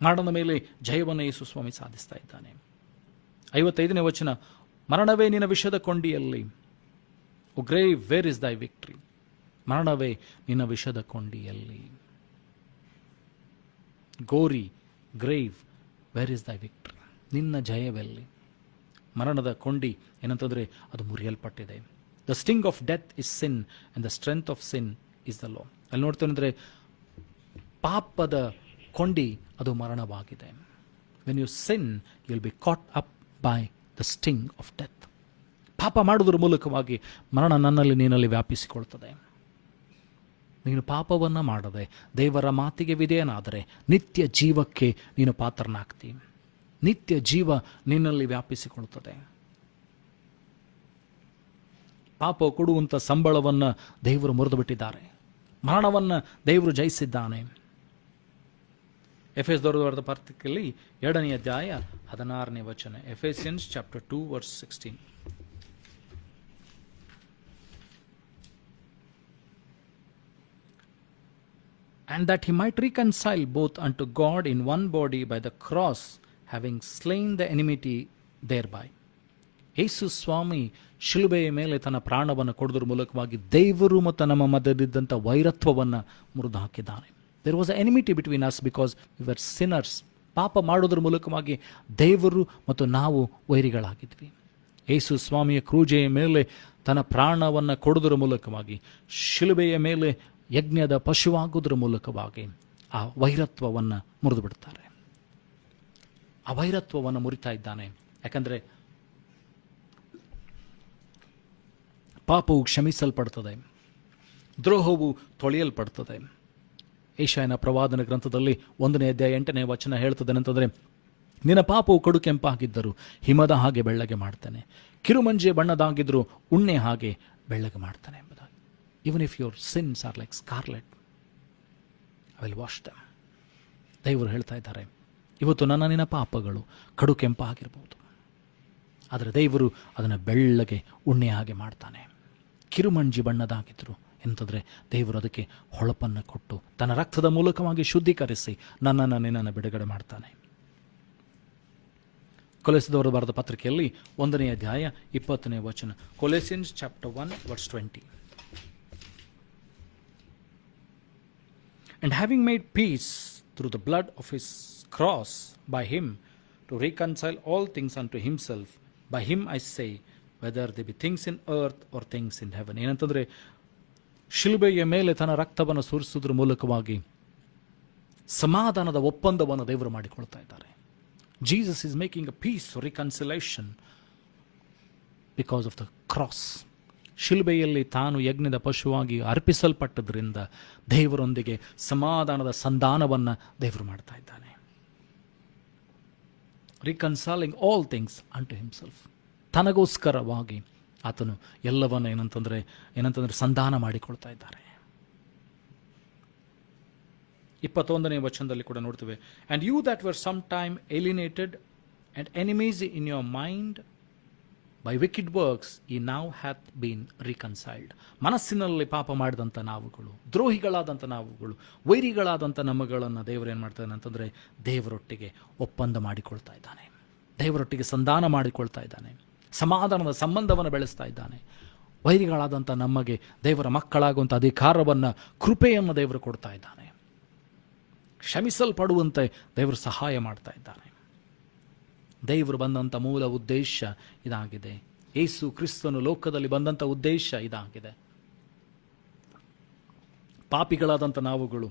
ಮರಣದ ಮೇಲೆ ಜಯವನ್ನು ಯೇಸು ಸ್ವಾಮಿ ಸಾಧಿಸ್ತಾ ಇದ್ದಾನೆ. 55ನೇ ವಚನ, ಮರಣವೇ ನಿನ್ನ ವಿಷದ ಕೊಂಡಿಯಲ್ಲಿ, O grave, where is thy victory? ಮರಣವೇ ನಿನ್ನ ವಿಷದ ಕೊಂಡಿಯಲ್ಲಿ. ಗೋರಿ, grave, where is thy victory? ನಿನ್ನ ಜಯವೆಲ್ಲಿ? ಮರಣದ ಕೊಂಡಿ ಏನಂತಂದರೆ ಅದು ಮುರಿಯಲ್ಪಟ್ಟಿದೆ. The sting of death is sin and the strength of sin is the law. ಅಲ್ಲಿ ನೋಡ್ತೇನೆಂದರೆ ಪಾಪದ ಕೊಂಡಿ ಅದು ಮರಣವಾಗಿದೆ. When you sin you will be caught up by the sting of death. ಪಾಪ ಮಾಡುವುದರ ಮೂಲಕವಾಗಿ ಮರಣ ನನ್ನಲ್ಲಿ ನೀನಲ್ಲಿ ವ್ಯಾಪಿಸಿಕೊಳ್ತದೆ. ನೀನು ಪಾಪವನ್ನು ಮಾಡದೆ ದೇವರ ಮಾತಿಗೆ ವಿಧೇಯನಾದರೆ ನಿತ್ಯ ಜೀವಕ್ಕೆ ನೀನು ಪಾತ್ರನಾಗ್ತಿ. ನಿತ್ಯ ಜೀವ ನಿನ್ನಲ್ಲಿ ವ್ಯಾಪಿಸಿಕೊಳ್ಳುತ್ತದೆ. ಪಾಪ ಕೊಡುವಂಥ ಸಂಬಳವನ್ನು ದೇವರು ಮುರಿದು ಬಿಟ್ಟಿದ್ದಾರೆ. ಮರಣವನ್ನು ದೇವರು ಜಯಿಸಿದ್ದಾನೆ. ಎಫೆಸದವರಿಗೆ ಬರೆದ ಪತ್ರಿಕೆಯಲ್ಲಿ 2ನೇ ಅಧ್ಯಾಯ 16ನೇ ವಚನ. Ephesians chapter 2 verse 16. And that he might reconcile both unto God in one body by the cross, having slain the enmity thereby. ಯೇಸು ಸ್ವಾಮಿ ಶಿಲುಬೆಯ ಮೇಲೆ ತನ್ನ ಪ್ರಾಣವನ್ನು ಕೊಡುವುದರ ಮೂಲಕವಾಗಿ ದೇವರು ಮತ್ತು ನಮ್ಮ ಮಧ್ಯದಿದ್ದಂಥ ವೈರತ್ವವನ್ನು ಮುರಿದು ಹಾಕಿದ್ದಾನೆ. There was a enmity between us because we were sinners. ಪಾಪ ಮಾಡೋದ್ರ ಮೂಲಕವಾಗಿ ದೇವರು ಮತ್ತು ನಾವು ವೈರಿಗಳಾಗಿದ್ವಿ. ಯೇಸು ಸ್ವಾಮಿಯ ಕ್ರೂಜೆಯ ಮೇಲೆ ತನ್ನ ಪ್ರಾಣವನ್ನು ಕೊಡುವುದರ ಮೂಲಕವಾಗಿ, ಶಿಲುಬೆಯ ಮೇಲೆ ಯಜ್ಞದ ಪಶುವಾಗುವುದರ ಮೂಲಕವಾಗಿ ಆ ವೈರತ್ವವನ್ನು ಮುರಿದು ಬಿಡ್ತಾರೆ. ಆ ವೈರತ್ವವನ್ನು ಮುರಿತಾ ಇದ್ದಾನೆ. ಯಾಕಂದರೆ ಪಾಪವು ಕ್ಷಮಿಸಲ್ಪಡ್ತದೆ, ದ್ರೋಹವು ತೊಳೆಯಲ್ಪಡ್ತದೆ. ಯೆಶಾಯನ ಪ್ರವಾದನ ಗ್ರಂಥದಲ್ಲಿ 1ನೇ ಅಧ್ಯಾಯ 8ನೇ ವಚನ ಹೇಳ್ತದೆ ಅಂತಂದರೆ, ನಿನ್ನ ಪಾಪವು ಕಡು ಕೆಂಪಾಗಿದ್ದರೂ ಹಿಮದ ಹಾಗೆ ಬೆಳ್ಳಗೆ ಮಾಡ್ತಾನೆ, ಕಿರುಮಂಜೆ ಬಣ್ಣದಾಗಿದ್ದರೂ ಉಣ್ಣೆ ಹಾಗೆ ಬೆಳ್ಳಗೆ ಮಾಡ್ತಾನೆ ಎಂಬುದಾಗಿ. Even if your sins are like scarlet, I will wash them. ದೇವರು ಹೇಳ್ತಾ ಇದ್ದಾರೆ, ಇವತ್ತು ನಿನ್ನ ಪಾಪಗಳು ಕಡು ಕೆಂಪಾಗಿರ್ಬೋದು, ಆದರೆ ದೇವರು ಅದನ್ನು ಬೆಳ್ಳಗೆ ಉಣ್ಣೆ ಹಾಗೆ ಮಾಡ್ತಾನೆ. ಕಿರುಮಂಜಿ ಬಣ್ಣದಾಗಿದ್ದರು ಎಂತಂದರೆ ದೇವರು ಅದಕ್ಕೆ ಹೊಳಪನ್ನು ಕೊಟ್ಟು ತನ್ನ ರಕ್ತದ ಮೂಲಕವಾಗಿ ಶುದ್ಧೀಕರಿಸಿ ನಿನ್ನನ್ನು ಬಿಡುಗಡೆ ಮಾಡ್ತಾನೆ. ಕೊಲೆಸದವರು ಬರೆದ ಪತ್ರಿಕೆಯಲ್ಲಿ 1ನೇ ಅಧ್ಯಾಯ 20ನೇ ವಚನ, ಕೊಲೆಸಿಯನ್ಸ್ chapter 1 verse 20. And having made peace through the blood of his cross by him to reconcile all things unto himself, by him I say, whether they be things in earth or things in heaven. ಏನಂತಂದರೆ ಶಿಲುಬೆಯ ಮೇಲೆ ತನ್ನ ರಕ್ತವನ್ನು ಸುರಿಸುವುದರ ಮೂಲಕವಾಗಿ ಸಮಾಧಾನದ ಒಪ್ಪಂದವನ್ನು ದೇವರು ಮಾಡಿಕೊಳ್ತಾ ಇದ್ದಾರೆ. Jesus is making a peace or reconciliation because of the cross. ಶಿಲುಬೆಯಲ್ಲಿ ತಾನು ಯಜ್ಞದ ಪಶುವಾಗಿ ಅರ್ಪಿಸಲ್ಪಟ್ಟದ್ರಿಂದ ದೇವರೊಂದಿಗೆ ಸಮಾಧಾನದ ಸಂಧಾನವನ್ನು ದೇವರು ಮಾಡ್ತಾ ಇದ್ದಾನೆ. ರಿಕನ್ಸೈಲಿಂಗ್ ಆಲ್ ಥಿಂಗ್ಸ್ ಅಂಟು ಹಿಮ್ಸೆಲ್ಫ್, ತನಗೋಸ್ಕರವಾಗಿ ಆತನು ಎಲ್ಲವನ್ನು ಏನಂತಂದರೆ ಸಂಧಾನ ಮಾಡಿಕೊಳ್ತಾ ಇದ್ದಾರೆ. 21ನೇ ವಚನದಲ್ಲಿ ಕೂಡ ನೋಡ್ತೇವೆ, and you that were some time alienated and enemies in your mind by wicked works ಈ ನೌ ಹ್ಯಾತ್ ಬೀನ್ ರಿಕನ್ಸೈಲ್ಡ್. ಮನಸ್ಸಿನಲ್ಲಿ ಪಾಪ ಮಾಡಿದಂಥ ನಾವುಗಳು, ದ್ರೋಹಿಗಳಾದಂಥ ನಾವುಗಳು, ವೈರಿಗಳಾದಂಥ ನಮ್ಮಗಳನ್ನು ದೇವರು ಏನು ಮಾಡ್ತಾನೆ ಅಂತಂದರೆ ದೇವರೊಟ್ಟಿಗೆ ಒಪ್ಪಂದ ಮಾಡಿಕೊಳ್ತಾ ಇದ್ದಾನೆ, ದೇವರೊಟ್ಟಿಗೆ ಸಂಧಾನ ಮಾಡಿಕೊಳ್ತಾ ಇದ್ದಾನೆ, ಸಮಾಧಾನದ ಸಂಬಂಧವನ್ನು ಬೆಳೆಸ್ತಾ ಇದ್ದಾನೆ. ವೈರಿಗಳಾದಂಥ ನಮಗೆ ದೇವರ ಮಕ್ಕಳಾಗುವಂಥ ಅಧಿಕಾರವನ್ನು, ಕೃಪೆಯನ್ನು ದೇವರು ಕೊಡ್ತಾ ಇದ್ದಾನೆ. ಕ್ಷಮಿಸಲ್ಪಡುವಂತೆ ದೇವರು ಸಹಾಯ ಮಾಡ್ತಾ ಇದ್ದಾನೆ. ದೇವರು ಬಂದಂಥ ಮೂಲ ಉದ್ದೇಶ ಇದಾಗಿದೆ. ಯೇಸು ಕ್ರಿಸ್ತನು ಲೋಕದಲ್ಲಿ ಬಂದಂಥ ಉದ್ದೇಶ ಇದಾಗಿದೆ. ಪಾಪಿಗಳಾದಂಥ ನಾವುಗಳು,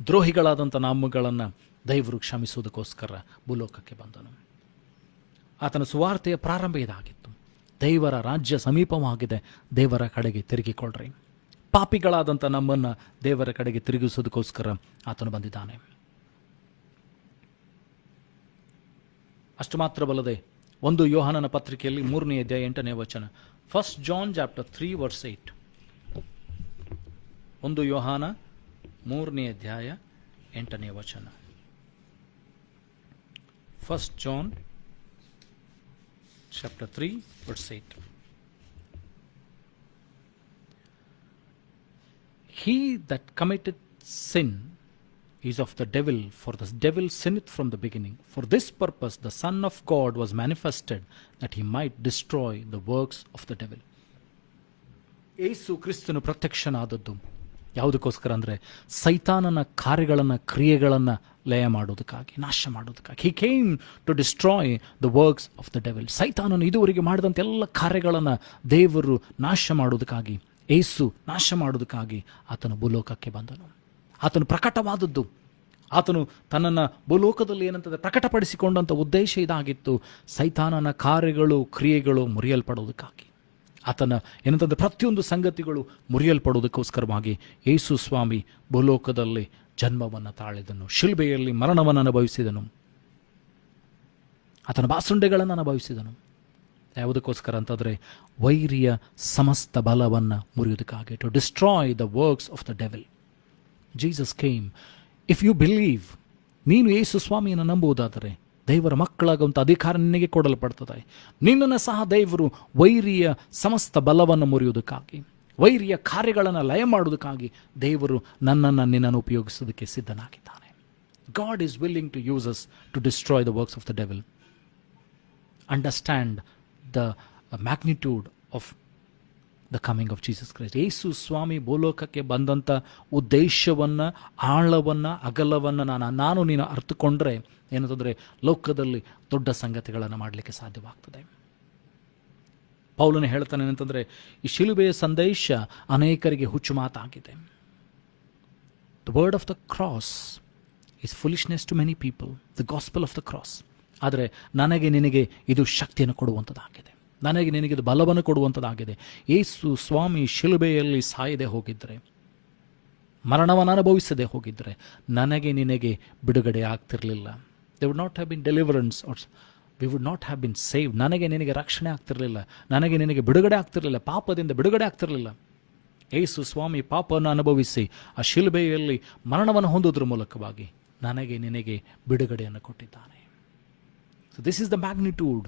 ದ್ರೋಹಿಗಳಾದಂಥ ನಮ್ಮಗಳನ್ನು ದೇವರು ಕ್ಷಮಿಸುವುದಕ್ಕೋಸ್ಕರ ಭೂಲೋಕಕ್ಕೆ ಬಂದನು. ಆತನ ಸುವಾರ್ತೆಯ ಪ್ರಾರಂಭ ಇದಾಗಿತ್ತು. ದೇವರ ರಾಜ್ಯ ಸಮೀಪವಾಗಿದೆ, ದೇವರ ಕಡೆಗೆ ತಿರುಗಿಕೊಳ್ಳ್ರಿ. ಪಾಪಿಗಳಾದಂಥ ನಮ್ಮನ್ನು ದೇವರ ಕಡೆಗೆ ತಿರುಗಿಸೋದಕ್ಕೋಸ್ಕರ ಆತನು ಬಂದಿದ್ದಾನೆ. ಅಷ್ಟು ಮಾತ್ರವಲ್ಲದೆ 1 ಯೋಹಾನನ ಪತ್ರಿಕೆಯಲ್ಲಿ 3ನೇ ಅಧ್ಯಾಯ 8ನೇ ವಚನ, 1 John chapter 3 verse 8. 1 ಯೋಹಾನ 3ನೇ ಅಧ್ಯಾಯ 8ನೇ ವಚನ. 1 John chapter 3 verse 8. He that committeth sin is of the devil, for the devil sinneth from the beginning. For this purpose the Son of God was manifested, that he might destroy the works of the devil. ಯೇಸು ಕ್ರಿಸ್ತನು ಪ್ರತ್ಯಕ್ಷನಾದದ್ದು ಯಾವುದಕ್ಕೋಸ್ಕರ ಅಂದರೆ ಸೈತಾನನ ಕಾರ್ಯಗಳನ್ನು, ಕ್ರಿಯೆಗಳನ್ನು ಲಯ ಮಾಡೋದಕ್ಕಾಗಿ, ನಾಶ ಮಾಡೋದಕ್ಕಾಗಿ. He came to destroy the works of the devil. ಸೈತಾನನು ಇದುವರೆಗೆ ಮಾಡಿದಂಥ ಎಲ್ಲ ಕಾರ್ಯಗಳನ್ನು ದೇವರು ನಾಶ ಮಾಡೋದಕ್ಕಾಗಿ, ಯೇಸು ನಾಶ ಮಾಡೋದಕ್ಕಾಗಿ ಆತನು ಭೂಲೋಕಕ್ಕೆ ಬಂದನು. ಆತನು ಪ್ರಕಟವಾದದ್ದು, ಆತನು ತನ್ನನ್ನು ಭೂಲೋಕದಲ್ಲಿ ಏನಂತಂದರೆ ಪ್ರಕಟಪಡಿಸಿಕೊಂಡಂಥ ಉದ್ದೇಶ ಇದಾಗಿತ್ತು, ಸೈತಾನನ ಕಾರ್ಯಗಳು, ಕ್ರಿಯೆಗಳು ಮುರಿಯಲ್ಪಡೋದಕ್ಕಾಗಿ. ಆತನ ಏನಂತಂದರೆ ಪ್ರತಿಯೊಂದು ಸಂಗತಿಗಳು ಮುರಿಯಲ್ಪಡುವುದಕ್ಕೋಸ್ಕರವಾಗಿ ಯೇಸು ಸ್ವಾಮಿ ಭೂಲೋಕದಲ್ಲಿ ಜನ್ಮವನ್ನು ತಾಳಿದನು, ಶಿಲ್ಬೆಯಲ್ಲಿ ಮರಣವನ್ನು ಅನುಭವಿಸಿದನು, ಆತನ ಬಾಸುಂಡೆಗಳನ್ನು ಅನುಭವಿಸಿದನು. ಯಾವುದಕ್ಕೋಸ್ಕರ ಅಂತಂದರೆ ವೈರಿಯ ಸಮಸ್ತ ಬಲವನ್ನು ಮುರಿಯೋದಕ್ಕಾಗಿ, to destroy the works of the devil. Jesus came. If you believe, ನೀನು ಯೇಸು ಸ್ವಾಮಿಯನ್ನು ನಂಬುವುದಾದರೆ ದೇವರ ಮಕ್ಕಳಾಗುವಂಥ ಅಧಿಕಾರ ನಿನಗೆ ಕೊಡಲ್ಪಡ್ತದೆ. ನಿನ್ನನ್ನು ಸಹ ದೇವರು ವೈರಿಯ ಸಮಸ್ತ ಬಲವನ್ನು ಮುರಿಯುವುದಕ್ಕಾಗಿ, ವೈರಿಯ ಕಾರ್ಯಗಳನ್ನು ಲಯ ಮಾಡುವುದಕ್ಕಾಗಿ ದೇವರು ನಿನ್ನನ್ನು ಉಪಯೋಗಿಸೋದಕ್ಕೆ ಸಿದ್ಧನಾಗಿದ್ದಾನೆ. God is willing to use us to destroy the works of the devil. Understand the magnitude of the coming of Jesus Christ. Yesu Swami ಭೂಲೋಕಕ್ಕೆ ಬಂದಂಥ ಉದ್ದೇಶವನ್ನು, ಆಳವನ್ನು, ಅಗಲವನ್ನು ನಾನು ನೀನು ಅರ್ಥಕೊಂಡ್ರೆ ಏನಂತಂದರೆ ಲೋಕದಲ್ಲಿ ದೊಡ್ಡ ಸಂಗತಿಗಳನ್ನು ಮಾಡಲಿಕ್ಕೆ ಸಾಧ್ಯವಾಗ್ತದೆ. ಪೌಲನು ಹೇಳ್ತಾನೆ ಅಂತಂದರೆ, ಈ ಶಿಲುಬೆಯ ಸಂದೇಶ ಅನೇಕರಿಗೆ ಹುಚ್ಚು ಮಾತಾಗಿದೆ. The word of the cross is foolishness to many people, the gospel of the cross. ಆದರೆ ನನಗೆ ನಿನಗೆ ಇದು ಶಕ್ತಿಯನ್ನು ಕೊಡುವಂಥದ್ದಾಗಿದೆ, ನನಗೆ ನಿನಗೆ ಇದು ಬಲವನ್ನು ಕೊಡುವಂಥದ್ದಾಗಿದೆ. ಯೇಸು ಸ್ವಾಮಿ ಶಿಲುಬೆಯಲ್ಲಿ ಸಾಯದೆ ಹೋಗಿದ್ದರೆ, ಮರಣವನ್ನು ಅನುಭವಿಸದೆ ಹೋಗಿದ್ದರೆ, ನನಗೆ ನಿನಗೆ ಬಿಡುಗಡೆ ಆಗ್ತಿರಲಿಲ್ಲ. They would not have been deliverance or we would not have been save. ನನಗೆ ನಿನಗೆ ರಕ್ಷಣೆ ಆಗ್ತಿರಲಿಲ್ಲ, ನನಗೆ ನಿನಗೆ ಬಿಡುಗಡೆ ಆಗ್ತಿರಲಿಲ್ಲ, ಪಾಪದಿಂದ ಬಿಡುಗಡೆ ಆಗ್ತಿರಲಿಲ್ಲ. ಯೇಸು ಸ್ವಾಮಿ ಪಾಪವನ್ನು ಅನುಭವಿಸಿ ಆ ಶಿಲುಬೆಯಲ್ಲಿ ಮರಣವನ್ನು ಹೊಂದೋದ್ರ ಮೂಲಕವಾಗಿ ನನಗೆ ನಿನಗೆ ಬಿಡುಗಡೆಯನ್ನು ಕೊಟ್ಟಿದ್ದಾನೆ. So this is the magnitude,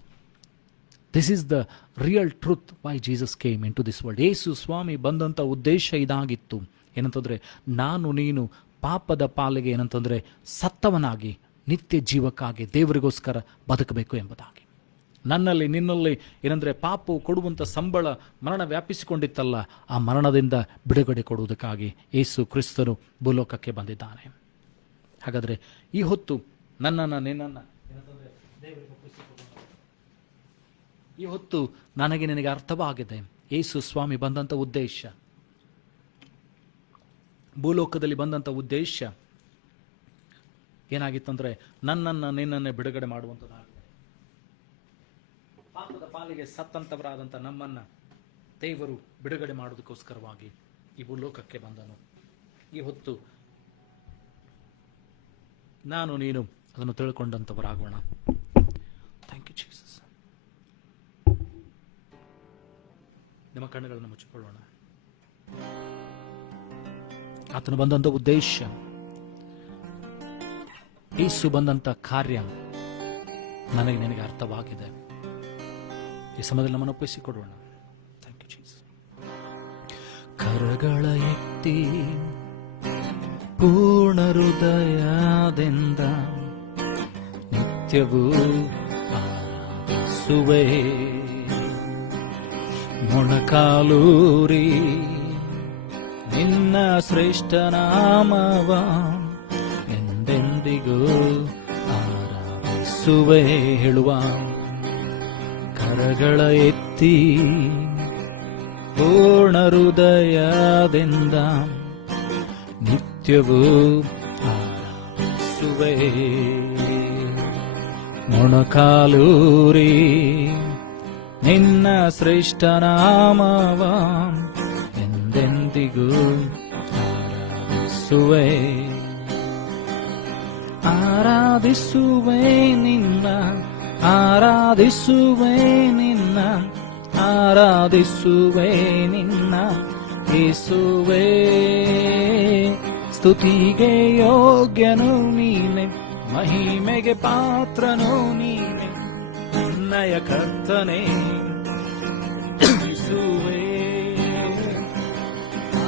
this is the real truth why Jesus came into this world. Yesu Swami ಬಂದಂಥ ಉದ್ದೇಶ ಇದಾಗಿತ್ತು. ಏನಂತಂದರೆ, ನಾನು ನೀನು ಪಾಪದ ಪಾಲಿಗೆ ಏನಂತಂದರೆ ಸತ್ತವನಾಗಿ ನಿತ್ಯ ಜೀವಕ್ಕಾಗಿ ದೇವರಿಗೋಸ್ಕರ ಬದುಕಬೇಕು ಎಂಬುದಾಗಿ. ನನ್ನಲ್ಲಿ ನಿನ್ನಲ್ಲಿ ಏನಂದರೆ ಪಾಪವು ಕೊಡುವಂಥ ಸಂಬಳ ಮರಣ ವ್ಯಾಪಿಸಿಕೊಂಡಿತ್ತಲ್ಲ, ಆ ಮರಣದಿಂದ ಬಿಡುಗಡೆ ಕೊಡುವುದಕ್ಕಾಗಿ ಯೇಸು ಕ್ರಿಸ್ತನು ಭೂಲೋಕಕ್ಕೆ ಬಂದಿದ್ದಾನೆ. ಹಾಗಾದರೆ ಈ ಹೊತ್ತು ನನ್ನನ್ನು ನಿನ್ನನ್ನು ಈ ಹೊತ್ತು ನನಗೆ ನಿನಗೆ ಅರ್ಥವಾಗಿದೆ ಯೇಸು ಸ್ವಾಮಿ ಬಂದಂಥ ಉದ್ದೇಶ, ಭೂಲೋಕದಲ್ಲಿ ಬಂದಂಥ ಉದ್ದೇಶ ಏನಾಗಿತ್ತಂದರೆ ನನ್ನನ್ನು ನಿನ್ನನ್ನೇ ಬಿಡುಗಡೆ ಮಾಡುವಂಥದ್ದಾಗಿದೆ. ಪಾಪದ ಪಾಲಿಗೆ ಸತ್ತಂತವರಾದಂಥ ನಮ್ಮನ್ನು ದೇವರು ಬಿಡುಗಡೆ ಮಾಡೋದಕ್ಕೋಸ್ಕರವಾಗಿ ಈ ಭೂಲೋಕಕ್ಕೆ ಬಂದನು. ಈ ಹೊತ್ತು ನಾನು ನೀನು ಅದನ್ನು ತಿಳ್ಕೊಂಡಂಥವರಾಗೋಣ. Thank you Jesus. ನಿಮ್ಮ ಕಣ್ಣುಗಳನ್ನು ಮುಚ್ಚಿಕೊಳ್ಳೋಣ. ಆತನು ಬಂದಂಥ ಉದ್ದೇಶ, ಯೇಸು ಬಂದಂಥ ಕಾರ್ಯ ನನಗೆ ನಿನಗೆ ಅರ್ಥವಾಗಿದೆ. ಈ ಸಮಯದಲ್ಲಿ ನಮ್ಮನ್ನು ಒಪ್ಪಿಸಿಕೊಡೋಣ. Thank you Jesus. ಕರಗಳ ಎತ್ತಿ ಪೂರ್ಣ ಹೃದಯದಿಂದ ನಿತ್ಯವೂ ಆರಾಧಿಸುವೆ, ಮೊಣಕಾಲೂರಿ ನಿನ್ನ ಶ್ರೇಷ್ಠ ನಾಮವ ಎಂದೆಂದಿಗೂ ಆರಾಧಿಸುವೆ. ಹೇಳುವ ಕರಗಳ ಎತ್ತಿ ಪೂರ್ಣ ಹೃದಯದಿಂದ ನಿತ್ಯವೂ ಆರಾಧಿಸುವೆ, ಮೊಣಕಾಲೂರಿ ನಿನ್ನ ಶ್ರೇಷ್ಠ ನಾಮವ ಎಂದೆಂದಿಗೂ ಆರಾಧಿಸುವೆ. ಆರಾಧಿಸುವೆ ನಿನ್ನ, ಆರಾಧಿಸುವೆ ನಿನ್ನ, ಆರಾಧಿಸುವೆ ನಿನ್ನ ಯೇಸುವೇ. ಸ್ತುತಿಗೆ ಯೋಗ್ಯನು ನೀನೆ, ಮಹಿಮೆಗೆ ಪಾತ್ರನು ನೀನೆ, ನಯ ಕರ್ತನೇ ಯೇಸುವೇ.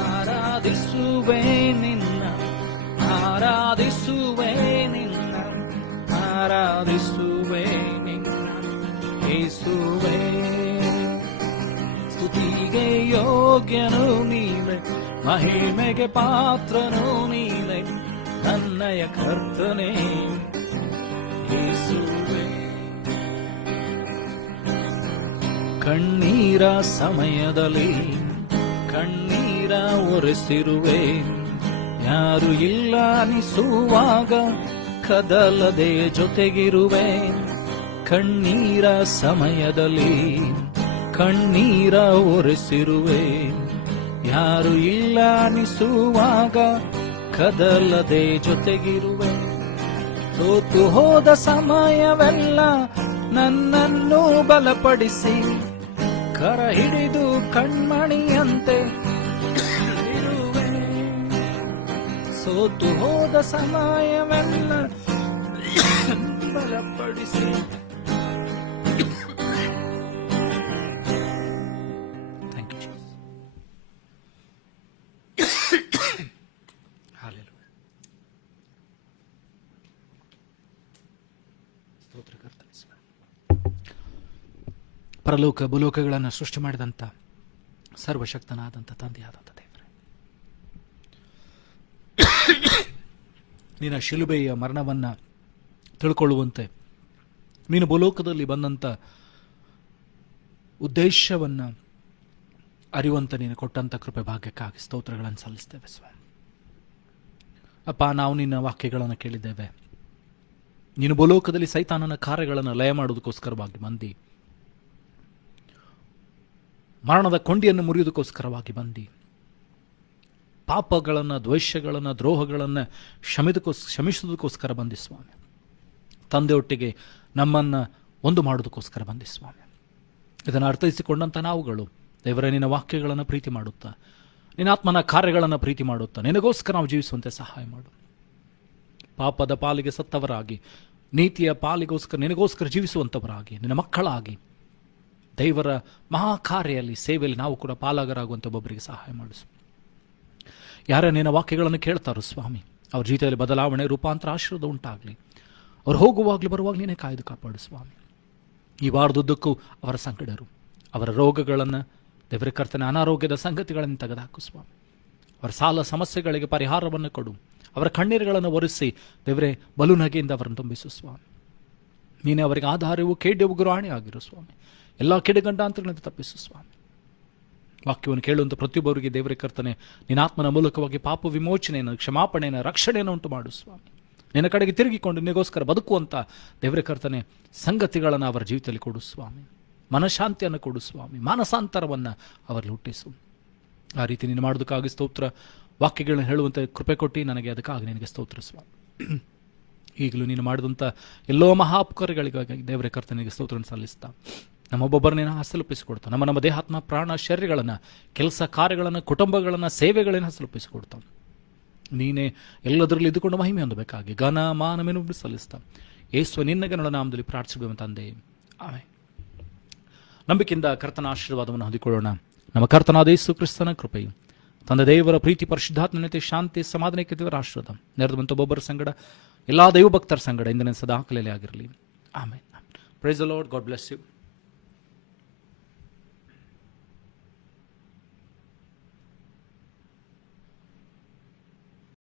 ಆರಾಧಿಸುವೆ ನಿನ್ನ, ಆರಾಧಿಸುವೆ ನಿನ್ನ, ಆರಾಧಿಸುವೆ ನಿನ್ನ ಯೇಸುವೇ. ಸ್ತುತಿಗೆ ಯೋಗ್ಯನು ನೀನೆ, ಮಹಿಮೆಗೆ ಪಾತ್ರನು ನೀನೆ, ನನ್ನಯ ಕರ್ತನೇ ಯೇಸುವೇ. ಕಣ್ಣೀರ ಸಮಯದಲ್ಲಿ ಕಣ್ಣೀರ ಒರೆಸಿರುವೆ, ಯಾರು ಇಲ್ಲ ಅನಿಸುವಾಗ ಕದಲದೆ ಜೊತೆಗಿರುವೆ. ಕಣ್ಣೀರ ಸಮಯದಲ್ಲಿ ಕಣ್ಣೀರ ಒರೆಸಿರುವೆ, ಯಾರು ಇಲ್ಲ ಅನಿಸುವಾಗ ಕದಲದೆ ಜೊತೆಗಿರುವೆ. ಸೋತು ಹೋದ ಸಮಯವೆಲ್ಲ ನನ್ನನ್ನು ಬಲಪಡಿಸಿ, ಕರ ಹಿಡಿದು ಕಣ್ಮಣಿಯಂತೆ ಇರುವೆ. ಸೋತು ಹೋದ ಸಮಯವೆಲ್ಲ ಬಲಪಡಿಸಿ. Thank you. ಹಲ್ಲೆಲೂಯಾ. ಸ್ತೋತ್ರ ಕರ್ತನೇ. ಪರಲೋಕ ಭೂಲೋಕಗಳನ್ನು ಸೃಷ್ಟಿ ಮಾಡಿದಂಥ ಸರ್ವಶಕ್ತನಾದಂಥ ತಂದೆಯಾದಂಥ ದೇವರೇ, ನಿನ್ನ ಶಿಲುಬೆಯ ಮರಣವನ್ನು ತಿಳ್ಕೊಳ್ಳುವಂತೆ ನೀನು ಭೂಲೋಕದಲ್ಲಿ ಬಂದಂಥ ಉದ್ದೇಶವನ್ನು ಅರಿಯುವಂತ ನೀನು ಕೊಟ್ಟಂತ ಕೃಪೆ ಭಾಗ್ಯಕ್ಕಾಗಿ ಸ್ತೋತ್ರಗಳನ್ನು ಸಲ್ಲಿಸ್ತೇವೆ ಸ್ವಾಮಿ. ಅಪ್ಪ, ನಾವು ನಿನ್ನ ವಾಕ್ಯಗಳನ್ನು ಕೇಳಿದ್ದೇವೆ. ನೀನು ಭೂಲೋಕದಲ್ಲಿ ಸೈತಾನನ ಕಾರ್ಯಗಳನ್ನು ಲಯ ಮಾಡುವುದಕ್ಕೋಸ್ಕರವಾಗಿ ಬಂದಿ, ಮರಣದ ಕೊಂಡಿಯನ್ನು ಮುರಿಯುವುದಕ್ಕೋಸ್ಕರವಾಗಿ ಬಂದಿ, ಪಾಪಗಳನ್ನು, ದ್ವೇಷಗಳನ್ನು, ದ್ರೋಹಗಳನ್ನು ಕ್ಷಮಿಸುವುದಕ್ಕೋಸ್ಕರ ಬಂದಿ ಸ್ವಾಮಿ. ತಂದೆಯೊಟ್ಟಿಗೆ ನಮ್ಮನ್ನು ಒಂದು ಮಾಡುವುದಕ್ಕೋಸ್ಕರ ಬಂದಿ ಸ್ವಾಮಿ. ಇದನ್ನು ಅರ್ಥೈಸಿಕೊಂಡಂಥ ನಾವುಗಳು ದೇವರೇ ನಿನ್ನ ವಾಕ್ಯಗಳನ್ನು ಪ್ರೀತಿ ಮಾಡುತ್ತಾ, ನಿನ್ನ ಆತ್ಮನ ಕಾರ್ಯಗಳನ್ನು ಪ್ರೀತಿ ಮಾಡುತ್ತಾ ನಿನಗೋಸ್ಕರ ನಾವು ಜೀವಿಸುವಂತೆ ಸಹಾಯ ಮಾಡು. ಪಾಪದ ಪಾಲಿಗೆ ಸತ್ತವರಾಗಿ, ನೀತಿಯ ಪಾಲಿಗೋಸ್ಕರ ನಿನಗೋಸ್ಕರ ಜೀವಿಸುವಂಥವರಾಗಿ, ನಿನ್ನ ಮಕ್ಕಳಾಗಿ ದೇವರ ಮಹಾಕಾರ್ಯಲ್ಲಿ ಸೇವೆಯಲ್ಲಿ ನಾವು ಕೂಡ ಪಾಲುಗಾರರಾಗುವಂಥ ಒಬ್ಬೊಬ್ಬರಿಗೆ ಸಹಾಯ ಮಾಡಿಸು. ಯಾರ ನಿನ್ನ ವಾಕ್ಯಗಳನ್ನು ಕೇಳ್ತಾರೋ ಸ್ವಾಮಿ, ಅವ್ರ ಜೀವಿತದಲ್ಲಿ ಬದಲಾವಣೆ, ರೂಪಾಂತರ, ಆಶೀರ್ವಾದ ಉಂಟಾಗಲಿ. ಅವ್ರು ಹೋಗುವಾಗಲೂ ಬರುವಾಗ ನೀನೇ ಕಾಯ್ದು ಕಾಪಾಡು ಸ್ವಾಮಿ. ಈ ವಾರದುದ್ದಕ್ಕೂ ಅವರ ಸಂಕಟರು, ಅವರ ರೋಗಗಳನ್ನು ದೇವರ ಕರ್ತನೆ, ಅನಾರೋಗ್ಯದ ಸಂಗತಿಗಳನ್ನು ತೆಗೆದುಹಾಕು ಸ್ವಾಮಿ. ಅವರ ಸಾಲ ಸಮಸ್ಯೆಗಳಿಗೆ ಪರಿಹಾರವನ್ನು ಕೊಡು. ಅವರ ಕಣ್ಣೀರುಗಳನ್ನು ಒರೆಸಿ ದೇವರೇ ಬಲು ನಗೆಯಿಂದ ಅವರನ್ನು ತುಂಬಿಸು ಸ್ವಾಮಿ. ನೀನೇ ಅವರಿಗೆ ಆಧಾರವು, ಖೇಡ್ಯವು, ಗುರಾಣಿ ಆಗಿರು ಸ್ವಾಮಿ. ಎಲ್ಲ ಕಿಡಿಗಂಡಾಂತರಗಳಿಂದ ತಪ್ಪಿಸು ಸ್ವಾಮಿ. ವಾಕ್ಯವನ್ನು ಕೇಳುವಂಥ ಪ್ರತಿಯೊಬ್ಬರಿಗೆ ದೇವರ ಕರ್ತನೆ, ನಿನ್ನ ಆತ್ಮನ ಮೂಲಕವಾಗಿ ಪಾಪ ವಿಮೋಚನೆಯನ್ನು, ಕ್ಷಮಾಪಣೆಯನ್ನು, ರಕ್ಷಣೆಯನ್ನು ಉಂಟು ಮಾಡು ಸ್ವಾಮಿ. ನಿನ್ನ ಕಡೆಗೆ ತಿರುಗಿಕೊಂಡು ನಿನಗೋಸ್ಕರ ಬದುಕುವಂಥ ದೇವರ ಕರ್ತನೆ ಸಂಗತಿಗಳನ್ನು ಅವರ ಜೀವಿತದಲ್ಲಿ ಕೊಡು ಸ್ವಾಮಿ. ಮನಃಶಾಂತಿಯನ್ನು ಕೊಡು ಸ್ವಾಮಿ. ಮಾನಸಾಂತರವನ್ನು ಅವರಲ್ಲಿ ಹುಟ್ಟಿಸು. ಆ ರೀತಿ ನೀನು ಮಾಡೋದಕ್ಕಾಗಿ ಸ್ತೋತ್ರ. ವಾಕ್ಯಗಳನ್ನ ಹೇಳುವಂಥ ಕೃಪೆ ಕೊಟ್ಟು ನನಗೆ ಅದಕ್ಕಾಗಿ ನಿನಗೆ ಸ್ತೋತ್ರ ಸ್ವಾಮಿ. ಈಗಲೂ ನೀನು ಮಾಡಿದಂಥ ಎಲ್ಲೋ ಮಹಾಪಕಾರಗಳಿಗಾಗಿ ದೇವರ ಕರ್ತನಿಗೆ ಸ್ತೋತ್ರವನ್ನು ಸಲ್ಲಿಸ್ತಾ ನಮ್ಮೊಬ್ಬೊಬ್ಬರನ್ನೇನು ಹಸಲುಪಿಸಿಕೊಡ್ತಾ, ನಮ್ಮ ದೇಹಾತ್ಮ ಪ್ರಾಣ ಶರೀರಗಳನ್ನು, ಕೆಲಸ ಕಾರ್ಯಗಳನ್ನು, ಕುಟುಂಬಗಳನ್ನು, ಸೇವೆಗಳನ್ನು ಹಸಲುಪಿಸಿಕೊಡ್ತಾ ನೀನೇ ಎಲ್ಲದರಲ್ಲಿ ಇದ್ದುಕೊಂಡು ಮಹಿಮೆ ಹೊಂದಬೇಕಾಗಿ ಘನ ಮಾನಮೆನು ಸಲ್ಲಿಸ್ತಾ ಯೇಸುವ ನಿನ್ನ ಗಣನ ನಾಮದಲ್ಲಿ ಪ್ರಾರ್ಥಿಸಬೇಕು ತಂದೆ, ಆಮೆನ್. ನಂಬಿಕೆಯಿಂದ ಕರ್ತನ ಆಶೀರ್ವಾದವನ್ನು ಹೊಂದಿಕೊಳ್ಳೋಣ. ನಮ್ಮ ಕರ್ತನಾದ ಯೇಸು ಕ್ರಿಸ್ತನ ಕೃಪೆಯು, ತಂದೆ ದೇವರ ಪ್ರೀತಿ, ಪರಿಶುದ್ಧಾತ್ಮತೆ, ಶಾಂತಿ, ಸಮಾಧಾನಕ್ಕೆ ದೇವರ ಆಶೀರ್ವಾದ ನೆರೆದು ಬಂತ ಒಬ್ಬೊಬ್ಬರ ಸಂಗಡ, ಎಲ್ಲ ದೈವ ಭಕ್ತರ ಸಂಗಡ ಇಂದಿನ ಸದಾ ಕಲೆಯಲ್ಲಿ ಆಗಿರಲಿ. Amen. Praise the lord. God bless you.